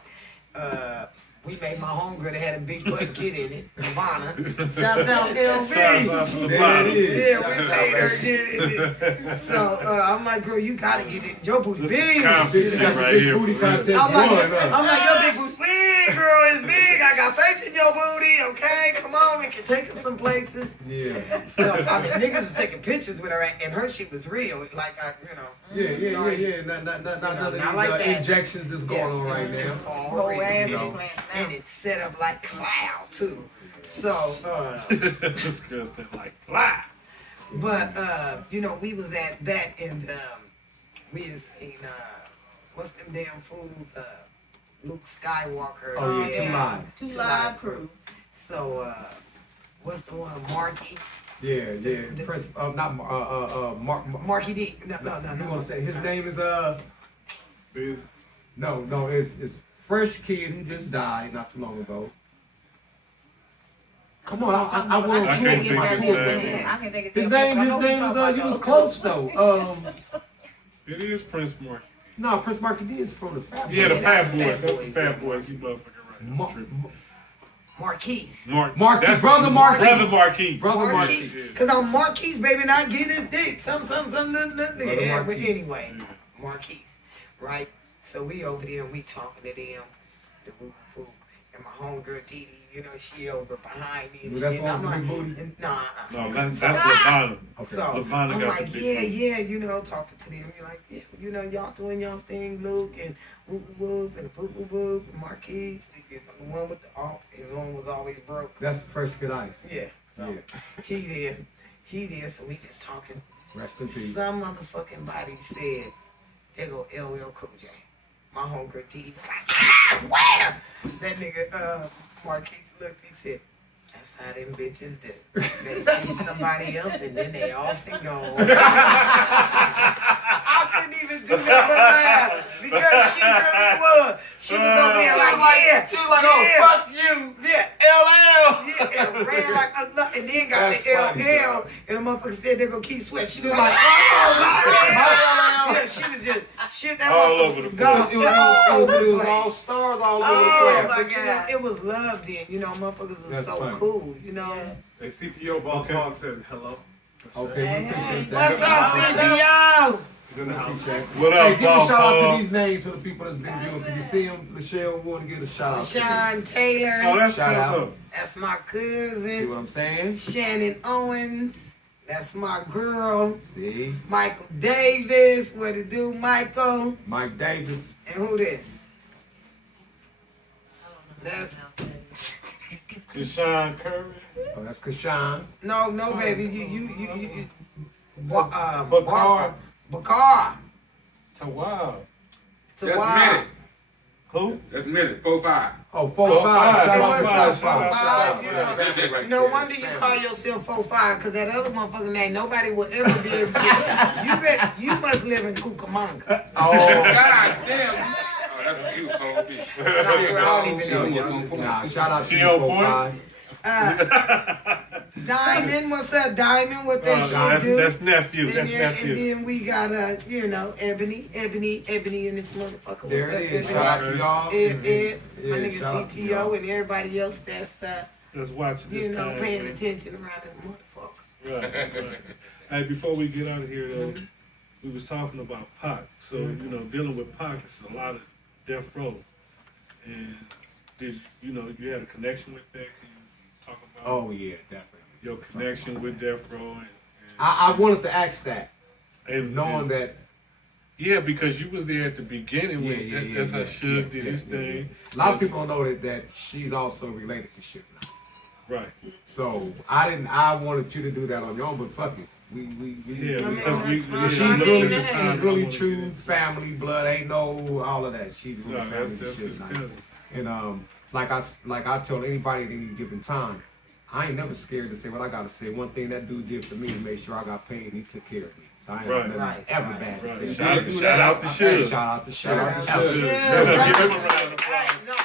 We made my homegirl that had a big butt get in it, Ivana. Shouts out LV. Shouts out to There Ivana. it is. Yeah, we made her get in it. So I'm like, girl, you gotta get it. Your booty big. Confidence Got the right big here. booty for real. contest I'm like, going, huh? I'm like, your big booty big, girl, is big. I got faith in your booty, okay? Come on, we can take us some places. Yeah. So, I mean, niggas was taking pictures with her, and her shit was real. Like, you know. Yeah. Not none of these Not like that. injections is going on right it now. was all Whole real, ass you know. implant And now. it's set up like cloud, too. So, This girl said like fly. but, you know, we was at that, and we had seen, what's them damn fools, Luke Skywalker. Oh, yeah, Too Live. Two Too live Live crew. So, what's the one, Marky? Yeah. Prince, not Mark. Marky D. No. You gonna say his no. name is Biz. No, it's Fresh Kid who just died not too long ago. Come on, I went I on can't tour with my think of tour. his band. name. I can think of His but I name know what you're is talking you was about. close though. It is Prince Mark. No, Prince Marky D is from the Fat Yeah, the Boys. Fat Boys. Fat That's the Boys, Fat yeah. Boys. You motherfucker right. Ma- I'm tripping. Marquise. Marquis, That's- brother Marquis. Brother Marquis. Brother Marquise. Marquis. Because I'm Marquise, baby, not getting his dick. Some. Yeah, but Marquise. anyway, Yeah. Marquise, right? So we over there and we talking to them, the woo woo, and my homegirl Dee Dee, you know, she over behind me and Well, that's shit. the And I'm one like, with the big booty? nah. No, that's Lavana. Okay. So Lavana I'm got like, the big yeah, you know, talking to them. You're like, yeah, you know, y'all doing y'all thing, Luke, and whoop whoop and whoop whoop whoop and Marquise. The one with the off, his one was always broke. That's Fresh Kid Ice. Yeah. So Yeah. he there. So we just talking. Rest in peace. Some motherfucking body said, there go LL Cool J. My homegirl Dee Dee was like, ah, where? That nigga, Marquise looked, he said, that's how them bitches do. They see somebody else and then they off and go. I couldn't even do that but laugh. Because she really was. She was over there like, yeah. She was like, yeah, oh, fuck you. yeah. LL. Yeah, and ran like a nut, and then got That's the funny, LL, and the motherfucker said they're gonna keep sweating. She was She like, like, oh, my LL. yeah, she was just, shit, that All motherfucker over was the gone. It It was, all over it the was all place. stars all over Oh, the but place. you know, it was love then. You know, motherfuckers was That's so funny. cool, you know. Yeah. Hey, CPO Boss Okay. Hog said hello. Okay, Hey, we appreciate hey. that. What's up, CPO? He's in the house. Appreciate it. What up, Hey, give a Boss shout out Hog? to these names for the people that's been viewing. Can you see them? Michelle, we want to give a shout out. Sean Taylor. Oh, that's Shout out. cool. That's my See cousin. what I'm saying? Shannon Owens. That's my girl. See? Michael Davis. What it do, Michael? Mike Davis. And who this? That's Deshaun Curry. Oh, that's Kashan. no, baby. You. Bakar. Bakar. Tawab. That's Tawab. Minute. Who? That's Minute. 4-5. Oh, 4-5. 4-5. Shout Hey, out what's to up, 4-5. 4-5? Shout out. You That's know, family right no there. wonder you That's call family. yourself 4-5, because that other motherfucking name, nobody will ever be able to. You must live in Cucamonga. Oh. God damn. Oh, that's a cute cold piece. I don't even know you. Nah, shout out to She you, on 4-5. Diamond, what's up, Diamond? What that shit do? That's nephew. And That's then, nephew. and then we got Ebony in this motherfucker. There What's it is. up, Shout out to y'all. Ed, my Yeah, nigga shout out to CPO y'all. and everybody else that's Let's watch this time. paying man. attention around this motherfucker. Right. Hey, before we get out of here though, we was talking about Pac. So dealing with Pac is a lot of death row. And did you had a connection with that? Can you talk about Oh, yeah, definitely. your connection with death row? And I wanted to ask that, and knowing that. yeah, because you was there at the beginning when that's how Suge did his yeah. thing. A lot of people don't know that she's also related to Suge now. Right. So I wanted you to do that on your own, but fuck it. Yeah, I mean, because that's fine. She's I mean, really, that she's ain't- really true family blood. Ain't no all of that. She's really No, family that's shit. his Like, cousin. and like I tell anybody at any given time, I ain't never scared to say what I gotta say. One thing that dude did for me to make sure I got paid, he took care of me. So I ain't Right. nothing Right. ever bad to Right. say. Shout out to Suge. Shout out to Suge. Shout out to Absolutely. Suge. Yeah, give him a Hey, round of applause. no.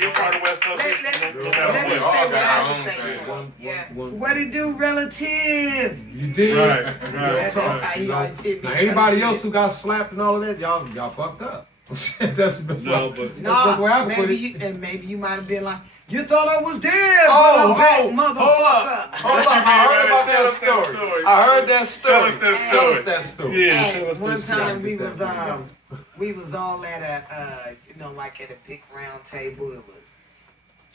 He'll part of West Coast. Let- history, no let matter me what. say all what got I our would own say thing. to him. Yeah. What it do, relative? You did. Right, That's how right. he always hit me. Now anybody else who got slapped and all of that, y'all fucked up. that's No, but that's the way I No, put maybe it. maybe you might have been like, you thought I was dead, Oh, but I'm hold back, up. motherfucker. Hold up. I heard about Tell that us that story. story. I heard that story. Tell us that Tell us story. that story. Yeah, Hey, tell us one that time story. we was all at a like at a big round table. It was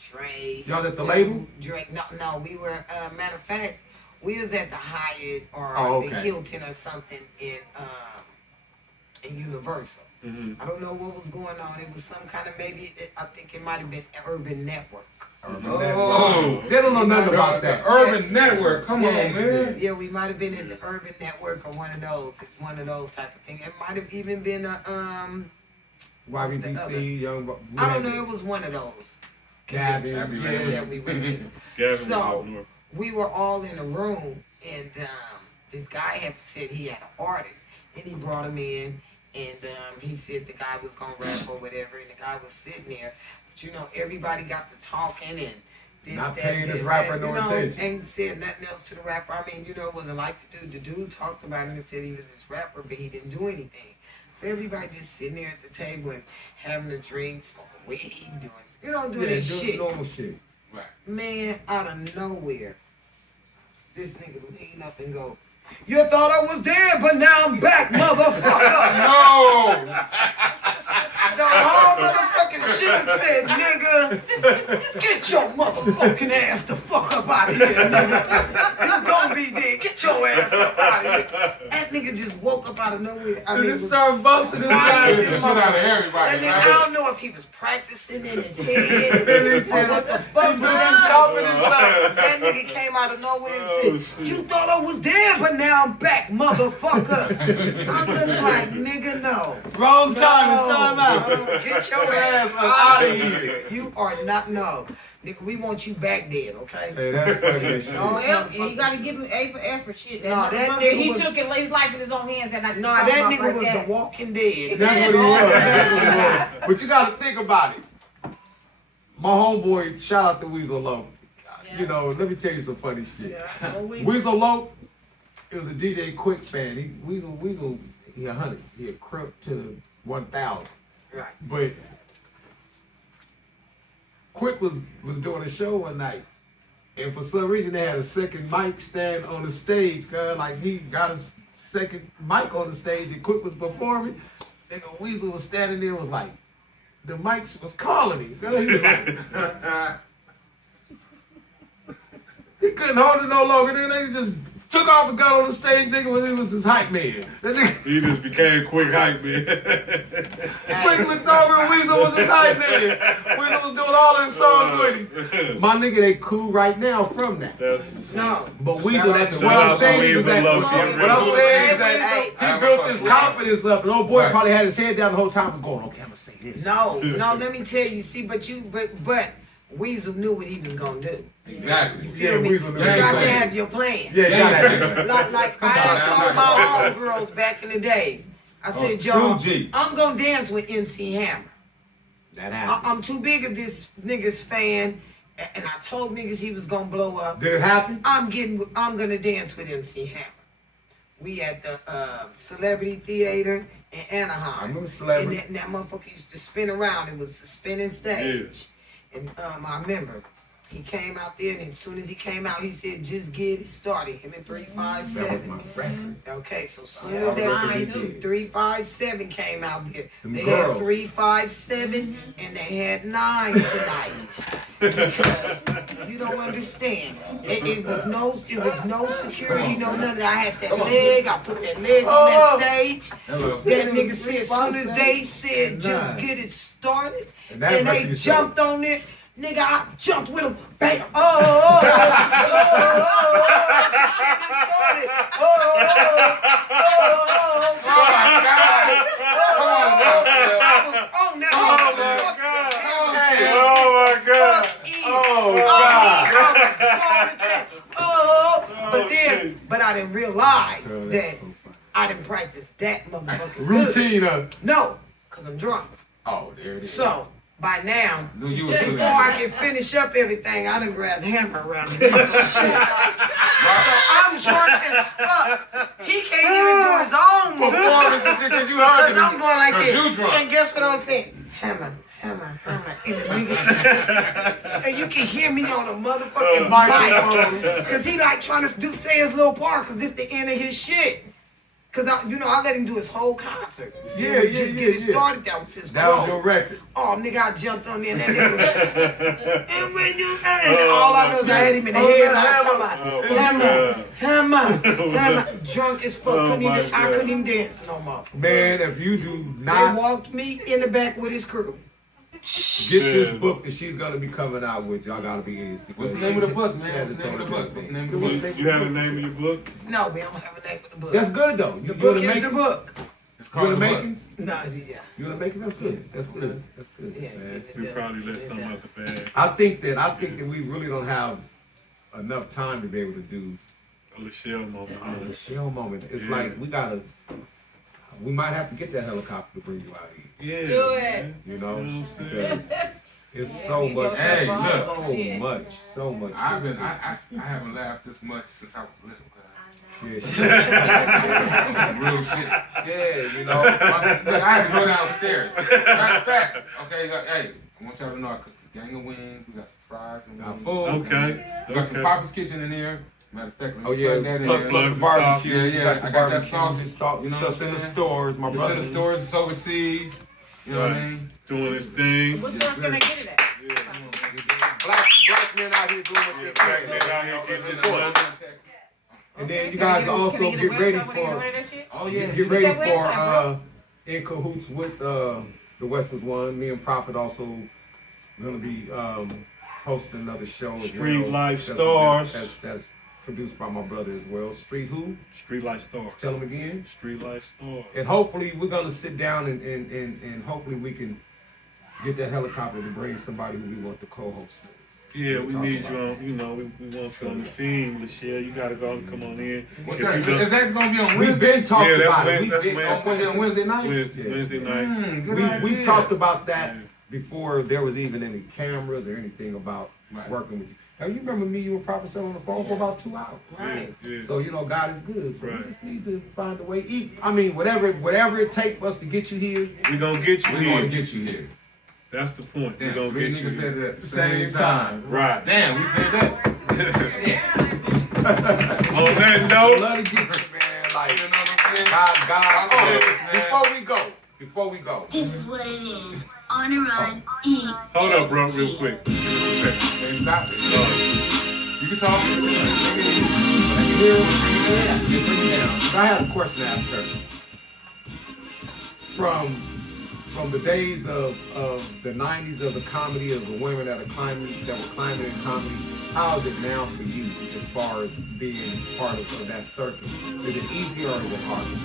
Trey. Y'all at the Snoop, label? Drake. No, we were. Matter of fact, we was at the Hyatt or Oh, the okay. Hilton or something in Universal. Mhm. I don't know what was going on. It was some kind of I think it might have been Urban Network. Oh, they don't know nothing about that. The Urban Network. Come on, Yes, man. Yeah, we might have been at the Urban Network or one of those. It's one of those type of things. It might have even been a YBDC, Young. I don't know. It was one of those. Gavin. Yeah, that we went to. Gavin was So, up north. We were all in a room, and this guy had said he had an artist, and he brought him in, and he said the guy was gonna rap or whatever, and the guy was sitting there. But everybody got to talking and this, Not that, paying this this, rapper that, no attention. and said nothing else to the rapper. I mean, it wasn't like the dude. The dude talked about him and said he was this rapper, but he didn't do anything. So everybody just sitting there at the table and having a drink, smoking weed, doing Yeah, their do shit. normal shit. Man, out of nowhere, this nigga lean up and go, "You thought I was dead, but now I'm back, motherfucker." No. The whole motherfucking shit said, "Nigga, get your motherfucking ass the fuck up out of here, nigga. You gonna be dead. Get your ass up out of here." That nigga just woke up out of nowhere. I mean, It started busting his fire. Get the shit out of everybody. That nigga, I don't know if he was practicing in his head or what the fuck. He blew his confidence up. That nigga came out of nowhere and Oh, said, "You thought I was dead, but now I'm back, motherfucker." I'm looking like, nigga, no. Wrong time and time out. No, get your Ass ass out out of of here. here. You are not, no. Nigga, we want you back dead, okay? Hey, that's funny as shit. No, Well, you gotta give him A for effort. Shit. No, that motherfucker, nigga he was- took his life in his own hands that night. No, that nigga was the Walking Dead. That's what he was. That's what he was. But you gotta think about it. My homeboy, shout out to Weasel Low. You know, let me tell you some funny shit. Weasel Low, it was a DJ Quick fan. Weasel, he 100. He a crip to the 1,000. Right. But Quick was doing a show one night, and for some reason they had a second mic stand on the stage. Cause like he got a second mic on the stage, and Quick was performing. And the Weasel was standing there, and was like, the mic was calling him. Cause he was like, he couldn't hold it no longer. Then they just took off and got on the stage. Nigga was his hype man. That nigga. He just became quick hype, man. Quick looked over and Weasel was his hype man. Weasel was doing all his songs with him. My nigga, they cool right now from that. That's what's up. No. But Weasel, what Shout I'm out to saying is Weasel that, Low, what Kid I'm Rick. saying is that Hey, he built his confidence up. And old boy probably had his head down the whole time and going, okay, I'm gonna say this. No, let me tell you, see, but Weasel knew what he was gonna do. Exactly. You feel Yeah, me? Weasel You knew. got to have your plan. Yeah, you gotta have it. Like I had told my homegirls back in the days. I said, y'all, true G. I'm gonna dance with MC Hammer. That happened. I'm too big of this nigga's fan, and I told niggas he was gonna blow up. Did it happen? I'm gonna dance with MC Hammer. We at the Celebrity Theater in Anaheim. I remember Celebrity. And that motherfucker used to spin around. It was a spinning stage. And I remember he came out there, and as soon as he came out, he said, "Just get it started." Him and That was 357. my record. Okay, so soon Yeah, as that mine too. 357 came out there, Them they girls. had 357 and they had 9 tonight. Because you don't understand. It was no security, no none of that. I had that leg, I put that leg on that stage. Hello. That nigga said, as soon as they said, "Just get it started," And that and record they is jumped on it. Nigga, I jumped with him. Bam! Oh, just getting it started. Just getting it started. I was on that. But I didn't realize Girl, that that's so funny. I didn't practice that motherfucking good. Routine. No, because I'm drunk. Oh, there it is. So, by now, Knew you was before good. I can finish up everything, I done grabbed the hammer around the nigga. So I'm drunk as fuck. He can't even do his own performances because I'm going like 'Cause this. you drunk. And guess what I'm saying? Hammer, hammer, hammer. And the nigga, and you can hear me on a motherfucking mic. Because he like trying to say his little part because this the end of his shit. Cause I let him do his whole concert. Yeah, Just yeah, get it yeah. started. That was his That was close. your record. Oh, nigga, I jumped on there and that nigga was, and when you, and all I know is I had him in the head and I was talking about, hammer, drunk as fuck, I couldn't even dance no more. Man, if you do They not walked me in the back with his crew. get this book that she's gonna be coming out with, y'all gotta be easy. What's the name of the book, She man? hasn't What's the name of the told us book? What's the anything. name of the book? You have the name of your book? No, we don't have a name for the book. That's good though. The book is the book. It's You in the called the book. makings? No, yeah. You in the makings? That's good. That's good. That's good, Yeah, man. We probably let something out the bag. I think that we really don't have enough time to be able to do A Michelle moment. the Michelle moment. It's Yeah. like we might have to get that helicopter to bring you out here. Yeah. Do it. man. You know, You know what I'm saying? it's so much. Hey, so look. much. I haven't laughed this much since I was little. Yeah, Real shit. yeah, you know. Look, I had to go downstairs. Matter of fact, okay, hey, I want y'all to know I cooked a gang of wings. We got some fries and Got wings. food. Okay. We got some Okay. Papa's Kitchen in there. Matter of fact, let's Oh yeah, plug that in plug- there. plug the barbecue. Yeah, You yeah. got the I got that barbecue, sauce. the stuff You know what I'm in the saying? stores. My It's brother. in the stores. It's overseas. You know what I mean? Doing his thing. What stores can I get it at? Black men out here doing what they Black men out here getting this money. And then you guys also get ready for Oh yeah. get ready that for website, in cahoots with the WestWas1. Me and Prophet also gonna be hosting another show. as Street well. Life That's- Stars. That's produced by my brother as well. Street who? Street Life Stars. Tell them again. Street Life Stars. And hopefully we're gonna sit down and hopefully we can get that helicopter to bring somebody who we want to co-host this. Yeah, we need you on. You know, we want you on the team, Michelle. You gotta go and come on in. Is If you that gonna be on We've Wednesday? been talking Yeah, that's about it. Wed- that's We've been Wednesday. on Wednesday nights. Wednesday night. Good We've idea. talked about that Yeah. before there was even any cameras or anything about Right. working with you. Now, you remember me, you and Prophet Sir on the phone for about 2 hours. Right. Yeah. So, you know, God is good. So Right. we just need to find a way. I mean, whatever it takes for us to get you here, We gonna get you We're gonna here. get you here. That's the point. We Damn, gonna three get you niggas said here. it at the same time. Right. Damn, we said that. On that I note, love to get you, man. Like, You know what I'm saying? God. Oh, Before we go. This is what it is. On the run, E. hold up, bro, real quick. Give me a second. Man, stop it. You can talk. I can hear him. Bring it down. I have a question to ask her. From the days of the 90s of the comedy of the women that were climbing in comedy, how is it now for you as far as being part of that circle? Is it easier or is it harder?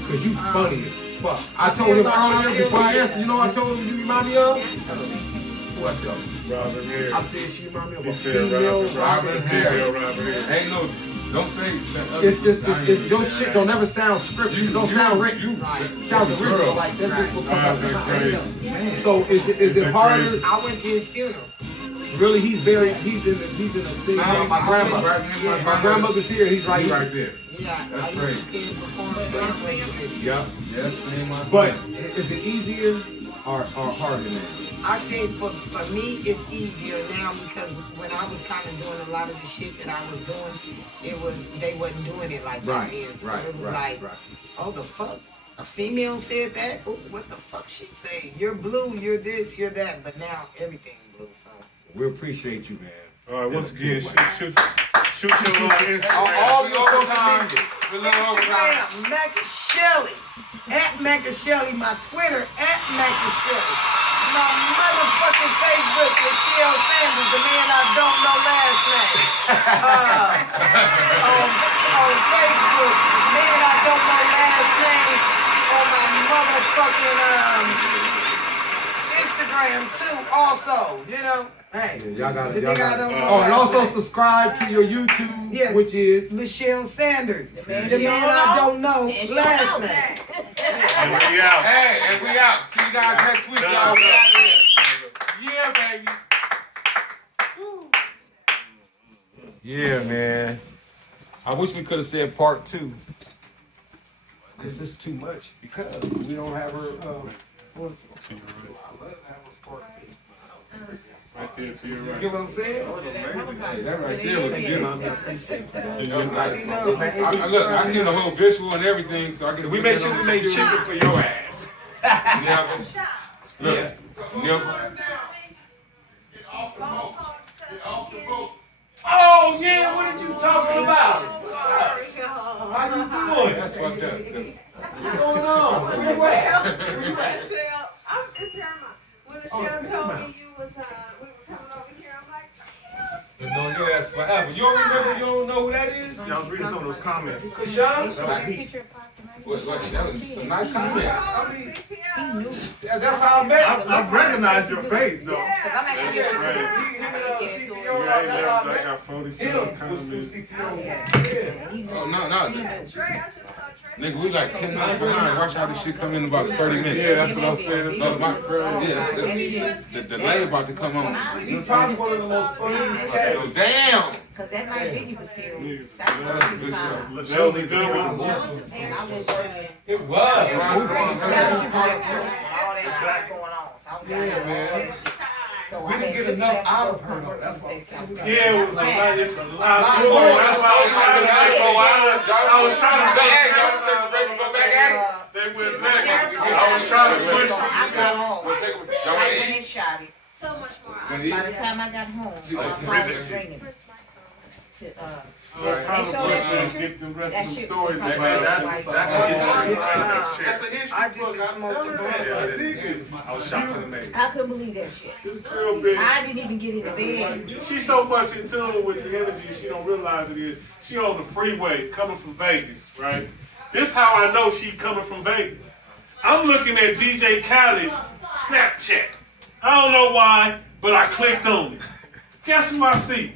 Because you funny as fuck. I told him earlier before I answered, you know what I told him you remind me of? Who I tell him? Robin Harris. I said she remind me of He a said female Robin Robin Harris. Robin Harris. Ain't no, don't say that other It's your shit don't never sound scripted. It don't sound written. Sounds original. Like that's just what comes out of your mouth. Yeah. So is it harder? I went to his funeral. Really, he's in the thing about my grandmother. My grandmother's here. He's right Right here. there. Yeah, That's I used crazy. to see him perform. But I went to his Yep. Yeah, same one. But is it easier or harder now? I said for me it's easier now because when I was kind of doing a lot of the shit that I was doing, they wasn't doing it like that then. So it was like, oh the fuck, a female said that? Oh, what the fuck she say? You're blue, you're this, you're that. But now everything blue. So We appreciate you, man. All right, once again, shoot your Instagram. All your social media. Instagram, Mackie Shelley, at Mackie Shelley, my Twitter, at Mackie Shelley. My motherfucking Facebook, Michelle Sanders, the man I don't know last name. On Facebook, man I don't know last name. On my motherfucking Instagram too, also, you know. Hey, Y'all got the it. nigga I don't know Oh, and last also name. subscribe to your YouTube, Yeah. which is Michelle Sanders, the man she don't I know. don't know And she last don't know. name. And we out. Hey, and we out. See you guys next week, y'all. We out here. Yeah, baby. Yeah, man. I wish we could have said part 2. this is too much because we don't have her. Right there to your You right. get what I'm saying? Hey, that right there was good. Look, I seen the whole visual and everything, so I can. We made sure we made chicken for your ass. Yeah. Look. Yeah. Oh yeah, what are you talking about? What's up? How you doing? That's fucked up. What's going on? Where you at? Michelle, I'm in Paramount. When Michelle told me you was, we were coming over here, I'm like, Been knowing your ass forever. You don't remember? You don't know who that is? I was reading some of those comments. Kashawn? That was some nice comments. I mean, CPL. Yeah, that's how I met him. I recognize your face, though. Because I'm actually That's here. right. CPO, Yeah, that's how I I met got 47 him. Was through comments. CPO. Yeah. Oh, no. Trey, I just saw Trey. Nigga, we like 10 minutes behind. Watch how this shit come in about 30 minutes. Yeah, that's what I'm saying. That's Look, my the delay about to come on. He's probably one of the most funniest cats. Damn! Because that night Vicky was killed. Niggas. That's what she was on. That was a good one. And I was working. It was. Yeah, she was working. All that shit was going on. So I'm Yeah, man. So We didn't get enough out of her, though. That's what I'm saying. Yeah, it was a lot. It's a lot more. That's why I was trying to Go back at it. They went back. I was trying to push So I it. got home. Y'all I wanna went eat? and shot it. So much more. Wanna eat? By the time I got home, my phone was ringing. I was trying to They showed that push it and picture. get the rest That of the shit stories. was That's That's a history I just smoked the blunt. I was shocked to the name. I couldn't believe that shit. This girl been. I didn't even get into bed. She's so much in tune with the energy, she don't realize it is. She on the freeway coming from Vegas, right? This how I know she coming from Vegas. I'm looking at DJ Khaled Snapchat. I don't know why, but I clicked on it. Guess who I see?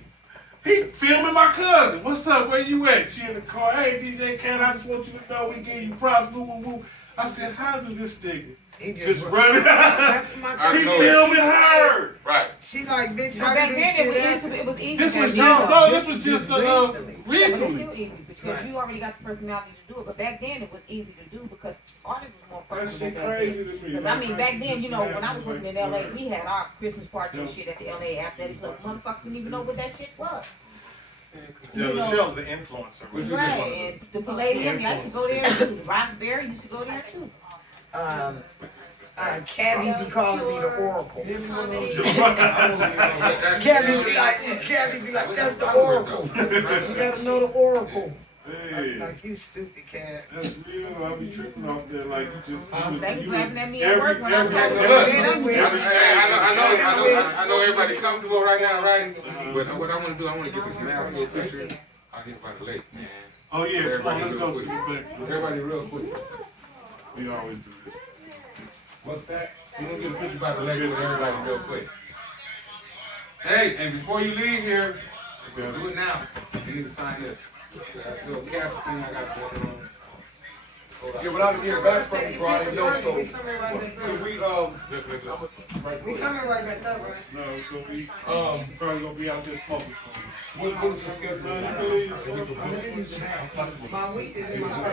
He filming my cousin. What's up? Where you at? She in the car. Hey, DJ Ken, I just want you to know we give you props. Woo, woo, woo. I said, how do this nigga just running? That's my He cousin. filming her. Right. She like, bitch, But how back did this then shit happen? it was easy. This was back then. this was just recently. But it's recently. still easy because you already got the personality to do it. But back then it was easy to do because artists was more That personal shit back crazy then. to me. Because I mean, back then, you know, when I was working in LA, we had our Christmas party and shit at the LA Athletic Club. Motherfuckers didn't even know what that shit was. Yeah, Michelle's the influencer. Right, and the Palladium, I used to go there too. Raspberry used to go there too. Cabby be calling me the Oracle. Cabby be like, that's the Oracle. You gotta know the Oracle. Hey, Like, you stupid cat. that's real. I be tripping off there like you just. They was laughing at me at work when I was Hey, I know everybody's comfortable right now, right? But what I want to do, I want to get this last little picture out here by the lake, man. Oh yeah, come on, let's go to the back. Everybody real quick. We always do this. What's that? We're going to get a picture by the lake with everybody real quick. Hey, and before you leave here, do it now. You need to sign this. Little castle thing I got going on. Yeah, but I didn't hear back from you, bro. I didn't know, so We coming right back up. We coming right back up, right? No, it's gonna be probably gonna be out there smoking. what is the schedule? My week is in my car.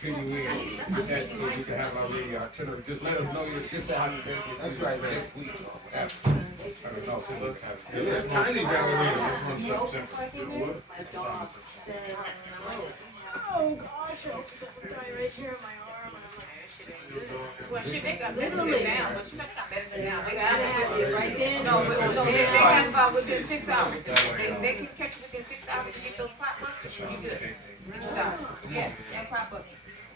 Can you in with that so we can have our radio itinerary? Just let us know if this how you get it. That's right, next week. After. I don't know. Yeah, tiny ballerina. Oh gosh, I got right here in my arm. Well, shit, they got medicine down, but you know they got medicine down. They Gotta have it right then. No, they have about within 6 hours. They can catch you within 6 hours to get those clot busters. You good. Yeah, that clot busters.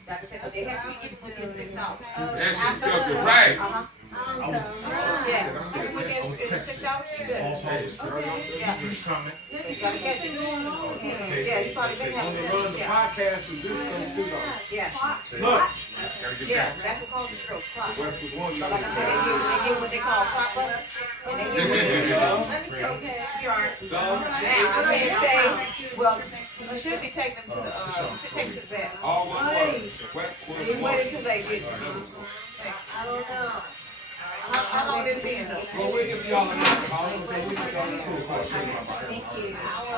Like I said, they have to be given within 6 hours. That shit's filtered right. Yeah, even within 6 hours, you good. Yeah. You gotta catch it. Yeah, you probably been having Run sex. the Yeah. podcast with this stuff too, though. Yeah. Look. Yeah, that's what causes strokes, clot. WestWas1, So like I said, they give what they call clot busters, and they give within 6 hours. You aren't. Now, I can't say, well, you should be taking them to the, take them to the vet. All one word. You WestWas1. wait until they get. I don't know. How long has it been though? Well, we'll give y'all a number. I'll say we'll give y'all a number.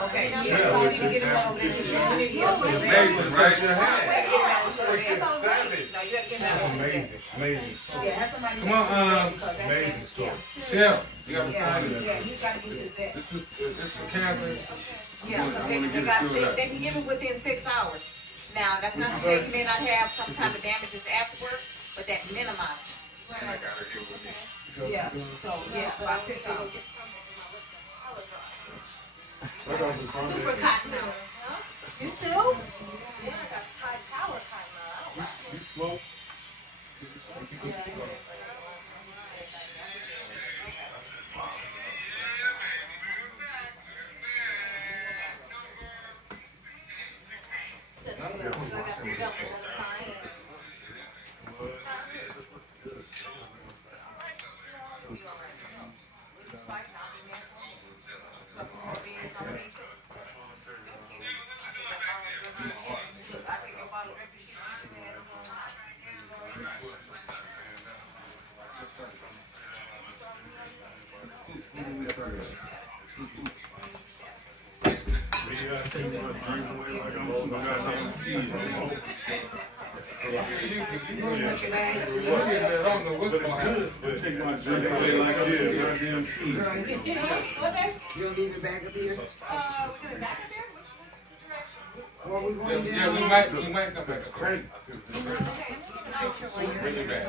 Okay, yeah, you probably can get them over there to the vet. Amazing, right? No, you gotta get them over to the vet. Amazing story. Yeah, have somebody. Come on, Amazing story. Shell, you got to Yeah, sign it. yeah, you gotta get to the vet. This is cancer. Yeah, they can give it within 6 hours. Now, that's not to say you may not have some type of damages afterward, but that minimizes. And I got her here with me. Yeah, so, yeah, about 6 hours. Super cotton mouth. You too? Yeah, I got high power cotton mouth. You smoke? Take my drink away like this, goddamn key. You don't need the bag of beer? We're doing back up there? Which direction? Or we going Yeah, down? we might come back. Great. Bring it back.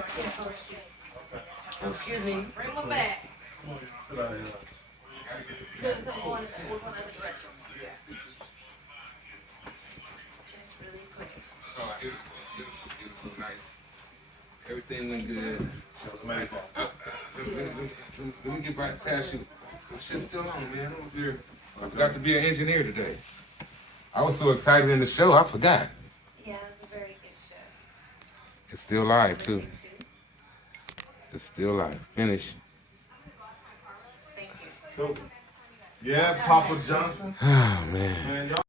Oh, excuse me. Bring them back. Sit out here. Because we're going in the other direction. Oh, it was nice. Everything went good. Let me get back past you. My shit's still on, man. I forgot to be an engineer today. I was so excited in the show, I forgot. Yeah, it was a very good show. It's still live, too. It's still live. Finish. Yeah, Papa Johnson. Oh man. Man, y'all.